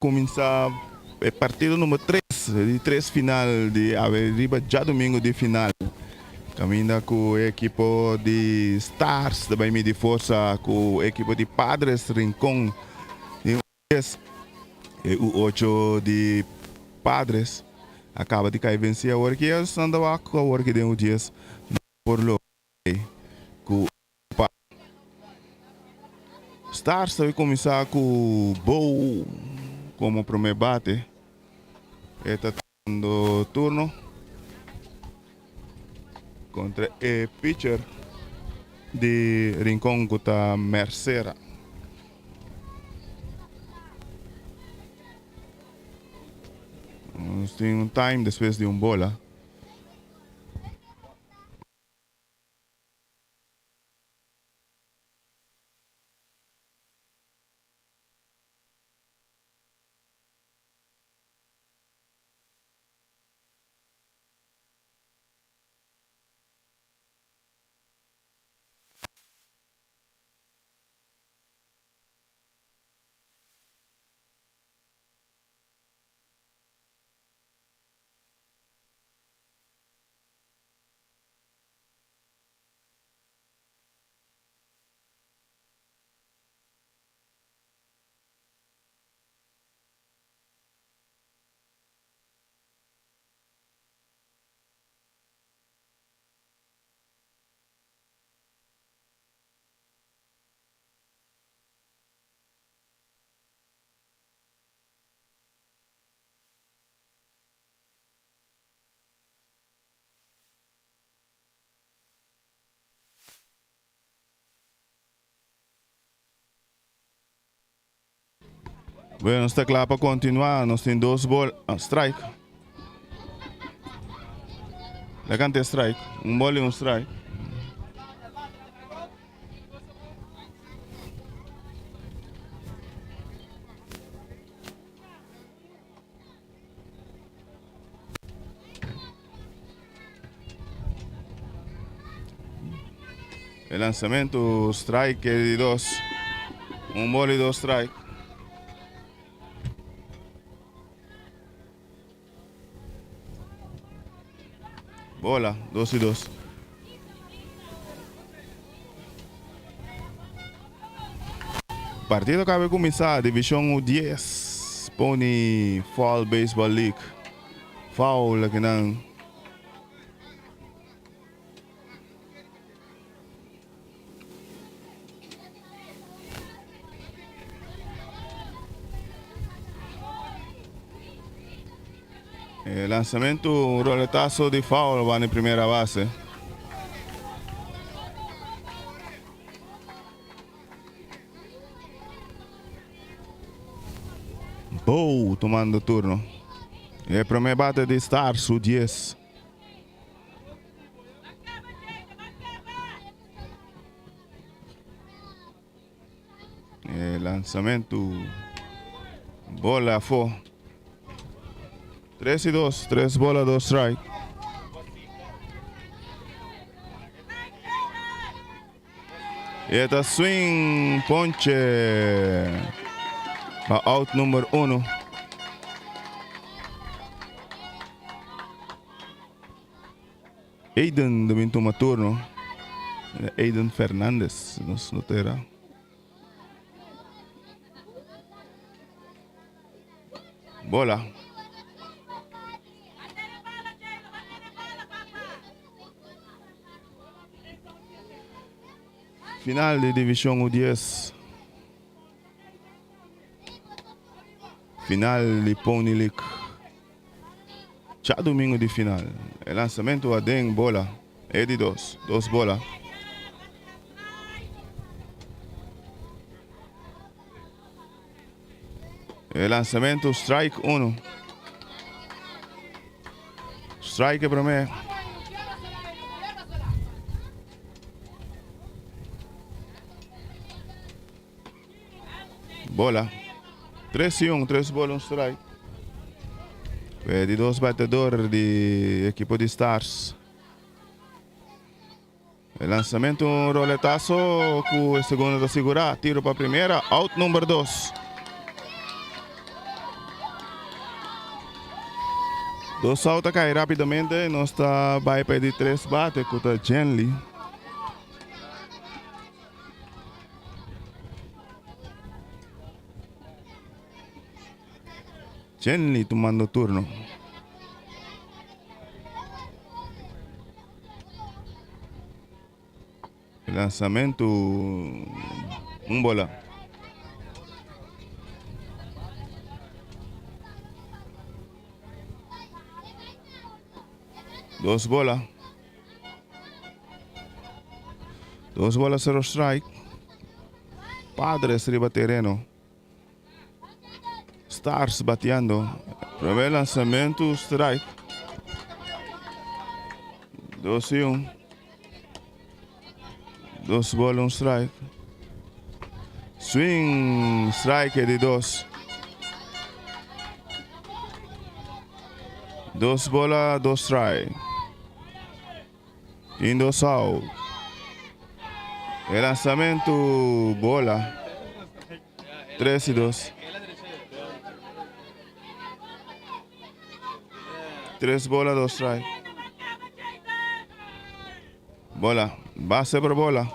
começar o partido número 3, de 3 final de arriba já domingo de final. Caminha com a equipe de Stars, também me de força com a equipe de Padres Rincón. E o 8 de Padres acaba de cair vencer a hora que eles andam a hora que deu dias por lo com Stars vai começar com o Bow como primeiro bate. Está tendo turno contra o pitcher de Rincón que está Mercera. Tem um time depois de bola. Bueno, está claro para continuar. Nós temos 2 bolas. Strike. La canta strike. Bola e strike. El lançamento strike de 2. Bola e 2 strike. Bola, 2 e 2. Partido acaba de começar, divisão 10, Pony Fall Baseball League. Foul aqui não. Lançamento, roletaço de foul vai na primeira base. Bow tomando turno. E o primeiro bate de Stars, o 10. Lançamento, bola fora. 3 e 2, 3 bola, 2 strike. E esta swing, ponche. Out número 1. Aiden também toma turno. Aiden Fernandes, nos notera. Bola. Final de divisão 10. Final de Pony League. Já domingo de final. O lançamento a den bola. É de 2. 2 bola. O lançamento strike 1. Strike primeiro. Bola. 3 e 1, 3 bolas, 1 strike. De 2 batedores de equipo de Stars. El lançamento, um roletaço com o segundo da segurar. Tiro para a primeira, out número 2. Dos salta cai rapidamente, nós está vai pedir 3 bate com a Genly. Genly tomando turno. Lançamento, bola. Dos bolas. 0 strike. Padres riba terreno. Stars bateando. Primeiro lançamento, strike. 2-1. 2 bolas, 1 strike. Swing, strike de 2. 2 bolas, 2 strike. Indo out. El lançamento, bola. 3-2. 3 bolas, 2 strike. Bola, base por bola.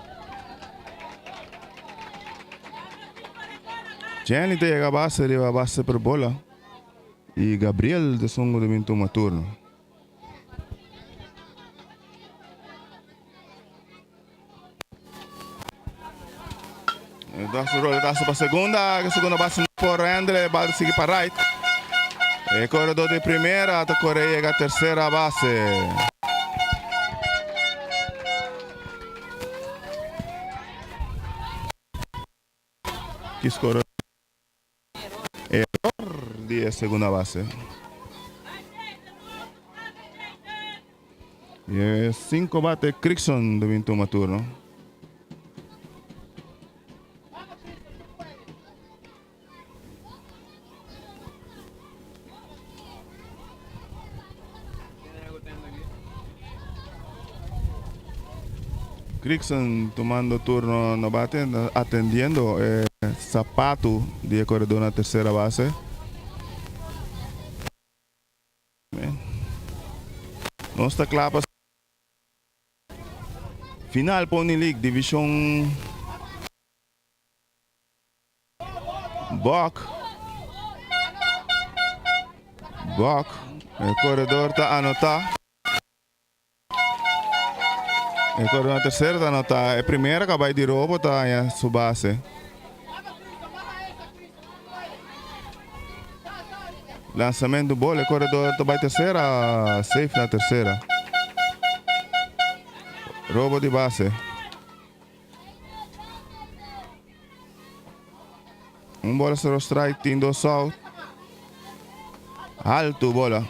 Jenny te llega a base por bola. Y Gabriel de Songo de toma turno. Dá su roletazo para segunda, que segunda base por André, balde sigue para right. El corredor de primera, hasta Corea llega a tercera base. Que escorou. Error de segunda base. E 5 bate Crickson de toma turno. Crickson tomando turno no bate, atendiendo Zapato de corredor na terceira base. Não está claro. Final Pony League Division Bok. O corredor está anotar. O corredor na terceira está anotar. É a primeira que vai de roubo está em sua base. Lançamento do bola, o corredor vai terceira, safe na terceira. Roubo de base. Bola 0 strike, tem 2 out. Alto bola.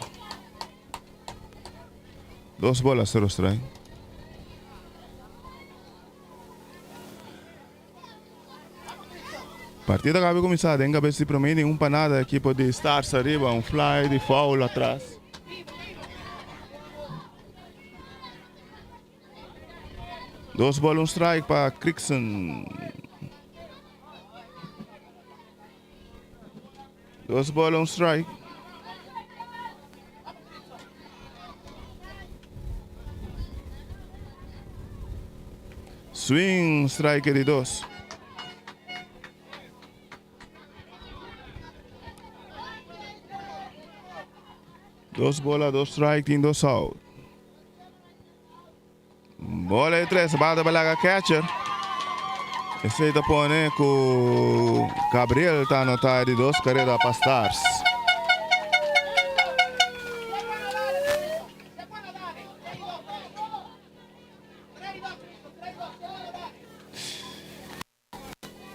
2 bolas, 0 strike. Partida acaba de começar, tem que ver se promete panada, equipe de Stars arriba, fly de foul atrás. Dos bolas, strike para Crickson. 2 bolas, strike. Swing, strike de 2. Dos bolas, 2 strike, tem 2 out. Bola de 3, bate para o catcher. Esse está pondo com Gabriel, está anotado de 2 carreiras para Stars.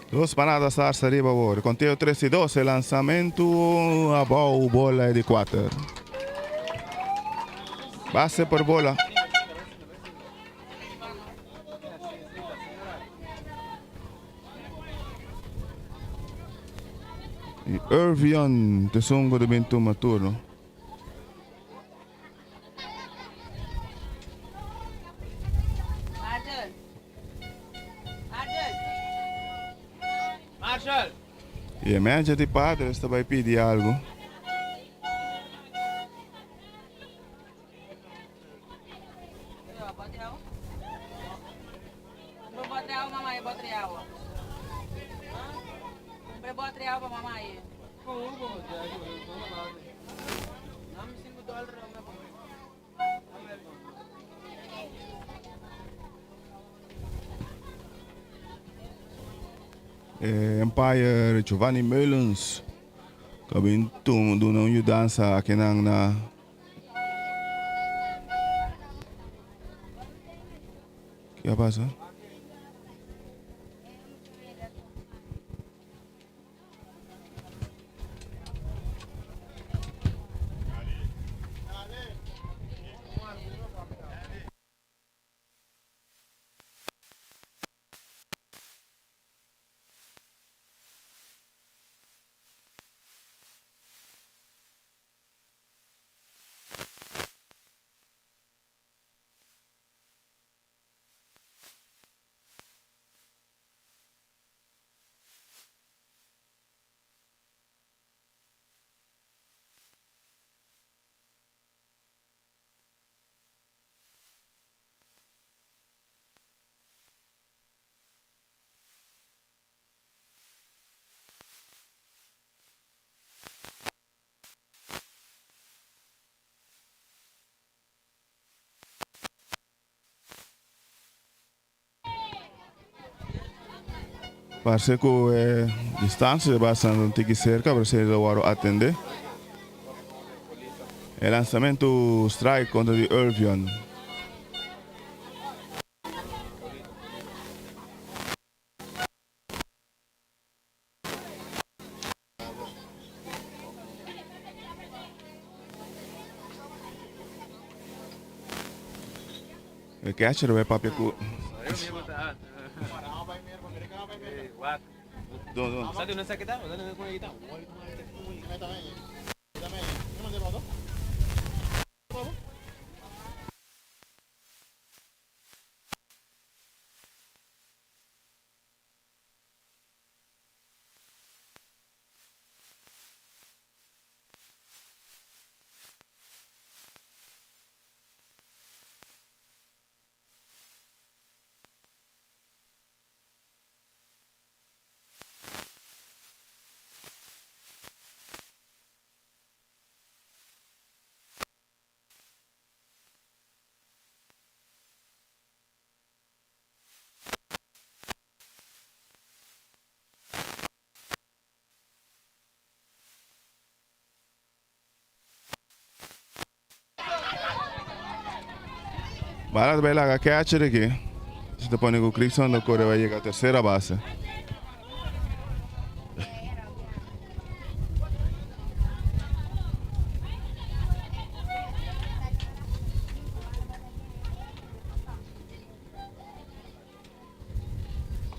Dos panadas Stars arriba agora. Conteo 3-2, lançamento, a bola é de 4. Base por bola. E Irvion de Songo de toma turno. Marshall! E a média de Padres vai pedir algo. Bate água. Bate água, mamãe, bate água. Bate água, mamãe. Empire Giovanni Meulens. Kabin tum doon yung dansa akinang na kaya pasa? Parece que distância bastante cerca para ser o atender. El lanzamiento strike contra de Irvion. El catcher ve papi ku. Don. Satu nasa kita, wala na ko kita. Balas bela que catcher aqui. Se te pone com Cristian do Core vai chegar a terceira base.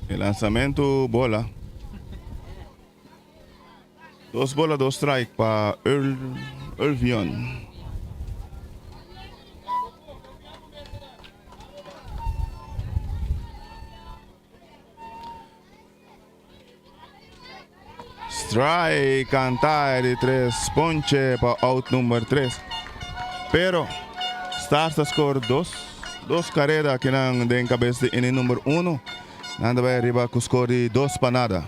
El lanzamiento bola. Dos bolas, dos strike para Irvion. Strike, cantar de 3, ponche para out número 3. Pero, Stars score 2 carreras que não den cabeça de inning número 1. Nada vai arriba com score de 2 para nada.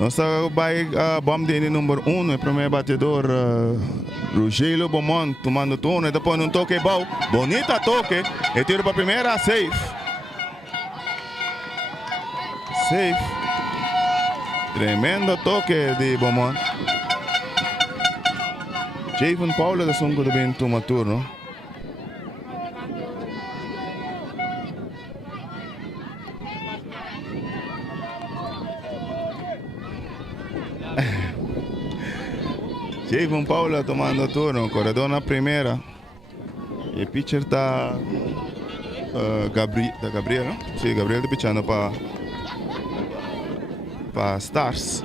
Nós vai bom de número 1, o primeiro batedor Rogério Beaumont tomando turno e depois um toque bom, bonita toque, e tiro para a primeira, safe. Safe. Tremendo toque de Beaumont. Javon Paula da Songo de bem toma turno. Javon Paula tomando turno, corredor na primeira. E pitcher tá Gabriel, não? Sim, Gabriel tá pitchando para Stars.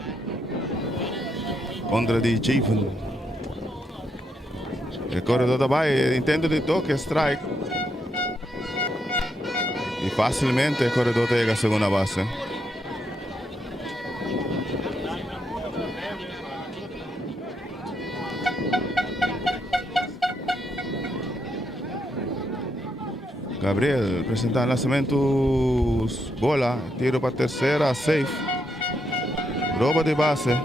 Contra de Javon. O corredor da Bahia intenta de toque, strike. E facilmente o corredor chega a segunda base. Gabriel apresenta lançamento, bola, tiro para terceira, safe. Rouba de base.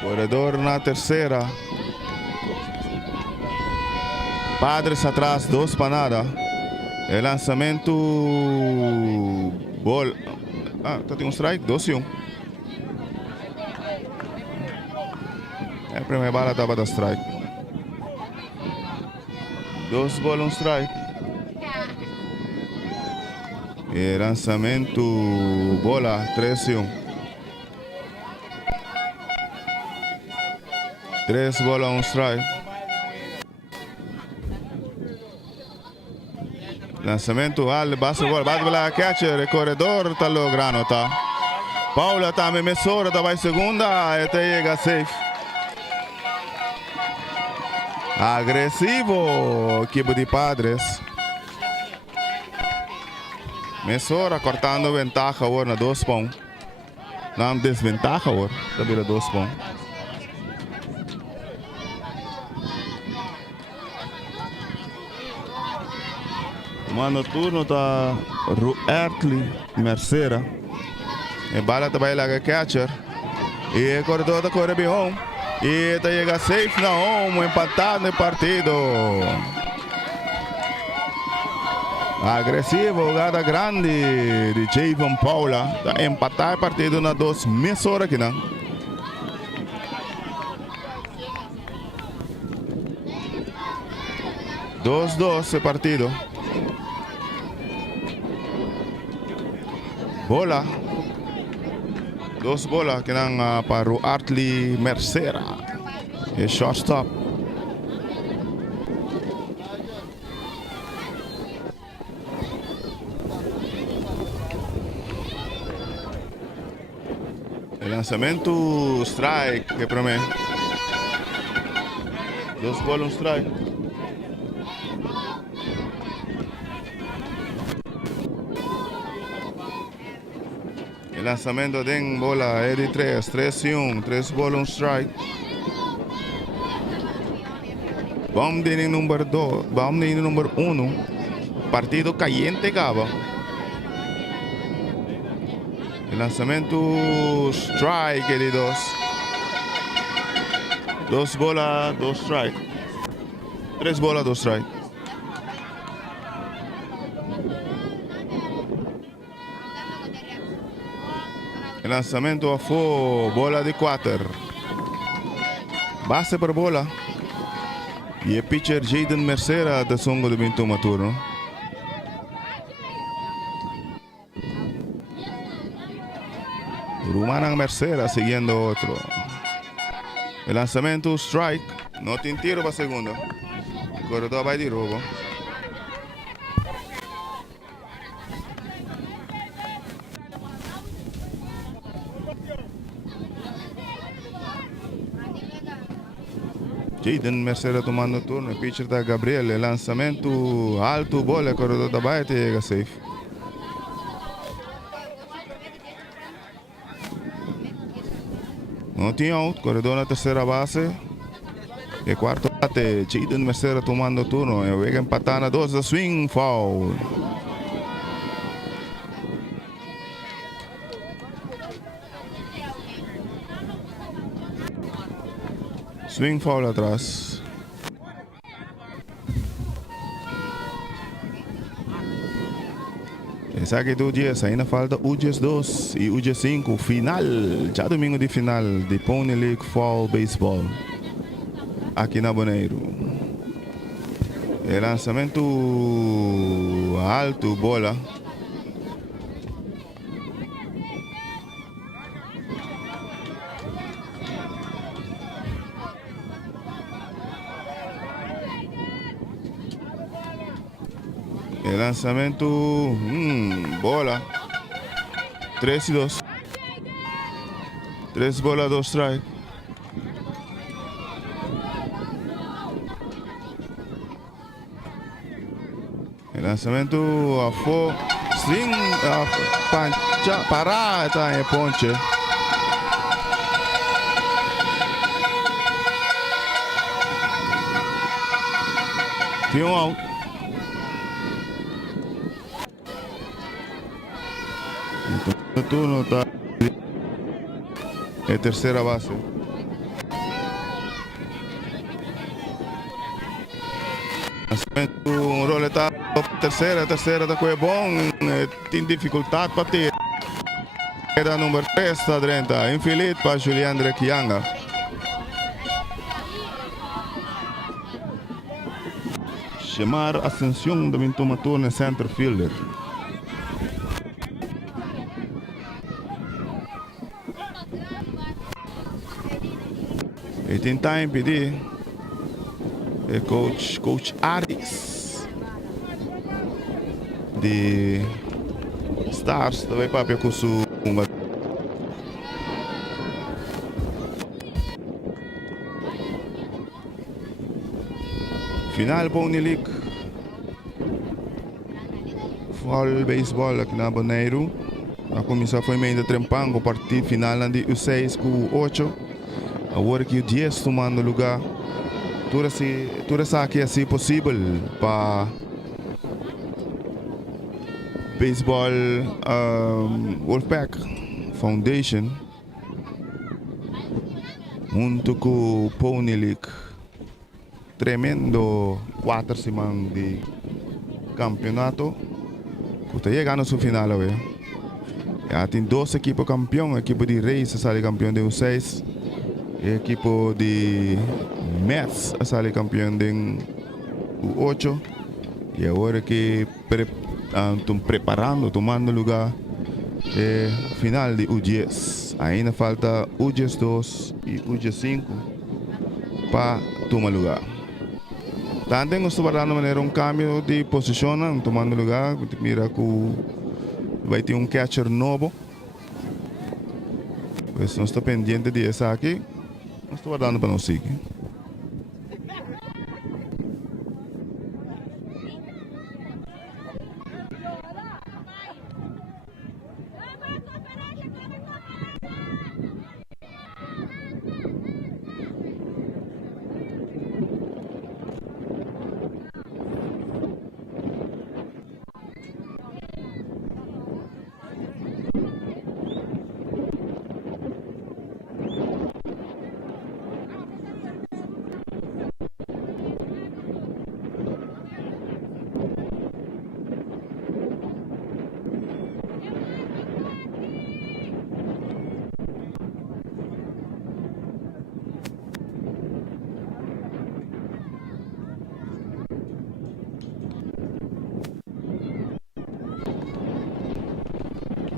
Corredor na terceira. Padres atrás, 2 para nada. El lançamento, bola. Tem um strike, 2-1. A primeira bala estava da strike. 2 bolas, 1 strike. E lançamento, bola, 3-1. 3 bolas, 1 strike. Lançamento, base bola, bate pela catcher, corredor, tá logrando, tá? Paula tá me mesura, tá vai segunda, até chega safe. Agresivo, equipe de Padres. Mesura cortando ventaja agora na 2 pontos. Não desventaja agora, tá vira 2 pontos. Tomando turno tá Ruertli Mercera. E bala também lá que catcher. E o corredor da corre bem home. E tá chega safe na home, empatado no partido. Agresivo, jogada grande de Javon Paula. Tá empatar o partido na 2 Mesura aqui, não? Dois partido. Bola. 2 bola que nang para Ruertli Mercera. E shortstop. El lançamento strike que para mim. 2 bolas, 1 strike. El lançamento de bola é de 3-1, 3 bolas, 1 strike. Vamos de número 2, vamos de número 1. Partido caliente acaba. El lançamento strike de 2. 2 bolas, 2 strike. 3 bolas, 2 strike. El lançamento a full, bola de 4. Base por bola. E o pitcher Jaden Mercera da Songo de Binto Maturno. Rumanang Mercera siguiendo otro. El lançamento strike. No tiene tiro para segunda. El corredor va de robo. Jaden Mercera tomando turno, el pitcher da Gabriel, el lanzamiento alto, bola, el corredor da Bahia llega safe. No tiene out, corredor na tercera base. El cuarto bate, Jaden Mercera tomando turno, el vega empatar a 2 de swing, foul. Swing foul atrás. Esa que do dias, ainda falta UGS 2 e UGS 5, final, já domingo de final de Pony League Fall Baseball aqui na Bonaire. Lançamento alto, bola. Lançamento, bola. 3 e 2. 3 bola, 2 strike. Lançamento a fo, swing, a pancha, parar, tá em ponche. Tem out. Então, o turno tá é terceira base. Um roleta terceira da coisa bom, tem dificuldade para ter. Queda número 3 está dentro, infinito para Juliandre Kianga. Chamar Ascensión também toma turno center fielder. E tentar impedir é coach Aris de Stars também para com sua final Pony League Fall Baseball aqui na Bonaire. A comissão foi meio de trempango, partido final de U6 com 8. Agora que o 10 tomando lugar. Tudo isso aqui é assim possível para Baseball Wolfpack Foundation junto com o Pony League. Tremendo 4 semanas de campeonato. Que está chegando a sua final. Já tem 2 equipos campeões. A equipe de Reis sai campeão de U6. E a equipe de Mets sai campeão de U8. E agora que estão preparando, tomando lugar final de U10. Ainda falta U10 2 e U10 5 para tomar lugar. Também estou guardando maneira cambio de posição, tomando lugar. Mira que vai ter catcher novo. Pues não estou pendiente de essa aqui. Estou guardando para não seguir.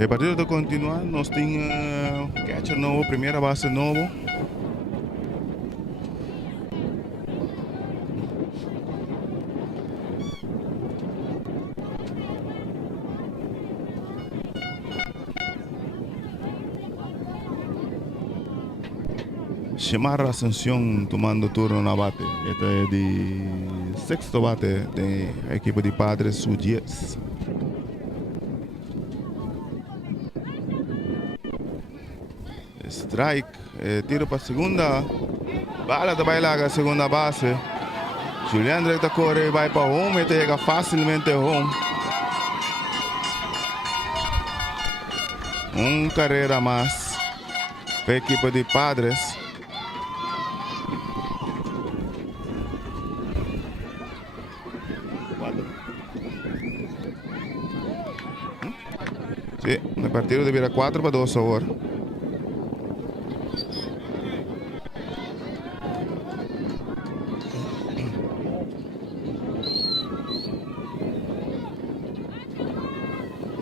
O partido está continuando, nós temos catcher novo, primeira base novo. Chamar Ascensión tomando turno na bate. Este é de sexto bate da equipe de Padres U10. Strike, tiro para segunda, bala da bailaga segunda base. Juliandre da corre, vai para home e chega facilmente home. Carreira mais para a equipe de Padres. Sí, el partido debiera 4-2 ahora.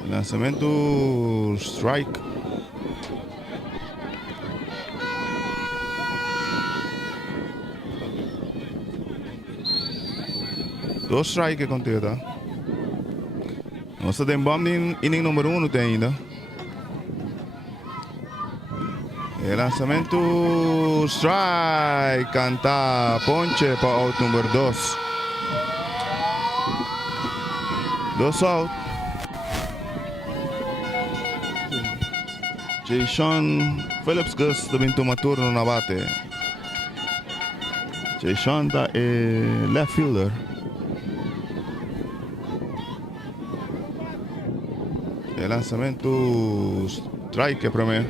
Lanzamiento strike. Dos strike contigo, tá? Nós temos bomba em inning número 1 ainda. E lançamento strike, canta ponche para out número 2. 2 out. Jason Phillips Gus também toma turno na bate. Jason tá left fielder. E lançamento strike para mim.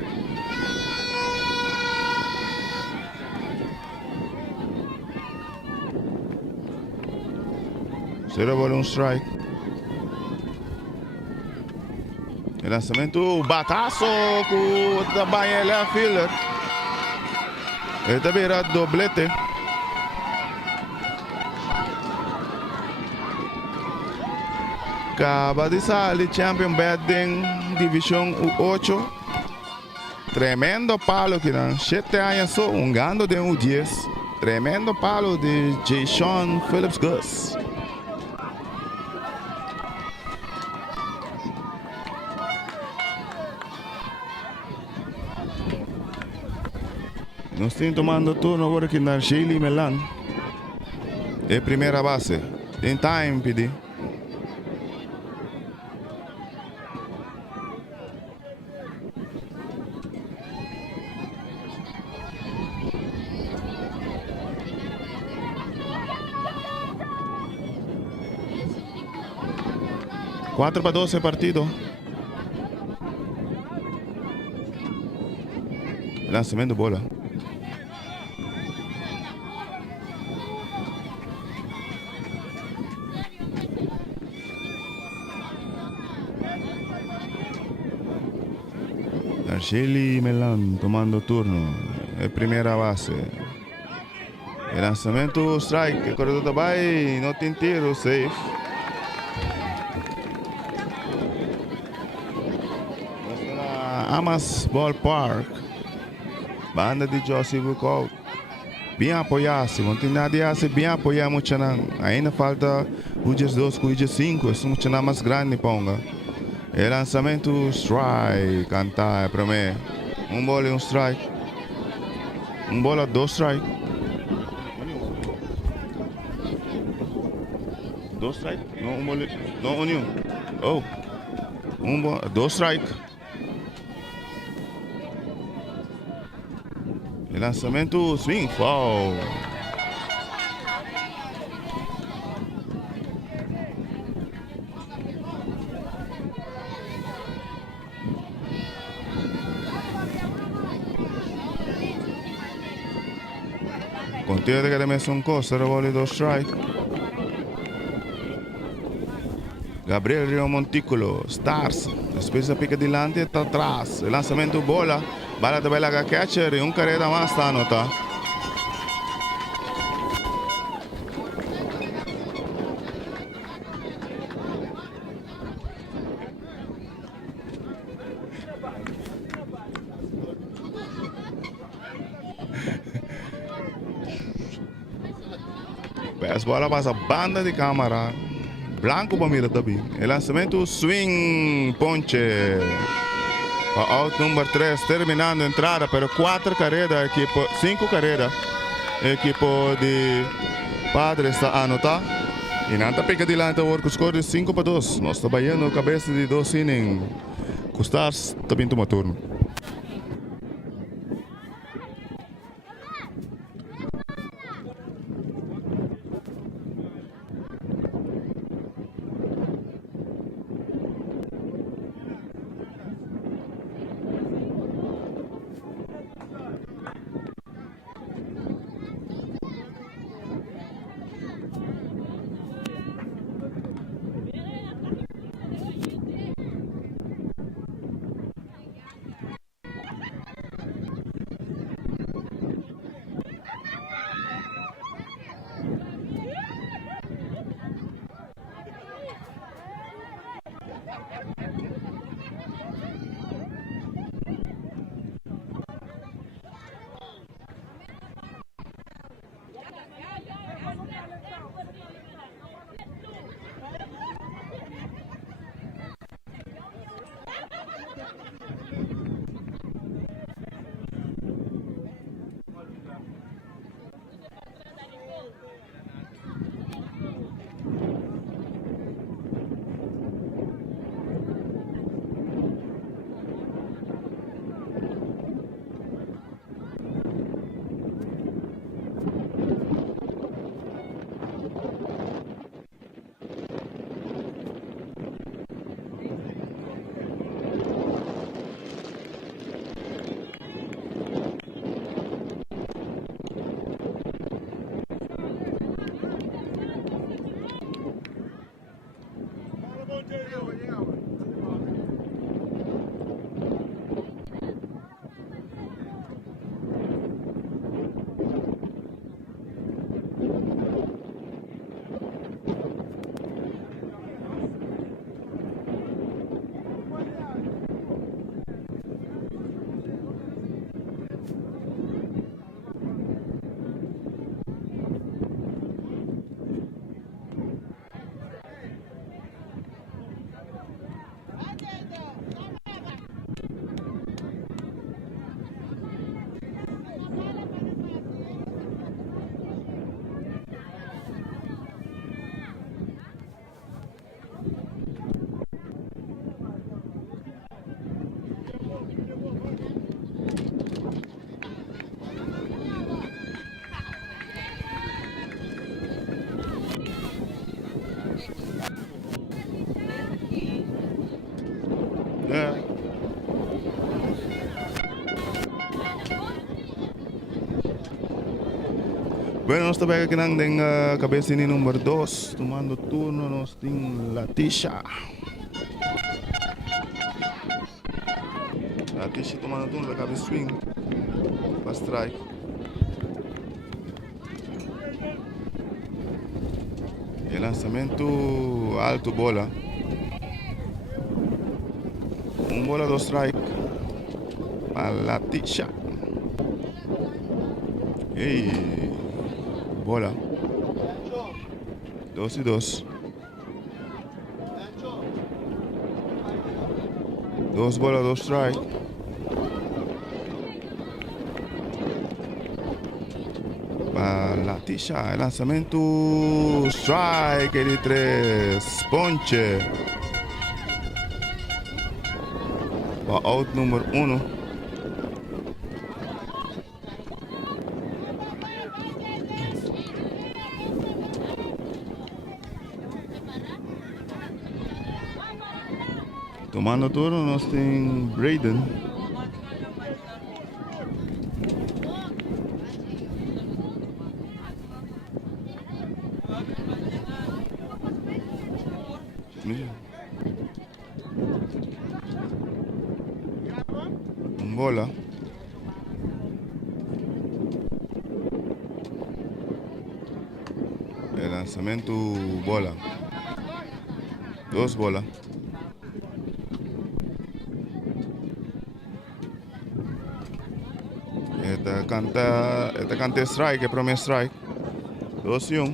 Zero bola, strike. E lançamento bataço com também left fielder. E também era doblete. Acaba de salir Champion Batting División U8. Tremendo palo que dan 7 años un gando de U10. Tremendo palo de Jason Phillips Gus. Nos están tomando turno ahora que dan Shelly Melan. De primera base. En time, PD. Cuatro para 12 partido. Lançamento de bola. Argeli Melan tomando turno. É primeira base. E lançamento strike. Corredor da vai. Não tem tiro. Safe. Amas Ballpark. Banda de Josie Bukov. Bem apoiado. Continua de ser bem apoiado muito. Ainda falta Ujas 2 com Ujas 5. É muito mais grande, ponga. E lançamento strike. Cantar para mim. Bola e strike. Bola, 2 strike. 2 strike? Não, bola. Não, nenhum. Oh. Bola, 2 strike. E lançamento swing foul. Continua de arremesso un costo, 0 bola e 2 strike. Gabriel Rio Monticolo, Stars, spesa pica di lante e atrás. Il lançamento bola, bala de bela catcher e carrera mais está anotado. Essa bola passa banda de câmera. Blanco para mira também. O lançamento swing ponche. Para out número 3, terminando a entrada, pero 4 carreras, equipo, 5 carreras. Equipo de Padre está anotado. E nada pica de lá, então o score de 5-2. Nós estamos trabalhando a cabeça de 2 innings. Custars também toma turno. Bueno, nós estamos aqui na cabeça número 2, tomando turno, nós temos Latisha. Latisha tomando turno da cabeça swing, para strike. E lançamento alto bola. Bola do strike. Para Latisha. Ei, bola. 2-2. 2 bolas, 2 strike. Para Latisha, lançamento strike de 3. Ponche. Para out número 1. Tomando turno, nós temos Braden. Bola. El lançamento bola. 2 bolas. Esta canta strike, é primeiro strike. 2-1.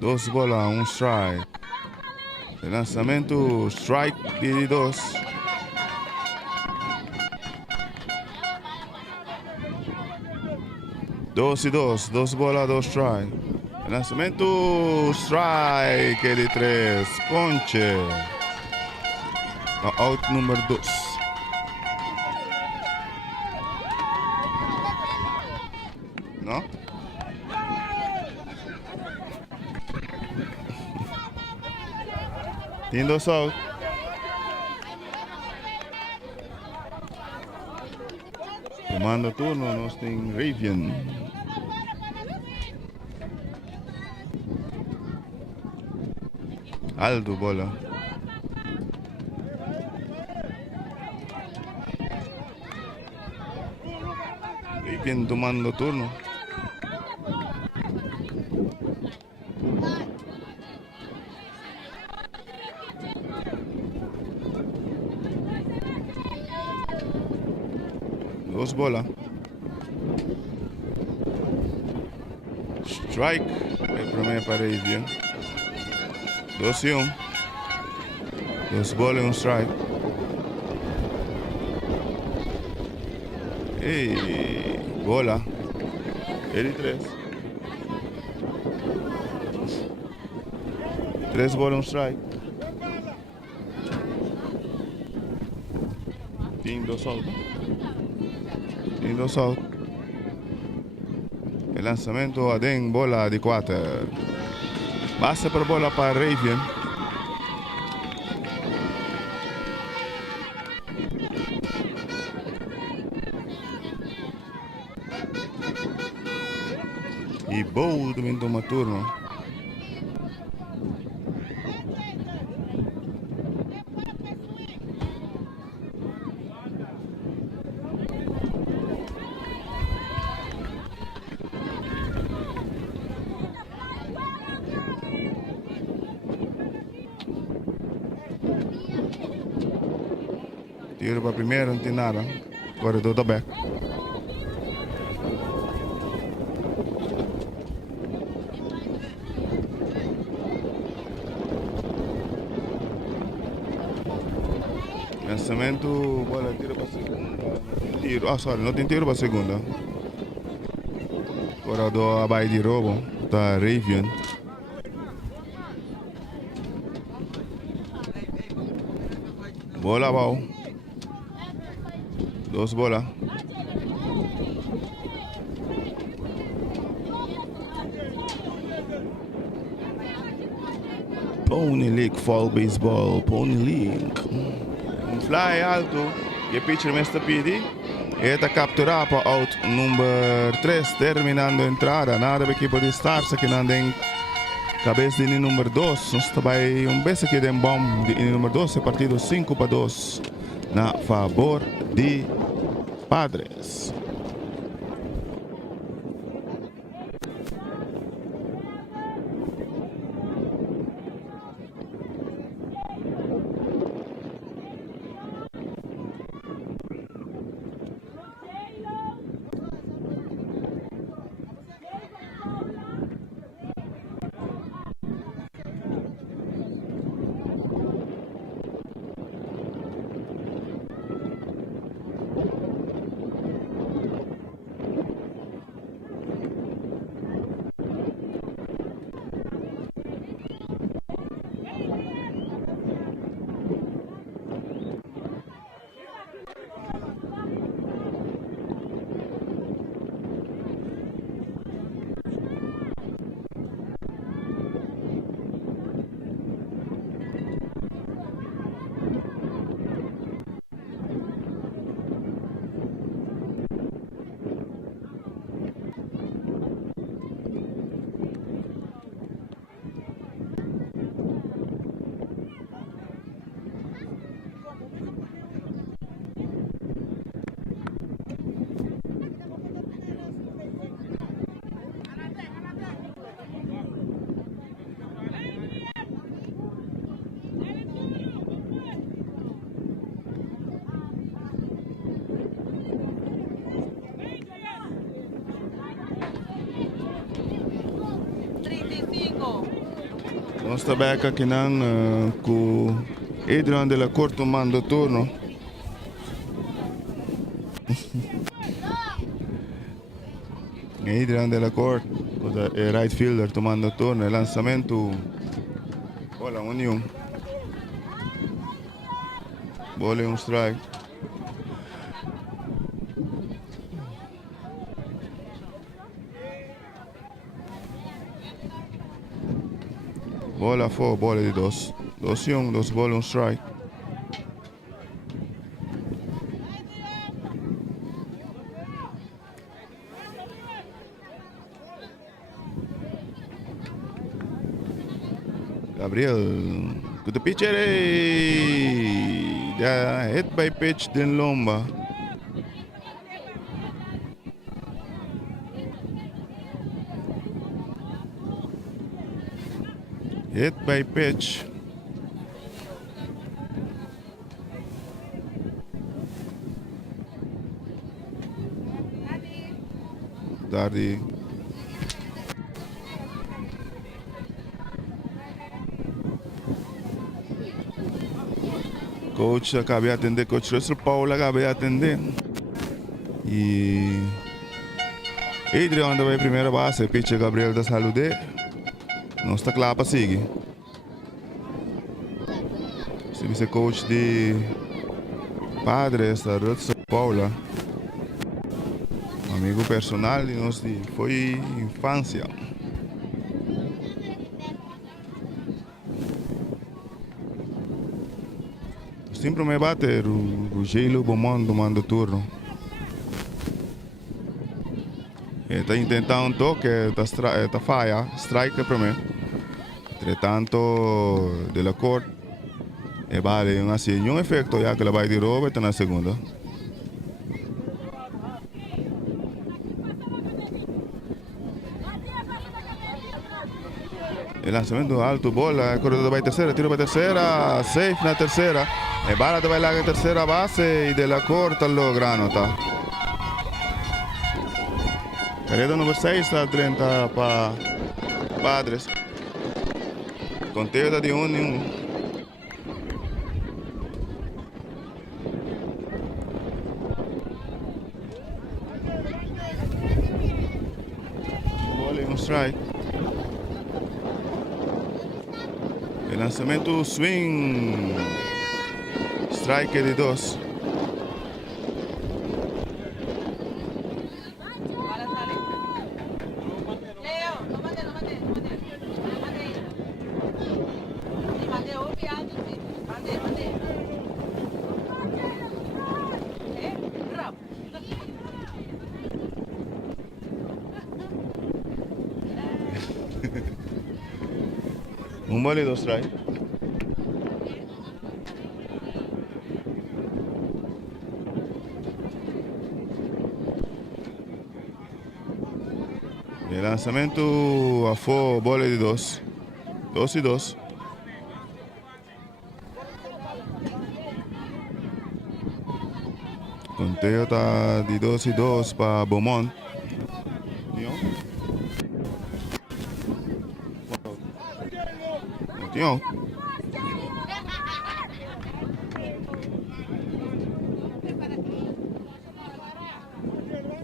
Dos bolas, 1 strike. El lançamento strike de 2. Dos e 2, 2 bolas, 2 strike. Lançamento strike de 3. Ponche. Out número 2. Não? Tem 2 out. Tomando turno, nós temos Raven. Aldo bola. Raven tomando turno. Dos bolas. Strike. El primeiro para Raven. 2-1. 2 bolas e 1 strike. Ei, bola. Ele 3. 3 bolas e 1 strike. Tem 2 out. Tem 2 out. El lançamento Aden bola de 4. Base per bola para Raven. E Bold também toma turno. Tiro para primeiro, não tem nada. Corredor do back. Lançamento, bola, tiro para segunda. Tiro, não tem tiro para segunda. Corredor abaixo de roubo, tá Raven. Bola abaixo. 2 bolas. Pony League Fall Baseball. Pony League. fly alto, que pitcher me está pidi. Está capturado para out número 3, terminando a entrada. Nada de equipo de Stars que anda em cabeça de número 2. Nós também beso aqui de bom de número 2, partido 5-2 na favor de Padres. Nós estamos aqui com Adrian de la Corte tomando turno. Adrian de la Corte, right fielder tomando turno. El lanzamiento, bola unión. Bola un strike. Bola for, bola de 2. 2 bola, un strike. Gabriel, good pitcher, the hit by pitch din Lomba. Hit by pitch. Tarde. Coach acabei de atender, coach Russell Paul acabei de atender. E Adrian anda vai primeira base, pitcher Gabriel da Salude. Não está claro para seguir. Se você coach de Padres da Russell Paul, amigo personal de nós foi infância. Sempre me bate o Gelo Beaumont tomando turno. Está tentando um toque, está falha, strike para mim. Entretanto, de la Corte, vale assim, um efeito, já que ela vai de Robert na segunda. O lançamento alto, bola, corredor vai terceira, tiro para terceira, safe na terceira. E bala vai lá na terceira base e de la Corte logra anotar. Carrera número 6 está 30 para Padres. Conteúdo de 1-1. Bola e um strike. El lanzamiento swing. Strike de 2. Un bola y 2 strike. El lanzamiento a fuego, bola de 2. 2 y 2. Conteo está de 2 y 2 para Beaumont. Tío.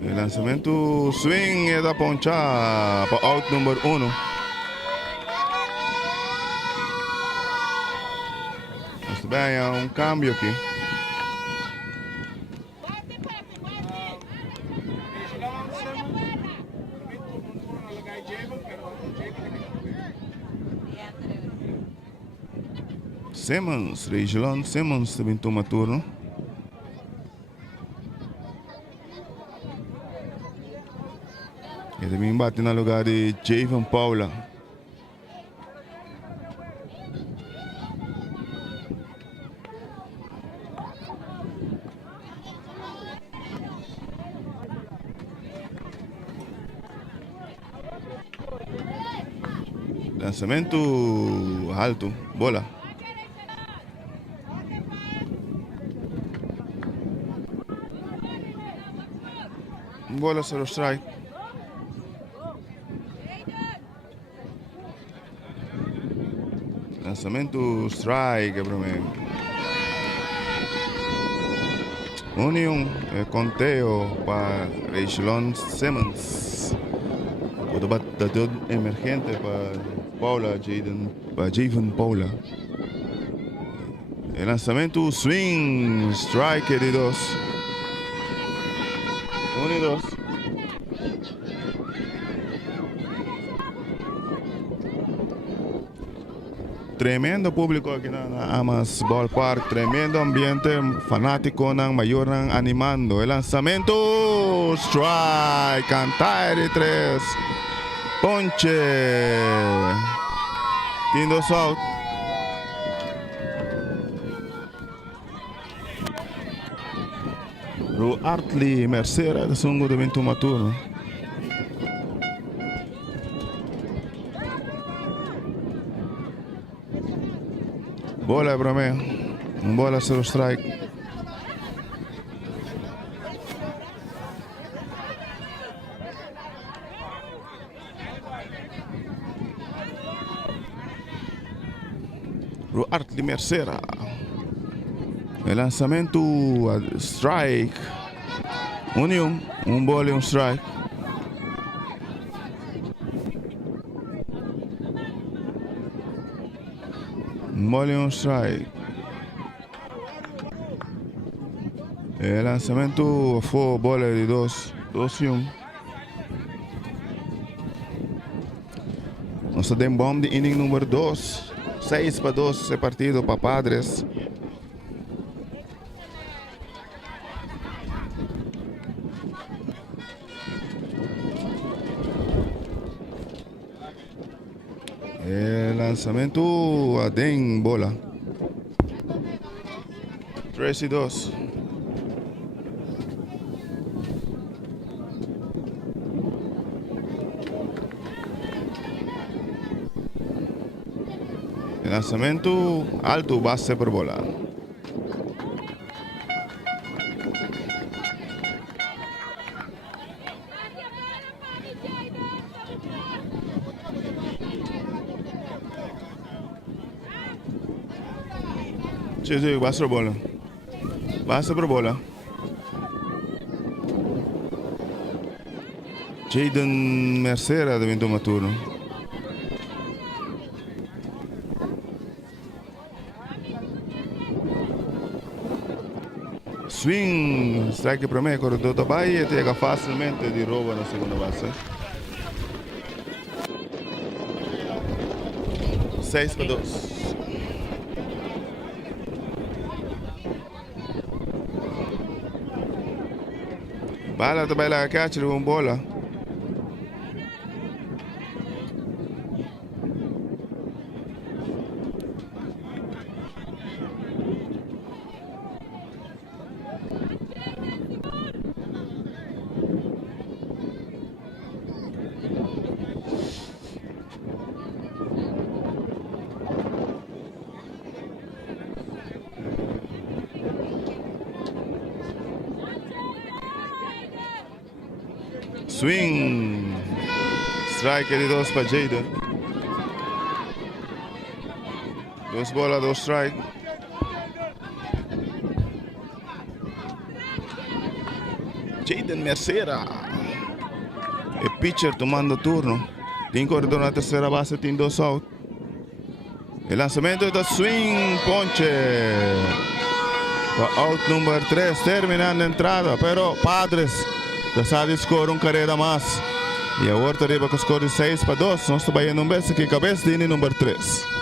El lanzamiento swing es da ponchada para out número 1. Vaya un cambio aquí. Simmons, Regelon Simmons também toma turno. E também bate no lugar de Javon Paula. Lançamento alto, bola. Bola 0 strike. Lançamento strike para mim. Union conteo para Regelon Simmons. O batedor emergente para Paula Javon Paula. El lanzamiento swing strike de 2. 1 y 2. Tremendo público aquí en Amas Ballpark, tremendo ambiente fanático ng mayor ng animando. El lanzamiento strike, cantar de 3. Ponche. Team 2 out. Ru Artley Mercera de Sungo de Vento turno. Bola para mí. Un bola 0 strike. Ru Artley Mercera. El lanzamiento strike. Unión, un bola y un strike. Un bola y un strike. El lanzamiento fue bola de 2. 2 y 1. Nós temos bomb de inning número 2. 6 para 2 esse partido para Padres. El lanzamiento a Den bola. 3 y 2. El lanzamiento alto, base por bola. Sí, base por bola. Base por bola. Jaden Mercera de tomar turno. Swing, strike para mí, corredor da Bahia, llega fácilmente de robo na segunda base. 6 para 2. Bala também lá, catcher, uma bola. Swing. Strike de 2 para Jaden. 2 bolas, 2 strike. Jaden Mercera. El pitcher tomando turno. Tem corredor na terceira base, tem 2 out. El lanzamiento de swing, ponche. Out número 3, terminando a entrada. Pero Padres decide score uma carreira mais. E agora arriba com o score de 6-2. Nós estamos indo bem aqui, cabeça de número 3.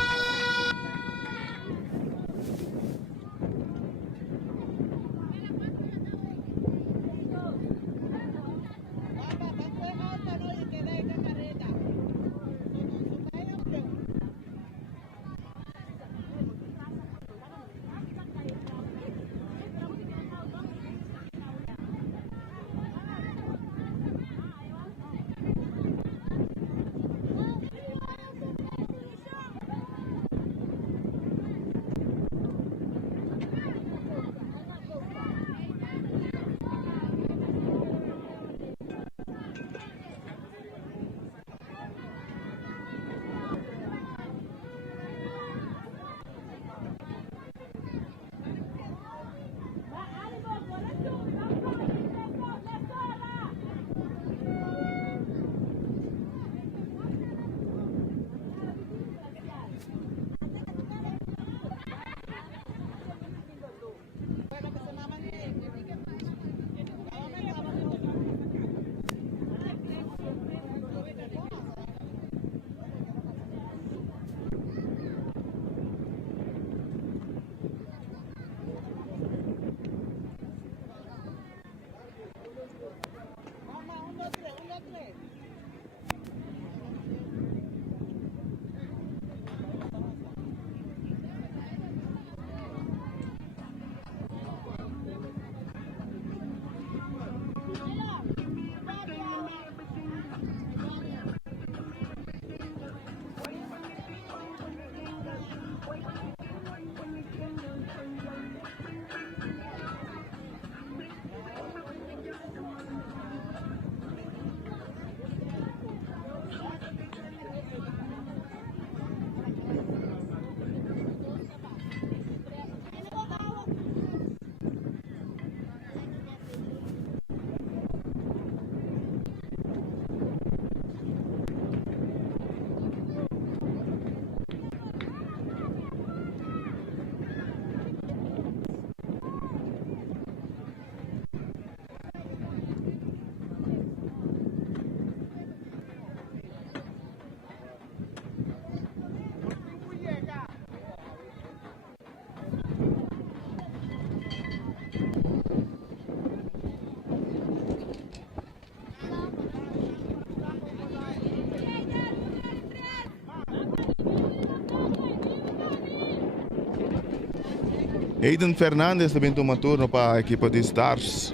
Aiden Fernandes também toma turno para a equipe de Stars.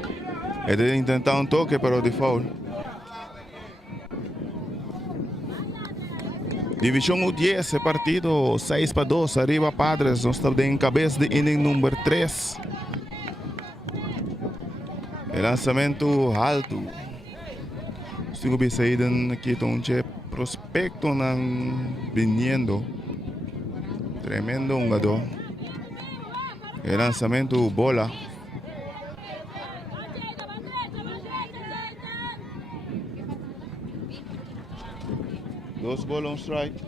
Ele tentar um toque, pero de foul. Divisão U10, partido 6-2, arriba Padres. Nós estamos em cabeça de inning número 3. El lançamento alto. Sigo Aiden aqui com um prospecto ng viniendo. Tremendo jogador. El lanzamiento bola. Dos bolas, un strike.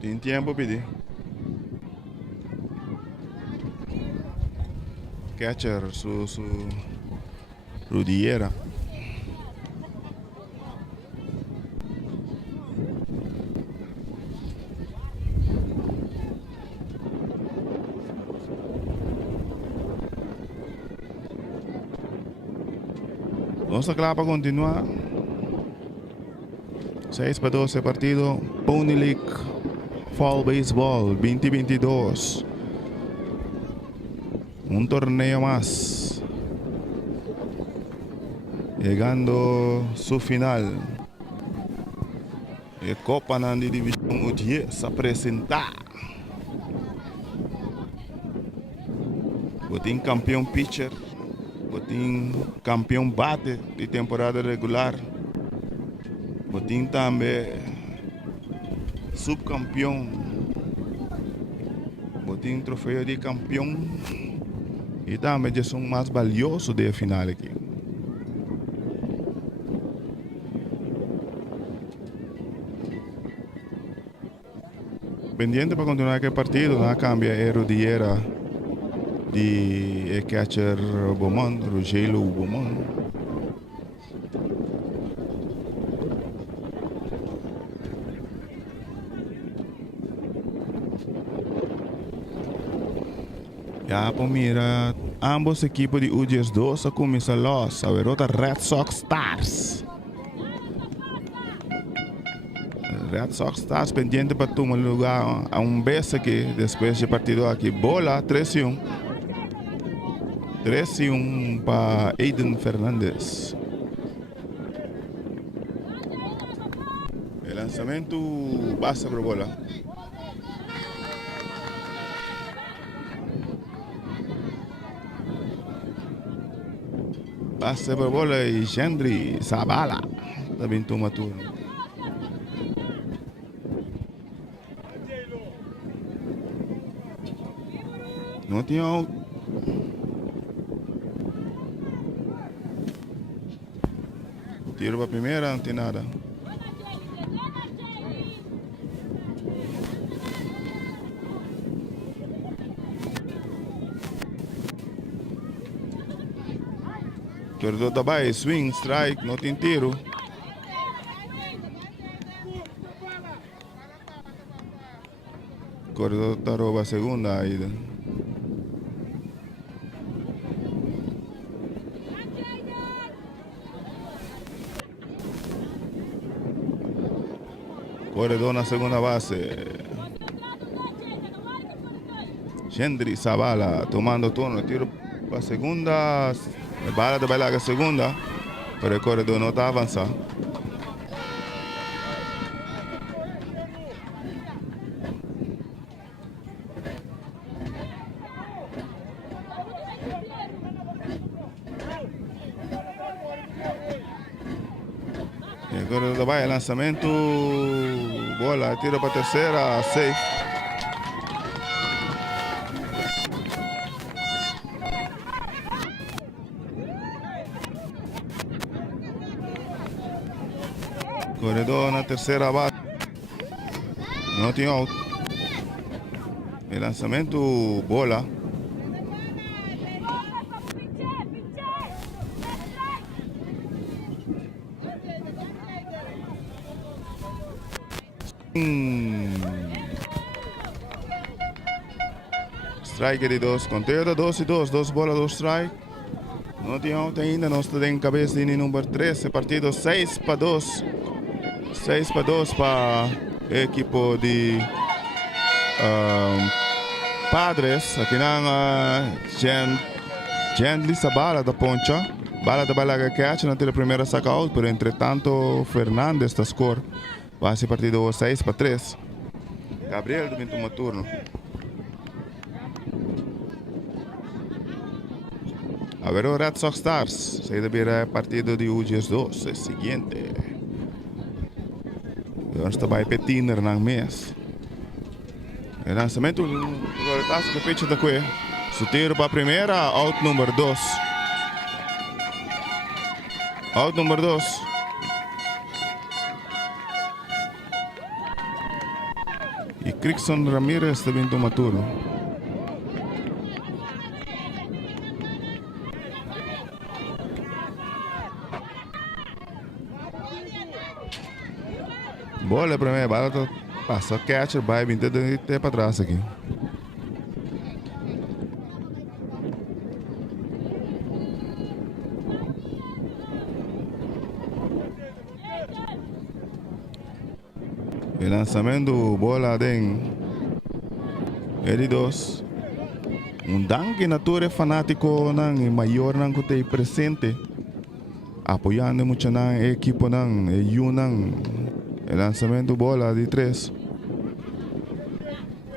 Tem tiempo pedir. Catcher su Rudiera. Vamos a clavar para continuar. 6-2 partido. Pony League Fall Baseball 2022. Un torneo más. Llegando su final. La Copa de División U10 a presentar. Botín campeão pitcher. Botín campeão bate de temporada regular. Botín também subcampeão. Botín troféu de campeão. E também já são mais valiosos da final aqui. Pendiente para continuar aquele partido, na cambia é Rodieira de catcher Beaumont, Rogério Beaumont. Ya, pues mira, ambos equipos de UGS2 a começar los, a ver otra Red Sox Stars. Red Sox Stars pendiente para tomar lugar a vez aqui, depois do partido aqui. Bola, 3-1. 3-1 para Aiden Fernandes. O lançamento passa para a bola. Passa para a bola e Gendry Zabala também toma turno. Não tinha out. Tiro para a primeira, não tem nada. Corredor da baia, swing, strike, não tem tiro. Corredor da rouba a segunda ainda. Corredor na segunda base. Gendry Zabala tomando turno, tiro para a segunda. A bala de bailar a segunda, pero el corredor no está avanzando. El corredor va, el lanzamiento, bola, tiro para tercera, safe. Corredor na terceira base. Não tem out. E lançamento, bola. Strike de 2. Conteúdo de 2 e 2. 2 bolas, 2 strike. Não tem out ainda. Nós estamos em cabeça de número 13. Partido 6-2. 6-2 para o equipo de Padres. Aqui na Gendry Zabala da poncha. Bala da bala que catch na tira primeira saca out, pero entretanto Fernandes está score. Vai ser partido 6-3. Gabriel também toma turno. A ver o Red Sox Stars. Se deve partido de UGS2. É o seguinte. Vamos trabalhar petiner ng mês. O lançamento do roletaço que pitch da Cue. Tiro para a primeira, out número 2. Out número 2. E Crickson Ramirez também toma turno. Bola para mim, bala passa catcher, vai vir até para trás aqui. O lançamento, bola dentro. Ele 2. Danke nature fanático ng maior ng kutay presente. Apoyando mucho ng equipo ng Yunang. El lanzamiento bola de 3.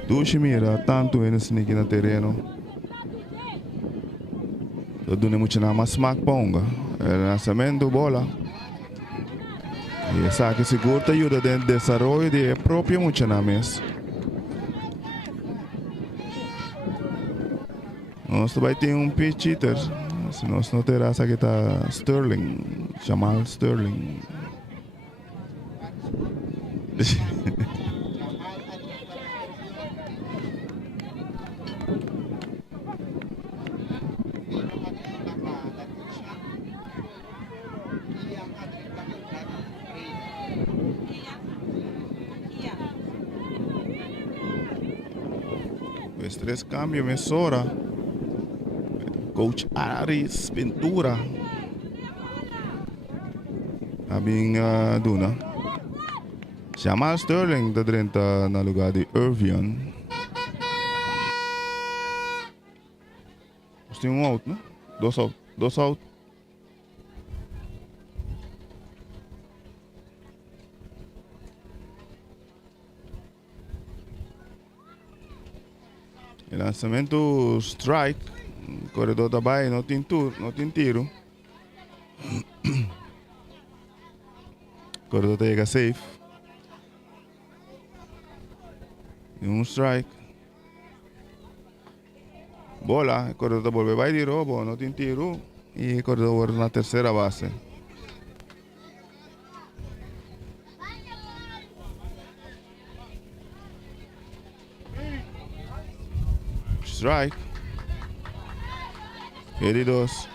Dushimira tanto en el terreno. Donde mucho nada más smack ponga. El lanzamiento bola. Y esa que seguro te ayuda en el desarrollo de propio mucho nada más. Nós vai ter pitch hitter. Se nós não terá essa que está Sterling. Jamal Sterling. Os 3 cambios, Mesora. Coach Aris Ventura. Abing Duna. Jamal Sterling da drenta na lugar de Irvion. Tem out, não? Dois out. El lançamento strike. Corredor da Bahia não tem tiro. Corredor chega safe. E strike. Bola, corredor volve vai de robo, não tem tiro. E corredor na terceira base. Strike. Ele 2.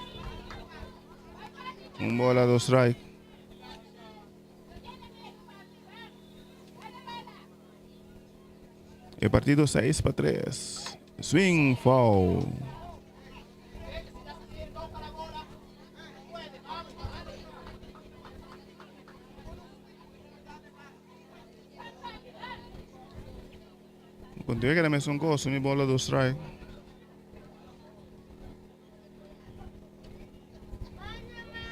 Bola, 2 strike. E partido 6-3. Swing foul. Continua que era messo un coso, mi bola 2 strike.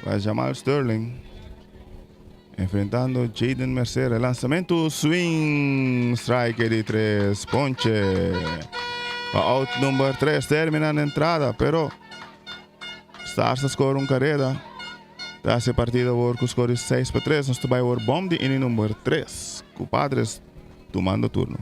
Vai Jamal Sterling. Enfrentando Jaden Mercer. El lanzamiento swing. Strike de 3. Ponche. Out número 3. Termina la entrada. Pero Stars score un carrera. Esse partido por com score 6-3. Nós vai por bomb de inning número 3. Com Padres tomando turno.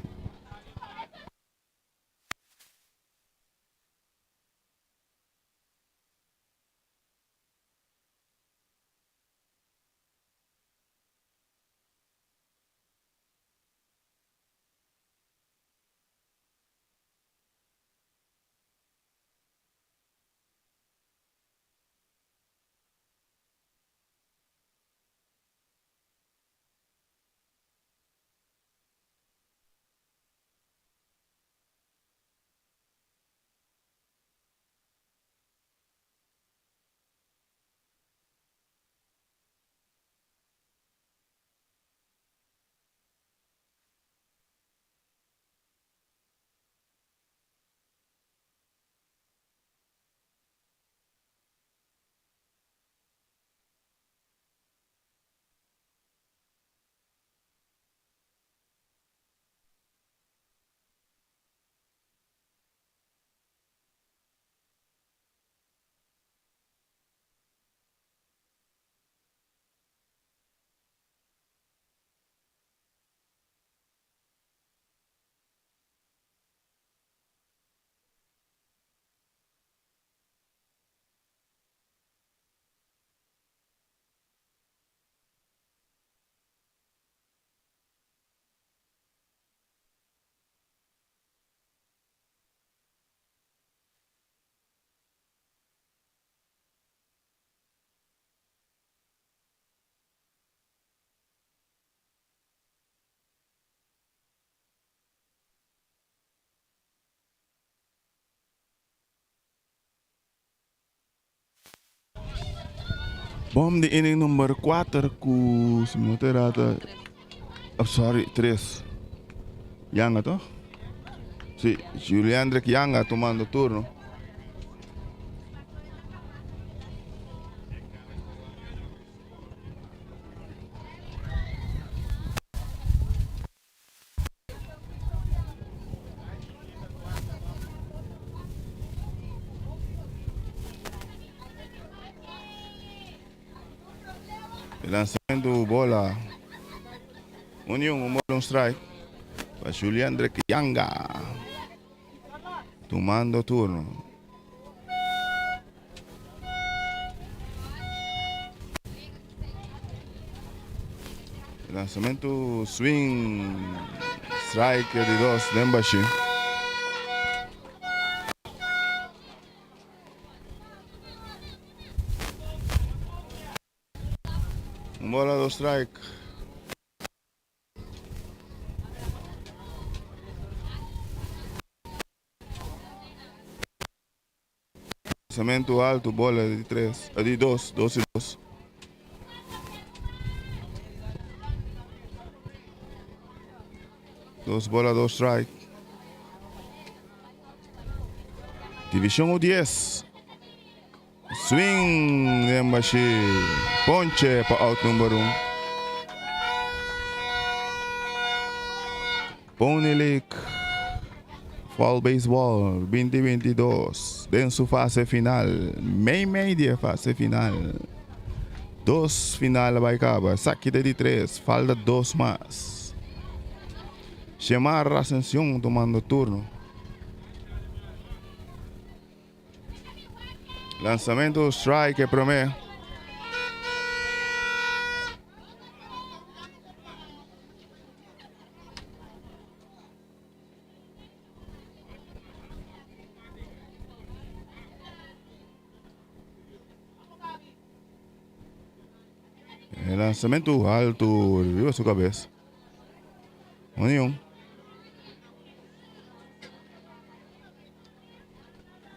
Bom de inning número 4 com se não terá sorry 3 Yanga toh? Sim, Juliandrek Yanga tomando turno. El lanzamiento, bola. Unión, un bola, un strike. Para Julián Drequianga. Tomando turno. El lanzamiento, swing. Strike de 2, Dembashi. Un bola, 2 strike. Lanzamiento alto, bola de 3, de 2, 2 y 2. Dos bolas, 2 strike. División U10. Swing de Embashi. Ponche para out número 1. Pony League Fall Baseball 2022. En su fase final. Media fase final. 2 final vai acabar. Saque de 3. Falta 2 más. Chamar Ascensión tomando turno. Lanzamiento, strike, promete. El lanzamiento alto, viva su cabeza. Unión.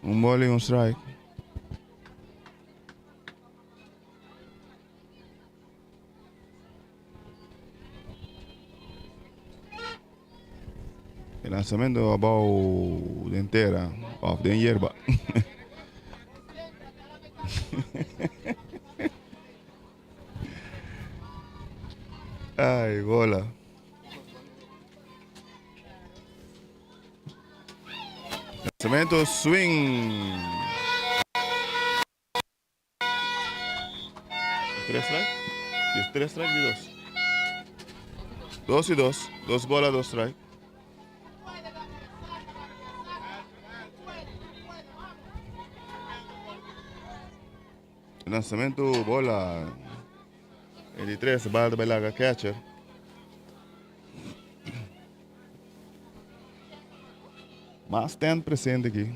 Un bola y un strike. El lanzamiento abajo de entera, off de hierba. Ay, bola. Lanzamiento, swing. 3 strike. 3 strike y 2. 2 y 2. 2 bolas, 2 strike. Lanzamiento, bola. El 3, bala de Belaga, catcher. Más stand presente aquí.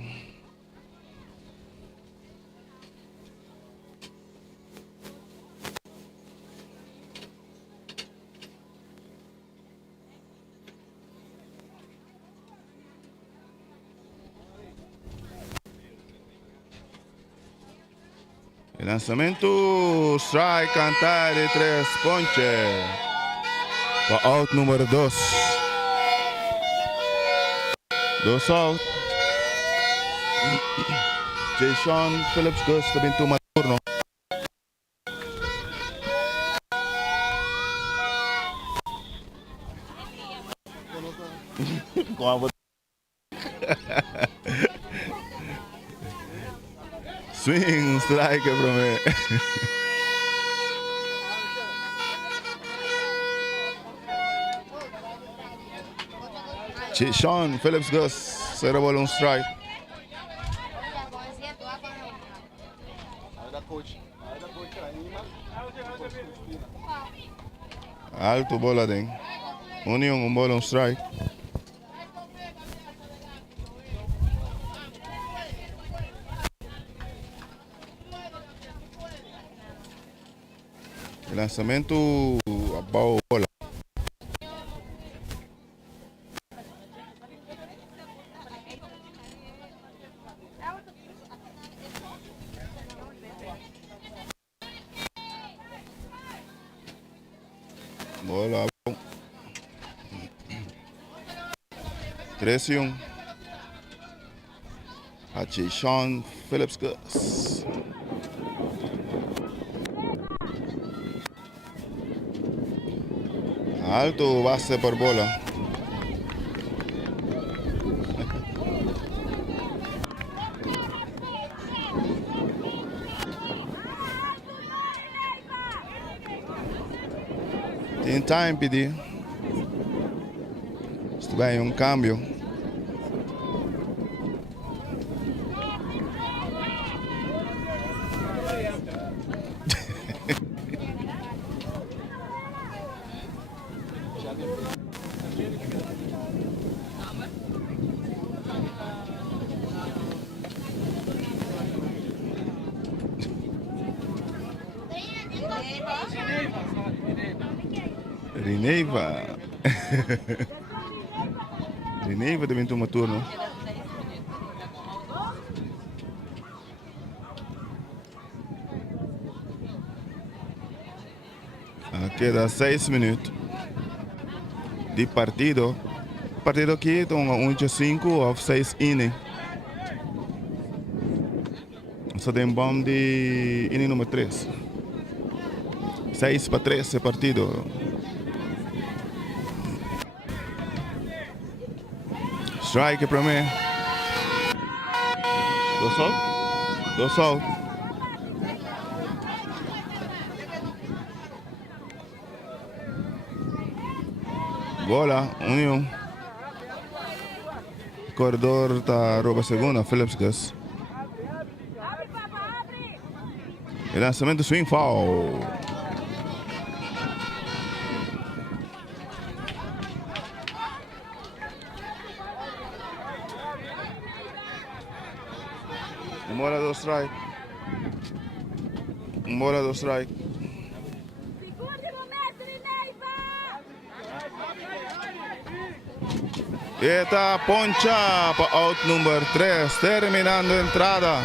El lanzamiento, strike, cantar de 3, ponche. Para out número 2. 2 out. Jason Phillips Gus también toma turno. Swing, strike, promete. Jason Phillips Gus, 0 bola, 1 strike. Alto, bola de Unión, 1 bola, 1 strike. El lanzamiento abajo, bola. Bola abajo. 3 y 1. A Jason Phillips Gus. Alto, base por bola. In time, PD. Esto va un cambio. Rineva. Rineva diventa uma turno. Queda 6 minutos de partido. Partido aqui tem 1-5 ou 6 inning. Só tem bom de inning número 3. 6-3 esse partido. Strike para mim. Dos out. Bola, 1-1. Corredor está rouba segunda, Phillips Gus. E lançamento swing foul. Bola do strike. Bola do strike. Eta poncha para out número 3, terminando entrada.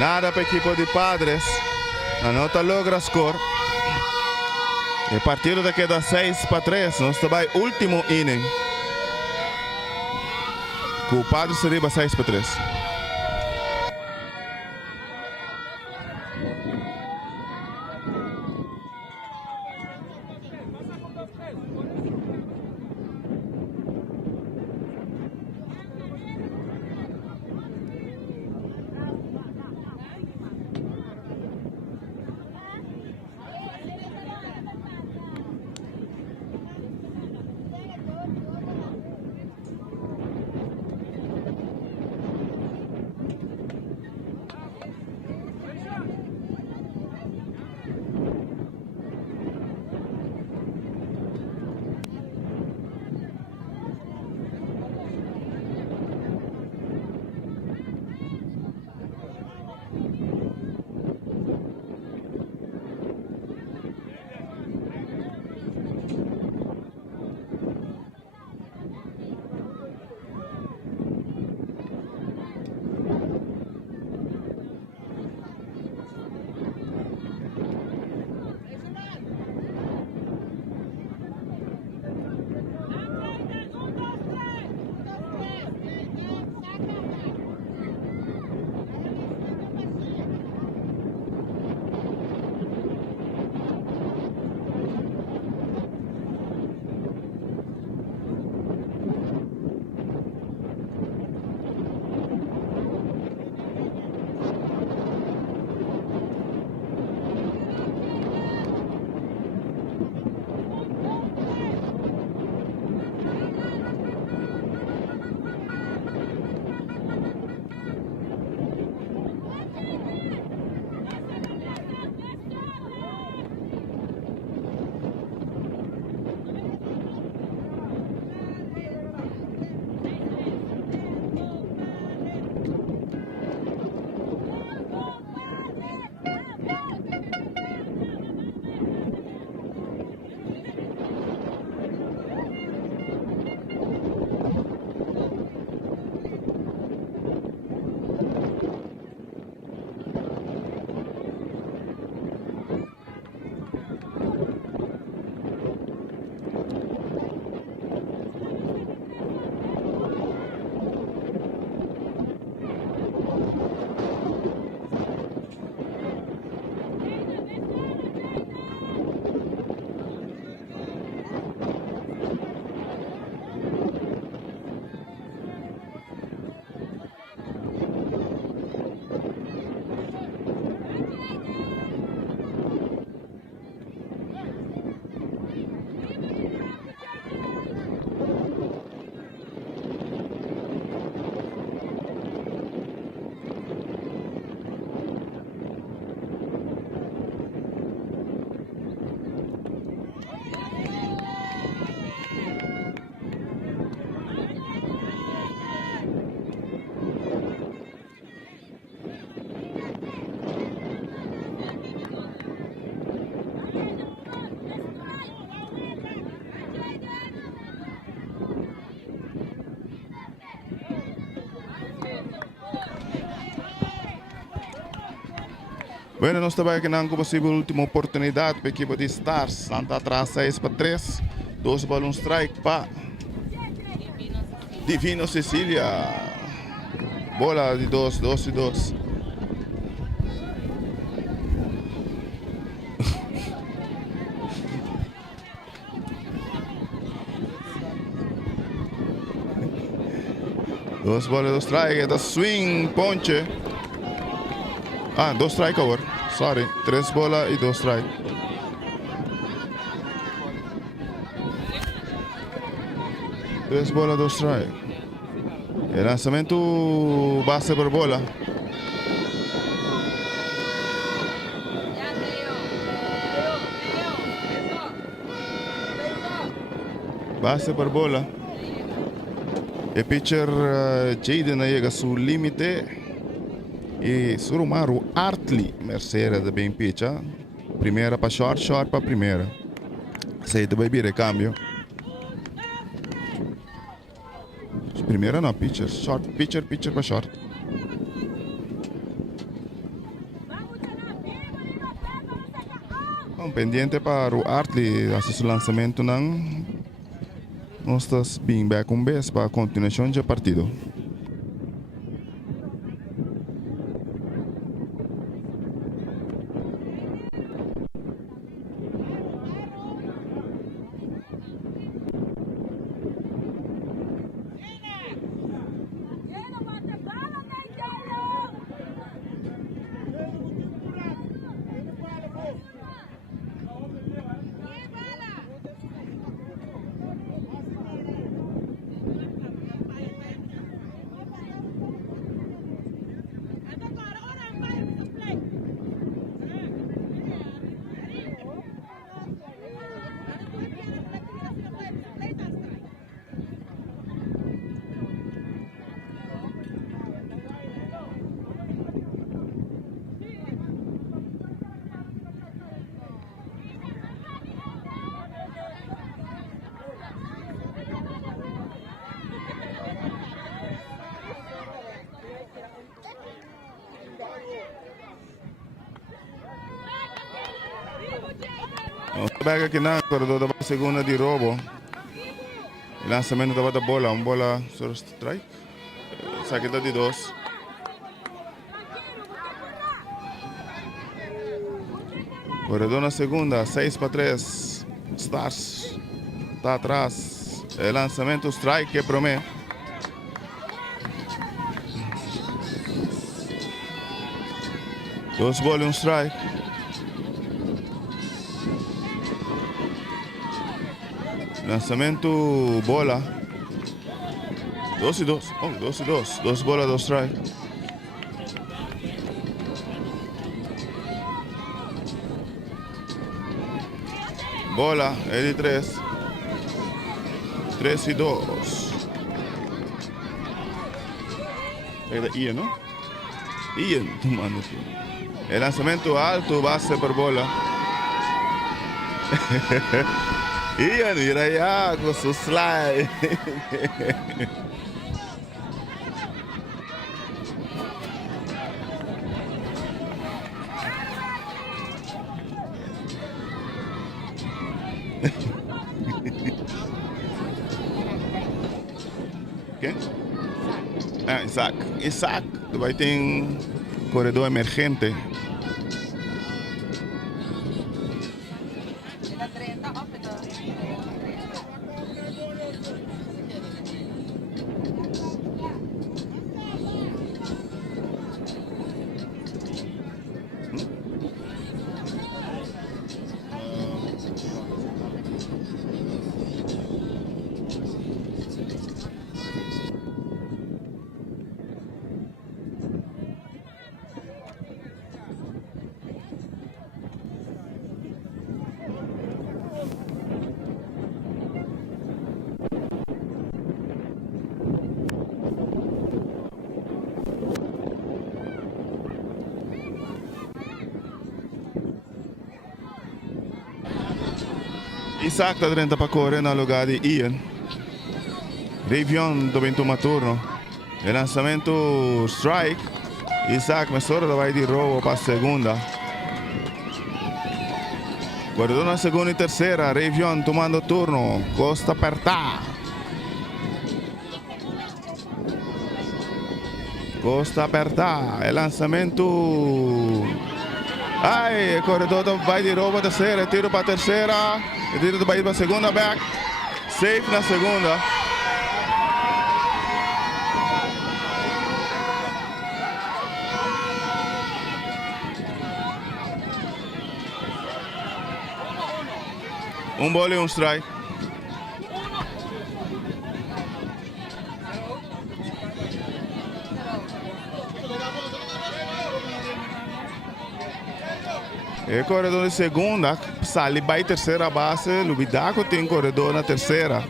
Nada para equipo de Padres. La nota logra score. El partido te queda 6-3. Nos está el último inning. O Padres seria 6-3. Bueno, nós estamos aqui na possível última oportunidade para a equipe de Stars. Santa atrás 6-3. 2 bolas, strike para Divino Cecília. Bola de 2 e 2. Dos bolas, 2 strike. Da swing, ponche. 2 strike over. Sorry. 3 bolas e 2 strike. Tres bolas, 2 strike. El lanzamiento base por bola. Base por bola. El pitcher Jaden llega a su límite. Y Surumaru Artley Mercedes de bem pitcha. Primera para short, short para primera. Se te va a ir de cambio. Primera no, pitcher. Short, pitcher para short. Pendiente para o Artley hace su lanzamiento. Nós estamos bem back base para a continuação do partido. Pega aqui na corredor da segunda de roubo. Lançamento da bola, uma bola sobre strike. Saqueta de 2. Corredor na segunda, 6-3. Stars está atrás. Lançamento strike que promete. Dos bolas, strike. Lanzamiento bola. 2 y 2. 2 y 2. 2 bolas, 2 strike. Bola, el 3. 3 y 2. Es de Ian, ¿no? Ian, tomando. El lanzamiento alto, base por bola. Ian, mira allá con su slide. ¿Qué? Isaac. Isaac vai ter um corredor emergente. Isaac está 30 para correr no lugar de Ian. Rivion do uma turno. El lançamento strike. Isaac Mesora vai de roubo para a segunda. Corredor na segunda y tercera. Revión tomando turno. Costa apertar. Costa apertar. El lanzamento. Ai, o corredor vai de novo para terceira. Tiro para terceira. Tiro para ir para segunda. Back. Safe na segunda. Um bola e um strike. E corredor de segunda, sai para terceira base, Lubidaco tem corredor na terceira.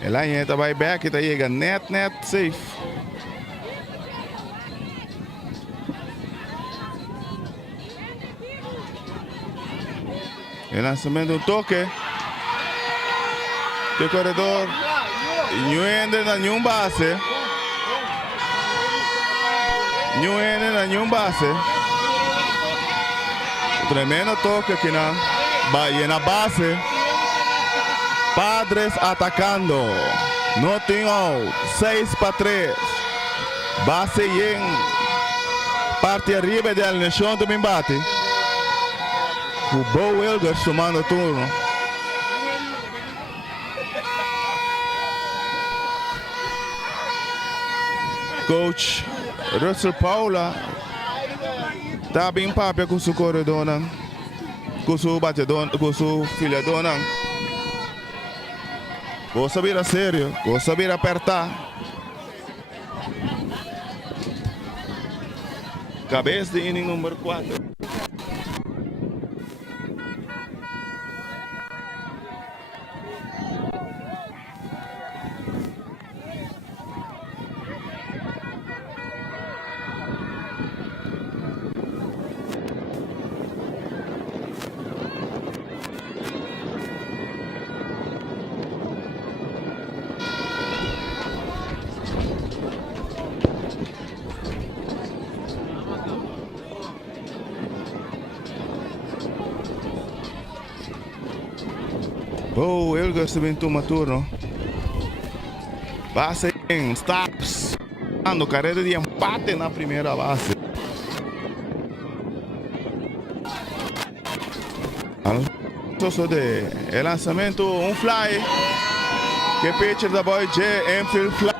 Ela entra, vai back, tá chega net, safe. El lanzamiento de un toque. De corredor. New Ender na new base. New Ender na new base. Tremendo toque aqui na Bahia na base. Padres atacando. Nothing out. 6-3. Base en parte arriba del Nation também bate. O Bo Wilgers tomando turno. Coach Russell Paula está bem papel com seu corredor, com seu batedor, com seu filhador. Vou saber a sério, vou saber apertar. Cabeça de inning número 4. Oh, Wilgers também toma turno. Base em Stars. Dando carreira de empate na primeira base. El lançamento, fly. Que pitcher da Boy J, infield fly.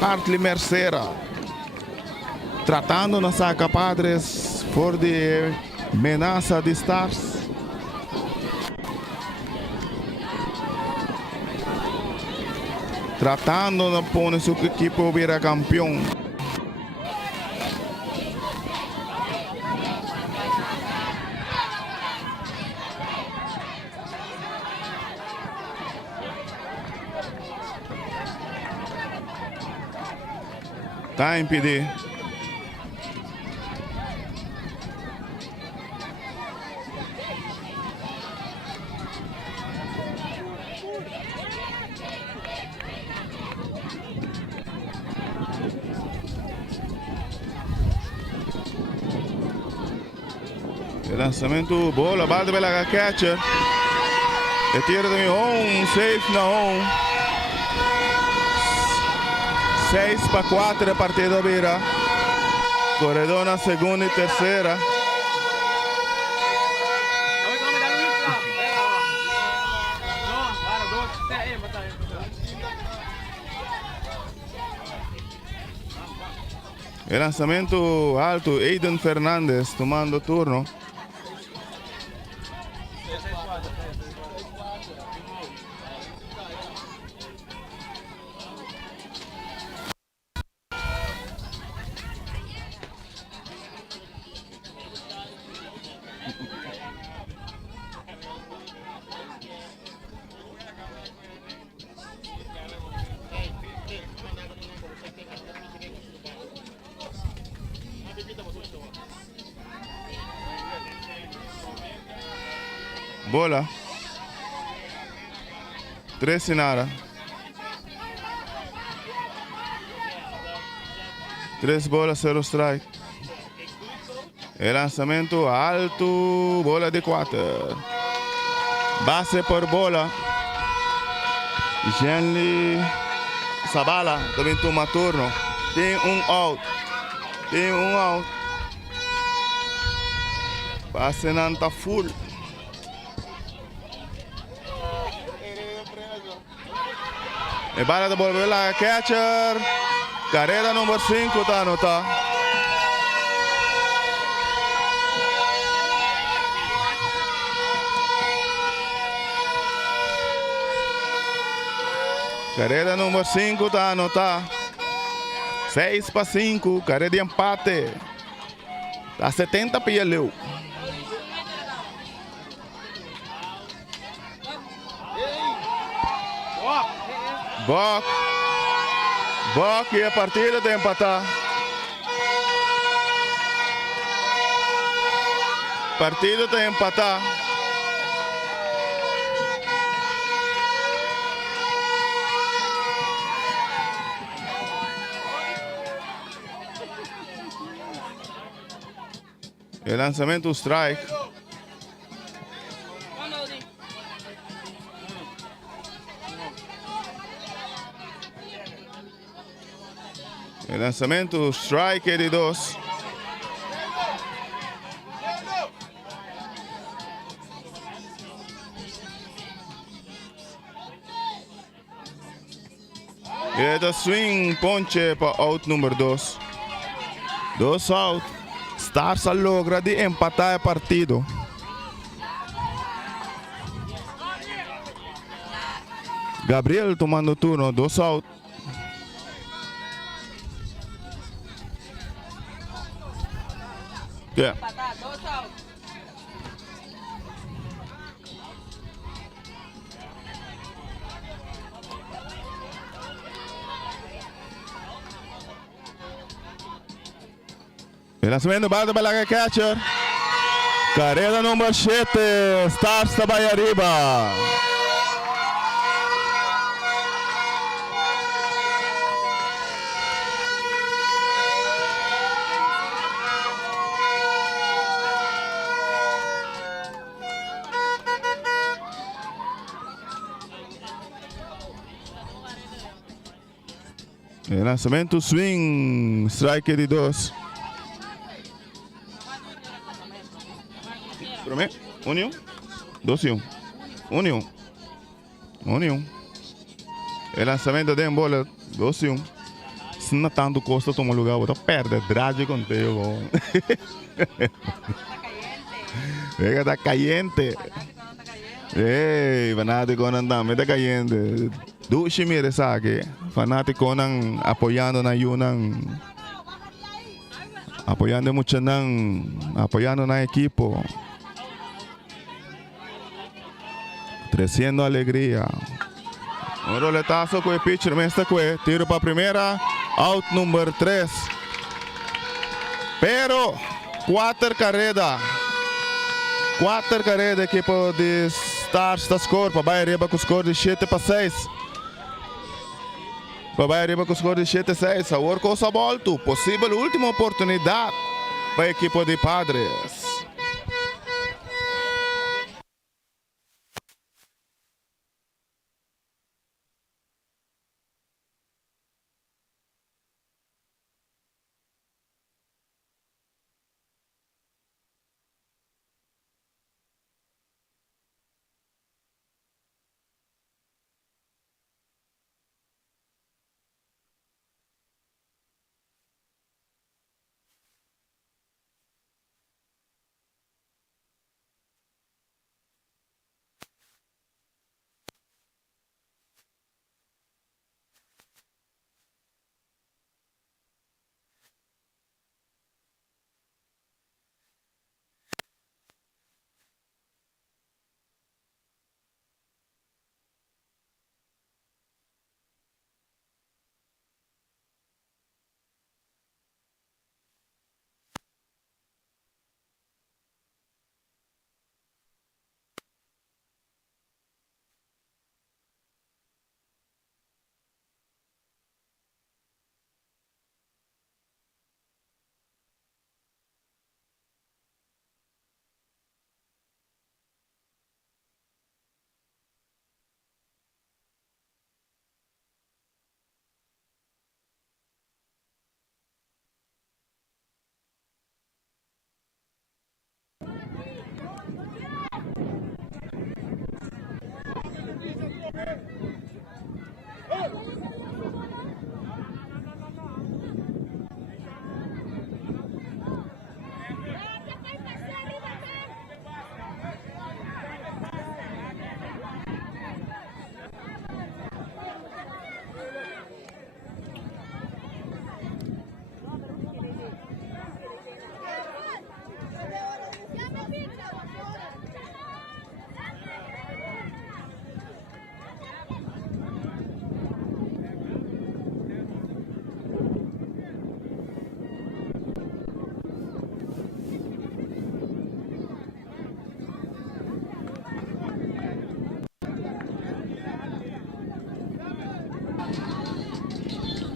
Hartley Mercera. Tratando na saca Padres por de amenaça de Stars. Tratando de poner su equipo virar campeón. Está impedido. El lanzamiento, bola, bate pela catcher. El tiro de home, safe na home. 6-4 partido vira. Corredor na segunda y tercera. El lanzamiento alto, Aiden Fernández tomando turno. Bola. 3 sin nada. 3 bolas, 0 strike. El lanzamiento alto, bola de 4. Base por bola. Genli Sabala também toma turno. Tem out. Tem out. Base não tá full. E bala de bola pela catcher. Carrera número 5 está anotada. Carrera número 5 está anotada. 6-5, carrera de empate. Está 70 PLU. Bok e a partida de empatar. Partida de empatar. El lanzamiento strike. El lanzamiento strike de 2. Y el swing ponche para out número 2. 2 out. Stars logra de empatar el partido. Gabriel tomando turno, 2 out. Yeah. Empatar, 2 out. El lanzamiento bate para la catcher. Carrera número 7. Stars está ahí arriba. El lanzamiento swing. Strike de 2. Promete? 1 2 1. 1 1. El lanzamiento de bola 2 1. Se não tanto Costa toma lugar, vou perder dragem contigo. Vega tá caliente. Ei, fanático não tá caliente. Dushi mire sabe, fanático não apoiando na Yunnan. Apoiando muito não, apoiando na equipo. Creciendo alegría. Un roletazo con el pitcher, me está con tiro para primera, out número 3. Pero 4 carreras. 4 carreras equipo de Stars está score, para vai arriba com score de 7-6. Para vai arriba com score de 7-6. Agora cosa volto, possível última oportunidade para a equipo de Padres.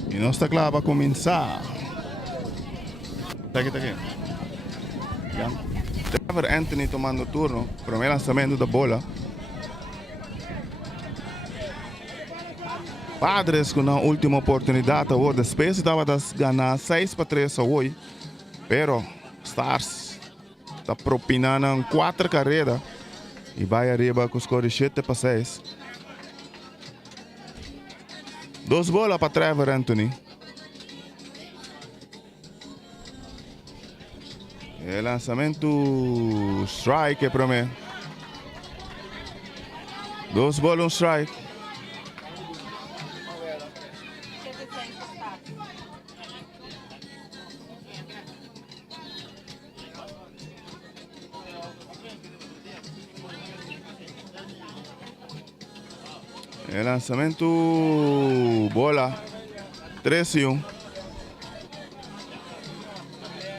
E não está claro para começar. Tá aqui. Yeah. Trevor Anthony tomando o turno. Primeiro lançamento da bola. Padres com a última oportunidade agora. Después estava a ganhar 6-3 hoje. Pero Stars está propinando 4 carreiras. E vai arriba com o score 7-6. 2 bolas para Trevor Anthony. E lançamento strike para mim. 2 bolas, strike. E lançamento bola 3-1.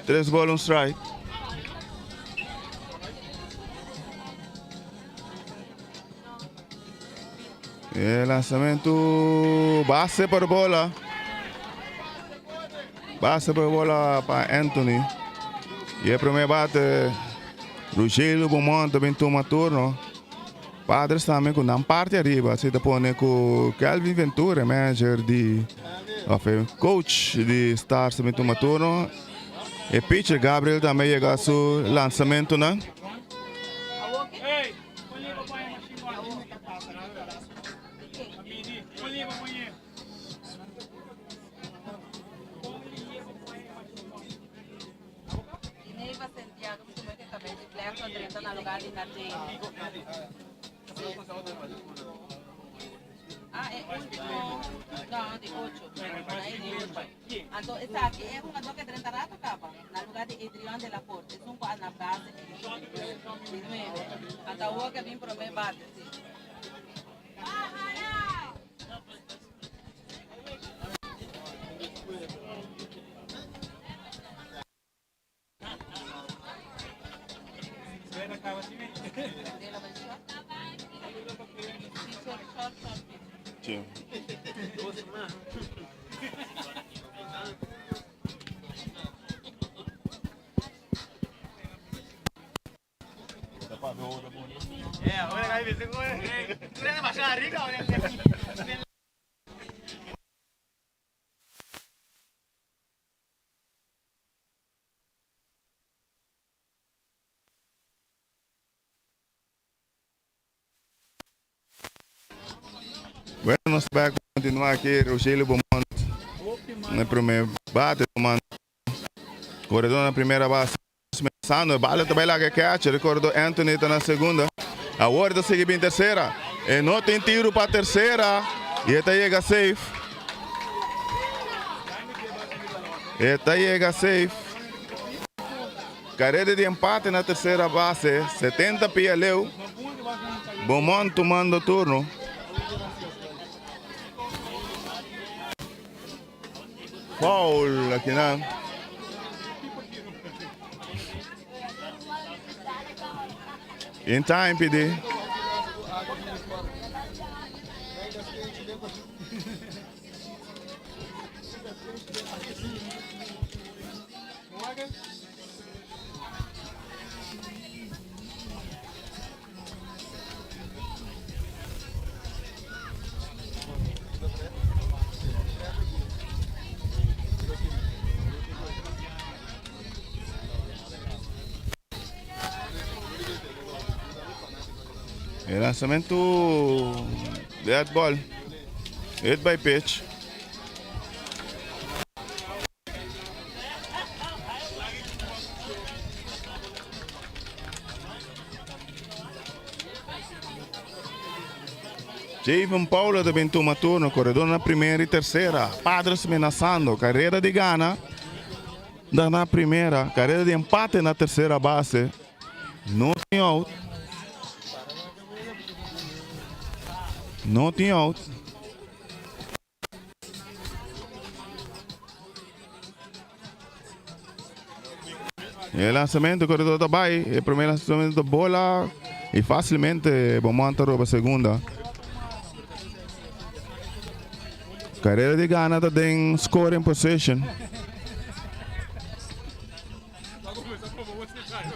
3 bolas, strike. E lançamento base por bola. Base por bola para Anthony. E o primeiro bate, Rogério Beaumont também toma turno. Padres também com uma parte arriba. Se põe com Calvin Ventura, manager coach de Stars também toma turno. E pitcher Gabriel também chega ao seu lançamento, né? Ah, é último. Não, de 8. Aí de 8. Então, essa aqui é uma que 30 rato acaba. No lugar de Adriano de la Porte. É um quadro na base. Então, o que vem para mim bate. Sim. Agora vai ver se você baixar rica ou Bueno, nós vamos continuar aqui, Rogério Beaumont, no primeiro bate, tomando corredor na primeira base, começando, a bola também lá que catch, recordou Anthony está na segunda, a Ward segue bem terceira, e não tem tiro para a terceira, e esta chega safe, carreira de empate na terceira base, 70 PLU, Beaumont tomando turno. Foul aqui, né? In time, PD. El lançamento Dead ball. Hit by pitch. Javen Paulo também toma turno, corredor na primeira e terceira. Padres ameaçando, carreira de Gana. Na primeira, carreira de empate na terceira base. Nothing out. Nothing out. El lançamento do corredor da Bahia. O primeiro lançamento da bola. E facilmente vamos entrar para a segunda. Carreira de Gana está em scoring position.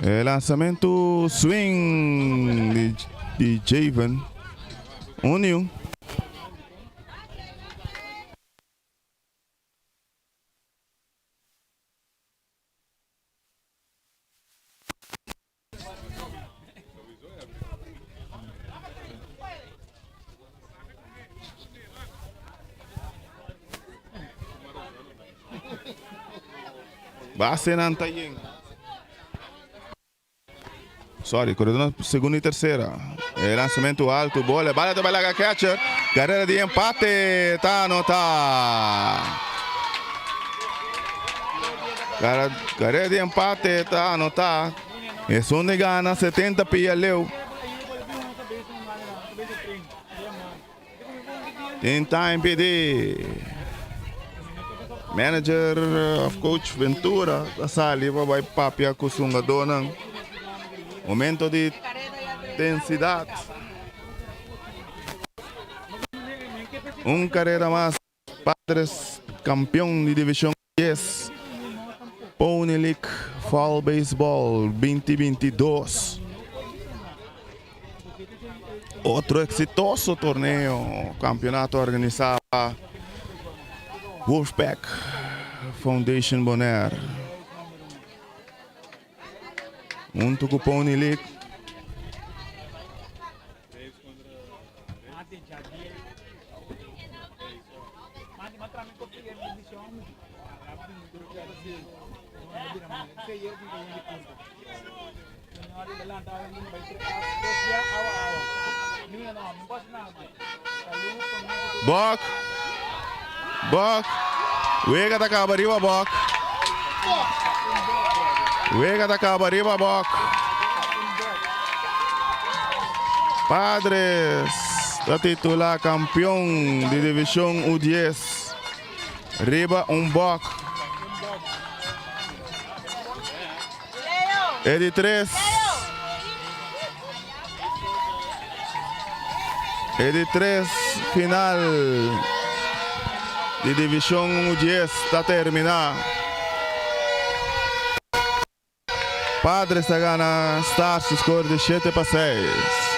O lançamento swing de Javen. 1-1. Base na Antayeng. Sorry, corredor na segunda e terceira. Lançamento alto, bola de balaga catcher. Carreira de empate, tá anotada. Carreira de empate, tá anotada. É só de Gana, 70 pia leu. Tentar impedir. Manager of Coach Ventura, sali vai papia com o donan. Momento de intensidade. Carreira mais. Padres campeão de divisão 10. Pony League Fall Baseball 2022. Outro exitoso torneio, campeonato organizado Wolfpack Foundation Bonaire. Junto com o Pony League. Bok. Wega da cabariba, Bok. Wega da cabariba, Bok. Padres, da titular campeão de divisão U10. Riba Bok. É de 3. É de 3, final de divisão U10 está terminada. Padres está ganhando Stars, score de 7-6.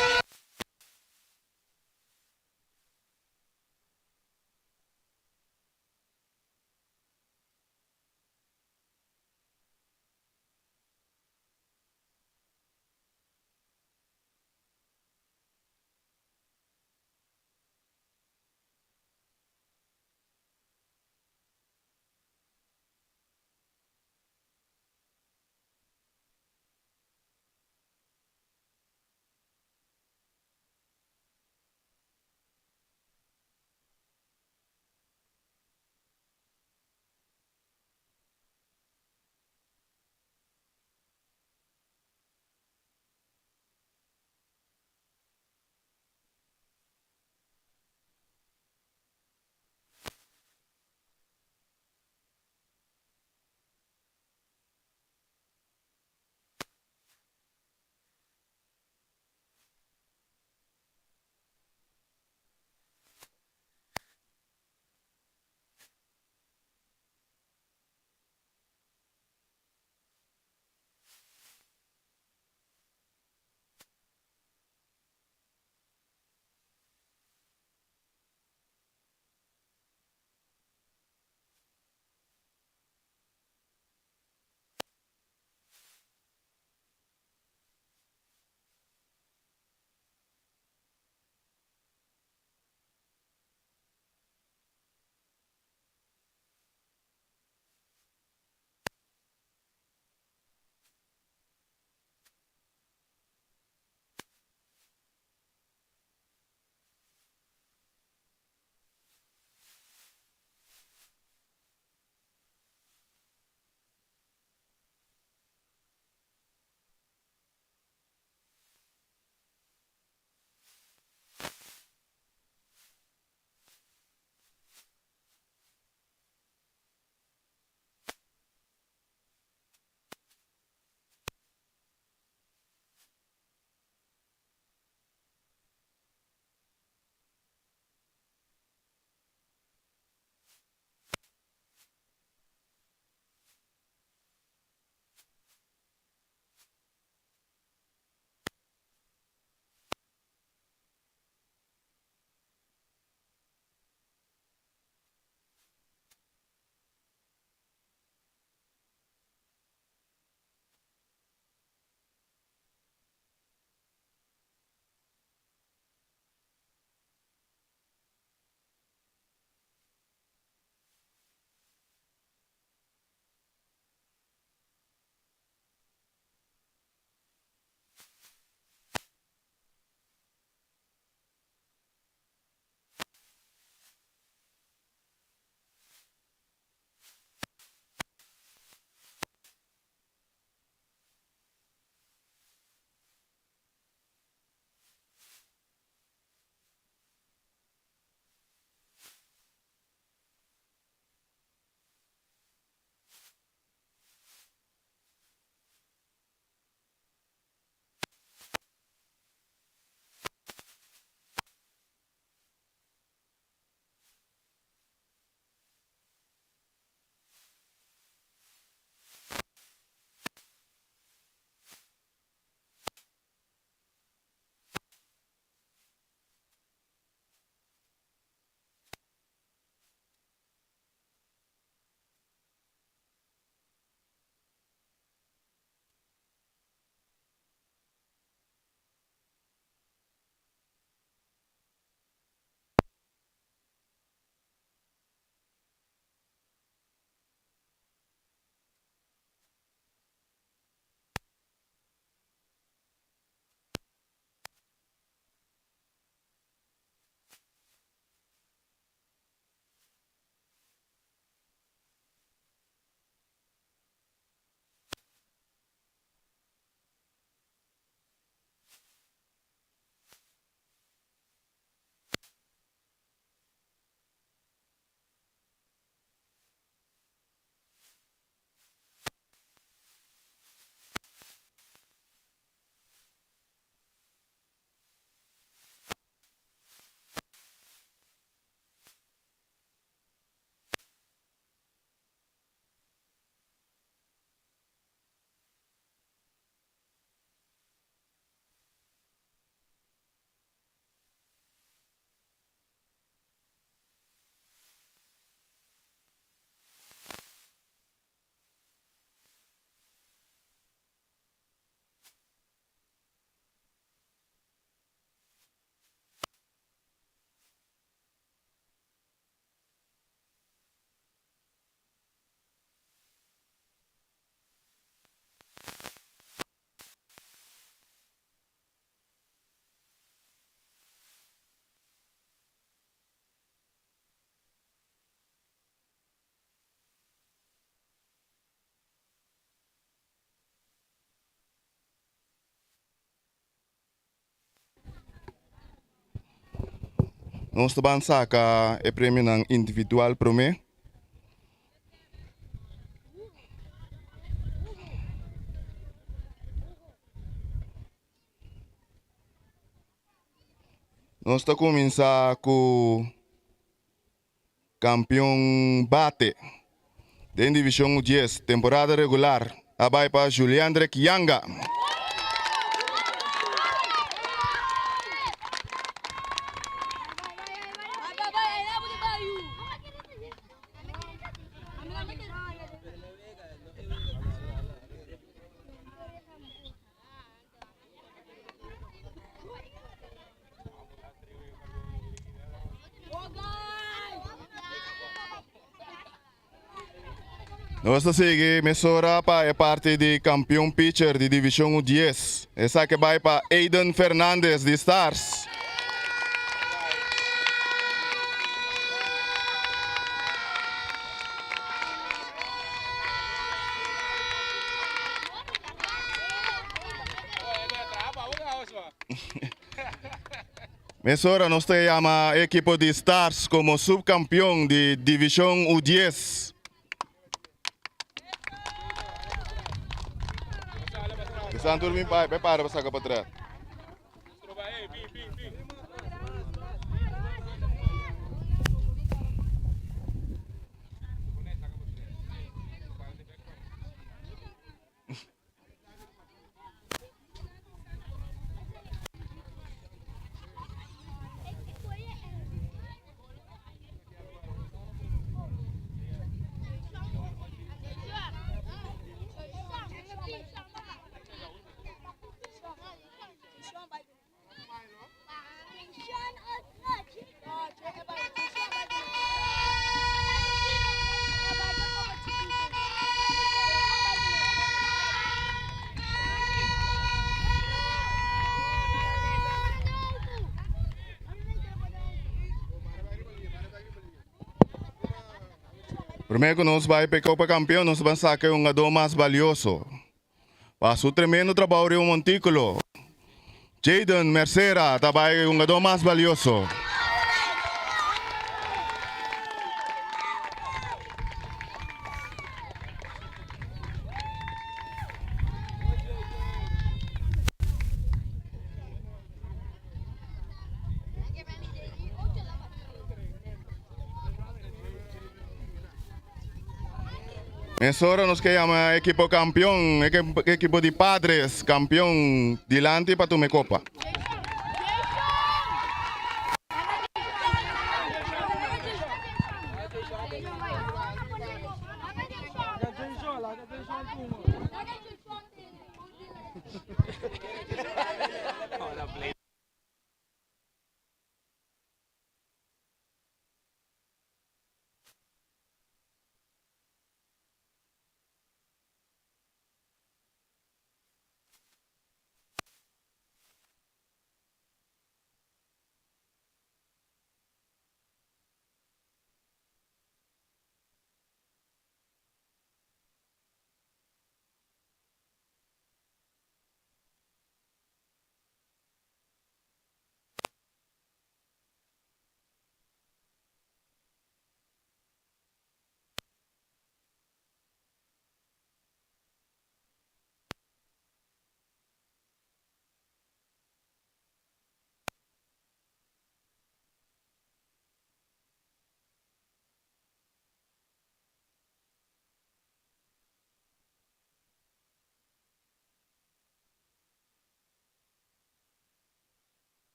Nós vamos sacar o prêmio ng individual prome. Nós vamos começar com o campeão bate da divisão 10, temporada regular. Abai para Juliandre Kianga. Nós seguimos Mesora para a parte de campeão pitcher de divisão 10. Essa que vai para Aiden Fernandes de Stars. Mesora nos chama a equipo de Stars como subcampeão de divisão 10. Santo dormir pai, prepara para sacar para trás. Primeiro nós vai para a Copa Campeão, nós vamos sacar um jogador mais valioso. Para o tremendo trabalho de Montículo. Jaden Mercera, também um jogador mais valioso. Mesora nos que llama equipo campeón, equipo de padres, campeón, delante para tu me copa.